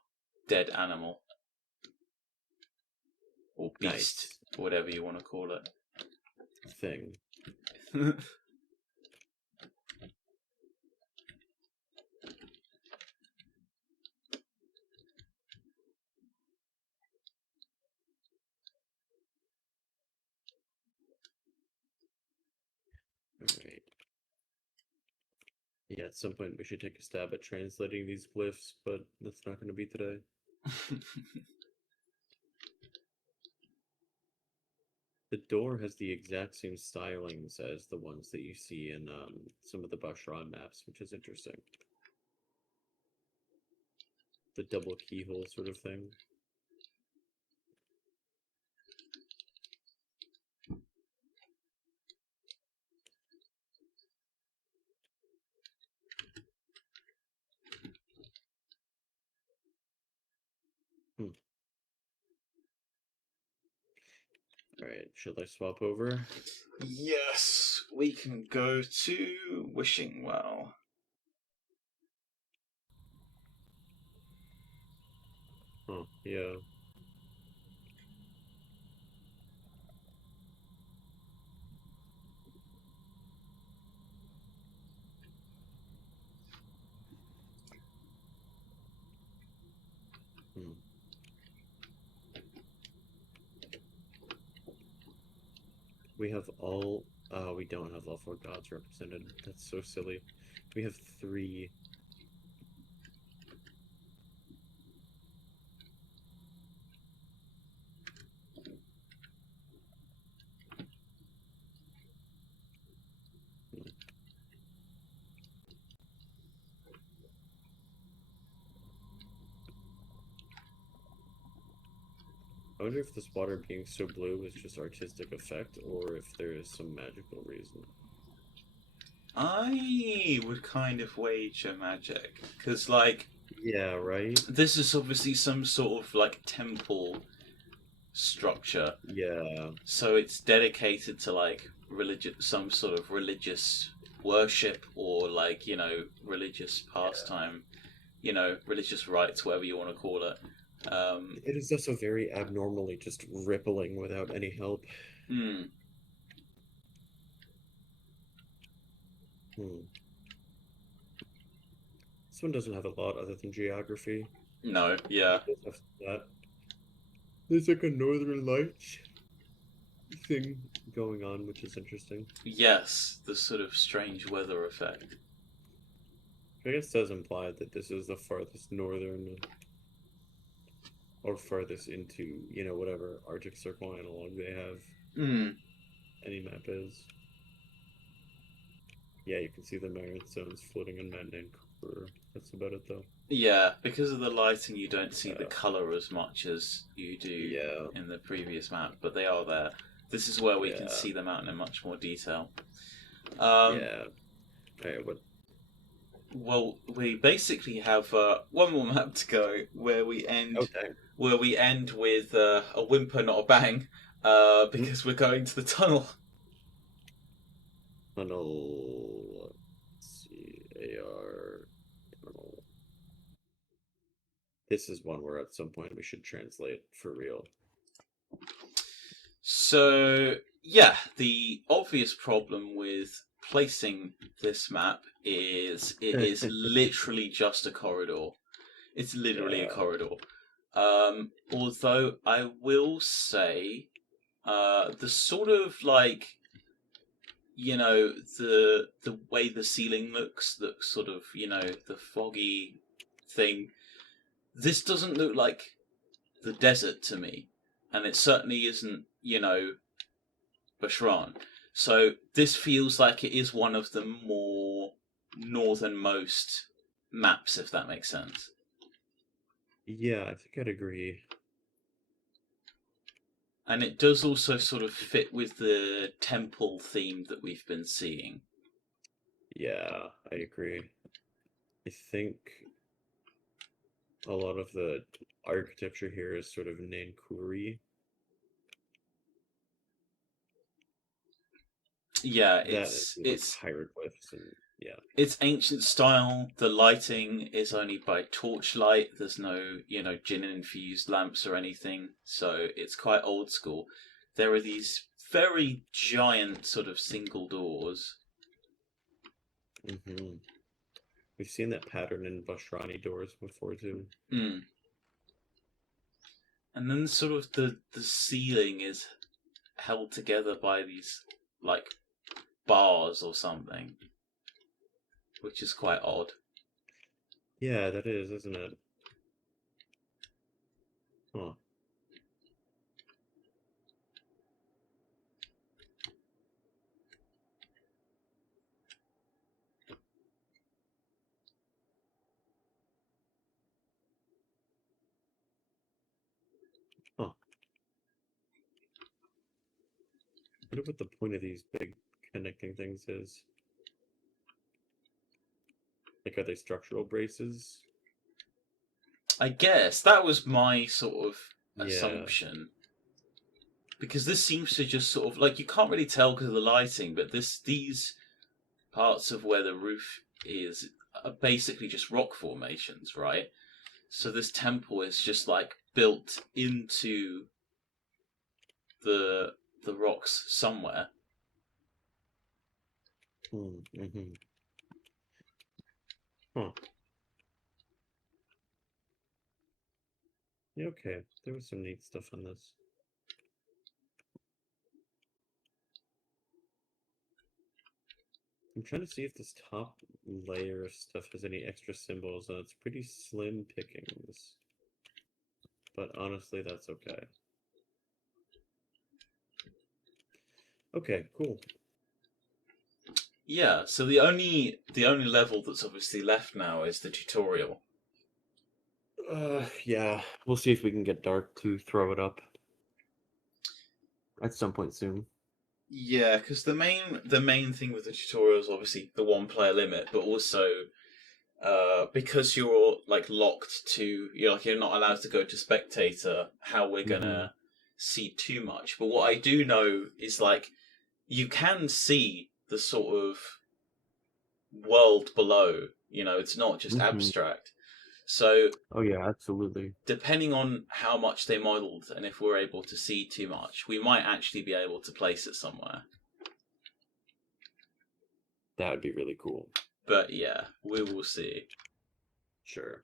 dead animal. Or beast, whatever you want to call it. Thing. Alright. Yeah, at some point we should take a stab at translating these glyphs, but that's not going to be today. The door has the exact same stylings as the ones that you see in some of the Bashrahn maps, which is interesting. The double keyhole sort of thing. Alright, should I swap over? Yes, we can go to Wishing Well. Oh, yeah. Hmm. We have all... we don't have all 4 gods represented. That's so silly. We have 3. Hmm. I wonder if this water being so blue is just artistic effect, or if there is some magical reason. I would kind of wager magic, because, like, Yeah, right? this is obviously some sort of, like, temple structure. Yeah. So it's dedicated to, like, some sort of religious worship, or, like, religious pastime, religious rites, whatever you want to call it. It is also very abnormally just rippling without any help. Hmm. This one doesn't have a lot other than geography. No, yeah. It does have that. There's like a Northern Lights thing going on, which is interesting. Yes, the sort of strange weather effect. I guess does imply that this is the farthest northern or farthest into, whatever Arctic Circle analog they have. Hmm. Any map is. Yeah, you can see the Marin zones floating in Mount Nankur. That's about it, though. Yeah, because of the lighting, you don't see the colour as much as you do in the previous map, but they are there. This is where we can see them out in much more detail. Yeah. Okay, what? Well, we basically have one more map to go where we end. Okay. Where we end with a whimper, not a bang, because we're going to the tunnel. Tunnel. Let's see. AR. Tunnel. This is one where at some point we should translate for real. So, yeah, the obvious problem with placing this map is it is literally just a corridor. It's literally a corridor. Although I will say, the sort of like, the way the ceiling looks, the sort of, the foggy thing. This doesn't look like the desert to me, and it certainly isn't, Bashrahn. So this feels like it is one of the more northernmost maps, if that makes sense. Yeah, I think I'd agree. And it does also sort of fit with the temple theme that we've been seeing. Yeah, I agree. I think a lot of the architecture here is sort of Nankuri. Yeah, It's like hieroglyphs and yeah. It's ancient style. The lighting is only by torchlight. There's no, gin infused lamps or anything. So it's quite old school. There are these very giant sort of single doors. Mm-hmm. We've seen that pattern in Bashrani doors before too. Mm. And then sort of the ceiling is held together by these like bars or something, which is quite odd. Yeah, that is, isn't it? Huh. wonder what the point of these big connecting things is. Like, are they structural braces? I guess that was my sort of Yeah. assumption. Because this seems to just sort of, like, you can't really tell because of the lighting, but these parts of where the roof is are basically just rock formations, right? So this temple is just, like, built into the rocks somewhere. Mm-hmm. Huh. Yeah, okay. There was some neat stuff on this. I'm trying to see if this top layer of stuff has any extra symbols, and it's pretty slim pickings. But honestly, that's okay. Okay, cool. Yeah, so the only level that's obviously left now is the tutorial. Yeah, we'll see if we can get Dark to throw it up at some point soon. Yeah, because the main thing with the tutorial is obviously the 1-player limit, but also because you're like locked to you're not allowed to go to spectator. How we're gonna see too much, but what I do know is like you can see the sort of world below. It's not just abstract. So, oh yeah, absolutely. Depending on how much they modelled and if we're able to see too much, we might actually be able to place it somewhere. That would be really cool. But yeah, we will see. Sure.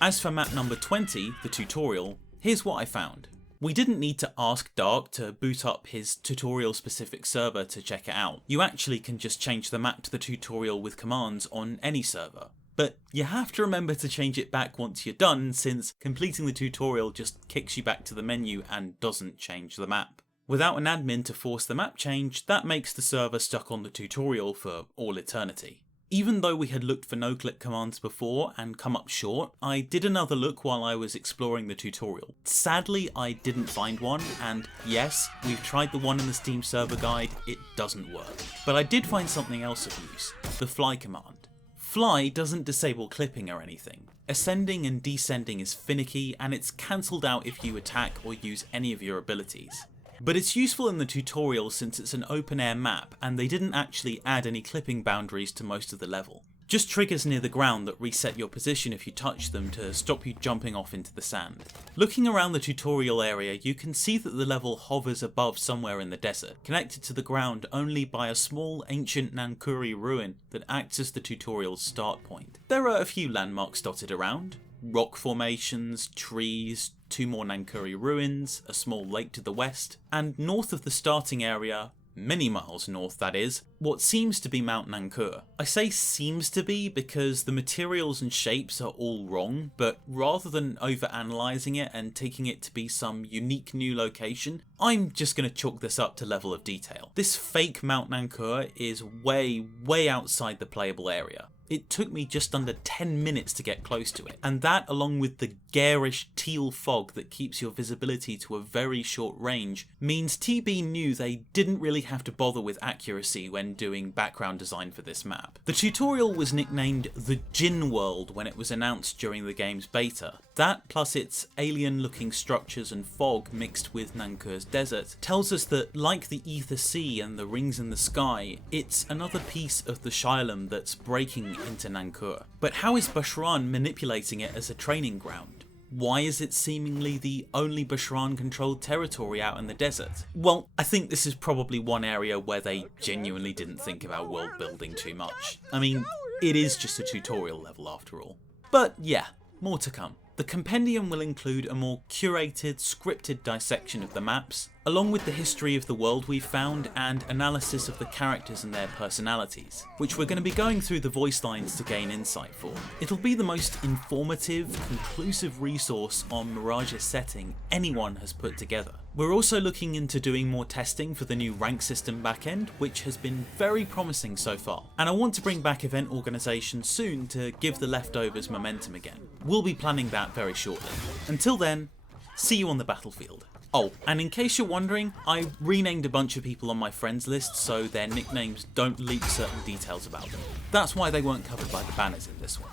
As for map number 20, the tutorial, here's what I found. We didn't need to ask Dark to boot up his tutorial specific server to check it out. You actually can just change the map to the tutorial with commands on any server. But you have to remember to change it back once you're done, since completing the tutorial just kicks you back to the menu and doesn't change the map. Without an admin to force the map change, that makes the server stuck on the tutorial for all eternity. Even though we had looked for no-click commands before and come up short, I did another look while I was exploring the tutorial. Sadly, I didn't find one, and yes, we've tried the one in the Steam server guide, it doesn't work. But I did find something else of use, the fly command. Fly doesn't disable clipping or anything. Ascending and descending is finicky, and it's cancelled out if you attack or use any of your abilities. But it's useful in the tutorial since it's an open air map and they didn't actually add any clipping boundaries to most of the level. Just triggers near the ground that reset your position if you touch them to stop you jumping off into the sand. Looking around the tutorial area, you can see that the level hovers above somewhere in the desert, connected to the ground only by a small ancient Nankuri ruin that acts as the tutorial's start point. There are a few landmarks dotted around. Rock formations, trees, 2 more Nankuri ruins, a small lake to the west, and north of the starting area, many miles north that is, what seems to be Mount Nankur. I say seems to be because the materials and shapes are all wrong, but rather than overanalyzing it and taking it to be some unique new location, I'm just going to chalk this up to level of detail. This fake Mount Nankur is way outside the playable area. It took me just under 10 minutes to get close to it, and that along with the garish teal fog that keeps your visibility to a very short range means TB knew they didn't really have to bother with accuracy when doing background design for this map. The tutorial was nicknamed the Jinn World when it was announced during the game's beta. That, plus its alien looking structures and fog mixed with Nankur's desert, tells us that like the Ether Sea and the rings in the sky, it's another piece of the Shylem that's breaking into Nankur. But how is Bashrahn manipulating it as a training ground? Why is it seemingly the only Bashrahn controlled territory out in the desert? Well, I think this is probably one area where they genuinely didn't think about world building too much. I mean, it is just a tutorial level after all. But yeah, more to come. The Compendium will include a more curated, scripted dissection of the maps, along with the history of the world we've found and analysis of the characters and their personalities, which we're going to be going through the voice lines to gain insight for. It'll be the most informative, conclusive resource on Mirage's setting anyone has put together. We're also looking into doing more testing for the new rank system backend, which has been very promising so far. And I want to bring back event organisation soon to give the leftovers momentum again. We'll be planning that very shortly. Until then, see you on the battlefield. Oh, and in case you're wondering, I renamed a bunch of people on my friends list so their nicknames don't leak certain details about them. That's why they weren't covered by the banners in this one.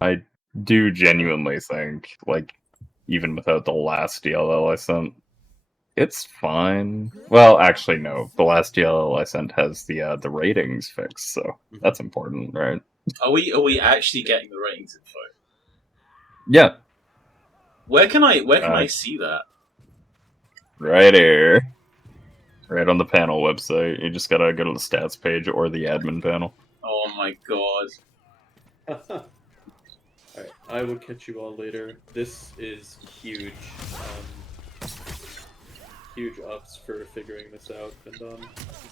I do genuinely think, like, even without the last DLL I sent, it's fine. Well, actually, no. The last DLL I sent has the ratings fixed, so that's important, right? Are we actually getting the ratings info? Yeah, Where can I see that? right here. Right on the panel website. You just gotta go to the stats page or the admin panel. Oh my god. Alright, I will catch you all later. This is huge. Huge ups for figuring this out. And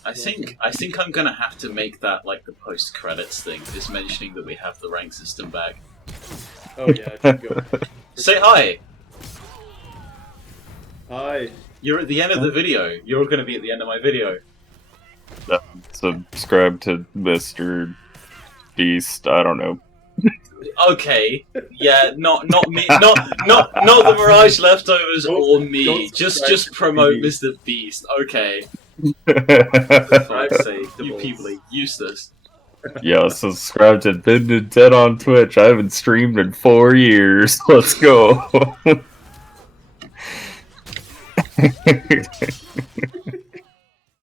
I think I'm gonna have to make that like the post credits thing, just mentioning that we have the rank system back. oh yeah, I should go. Say hi! Hi. You're at the end of the video. You're gonna be at the end of my video. Subscribe to Mr. Beast. I don't know. Okay, yeah, not me, not the Mirage leftovers or me. don't Just subscribe to promote me. Mr. Beast. Okay, for fuck's sake, you people are useless. Yeah, subscribe to Been 10 on Twitch. I haven't streamed in 4 years. Let's go.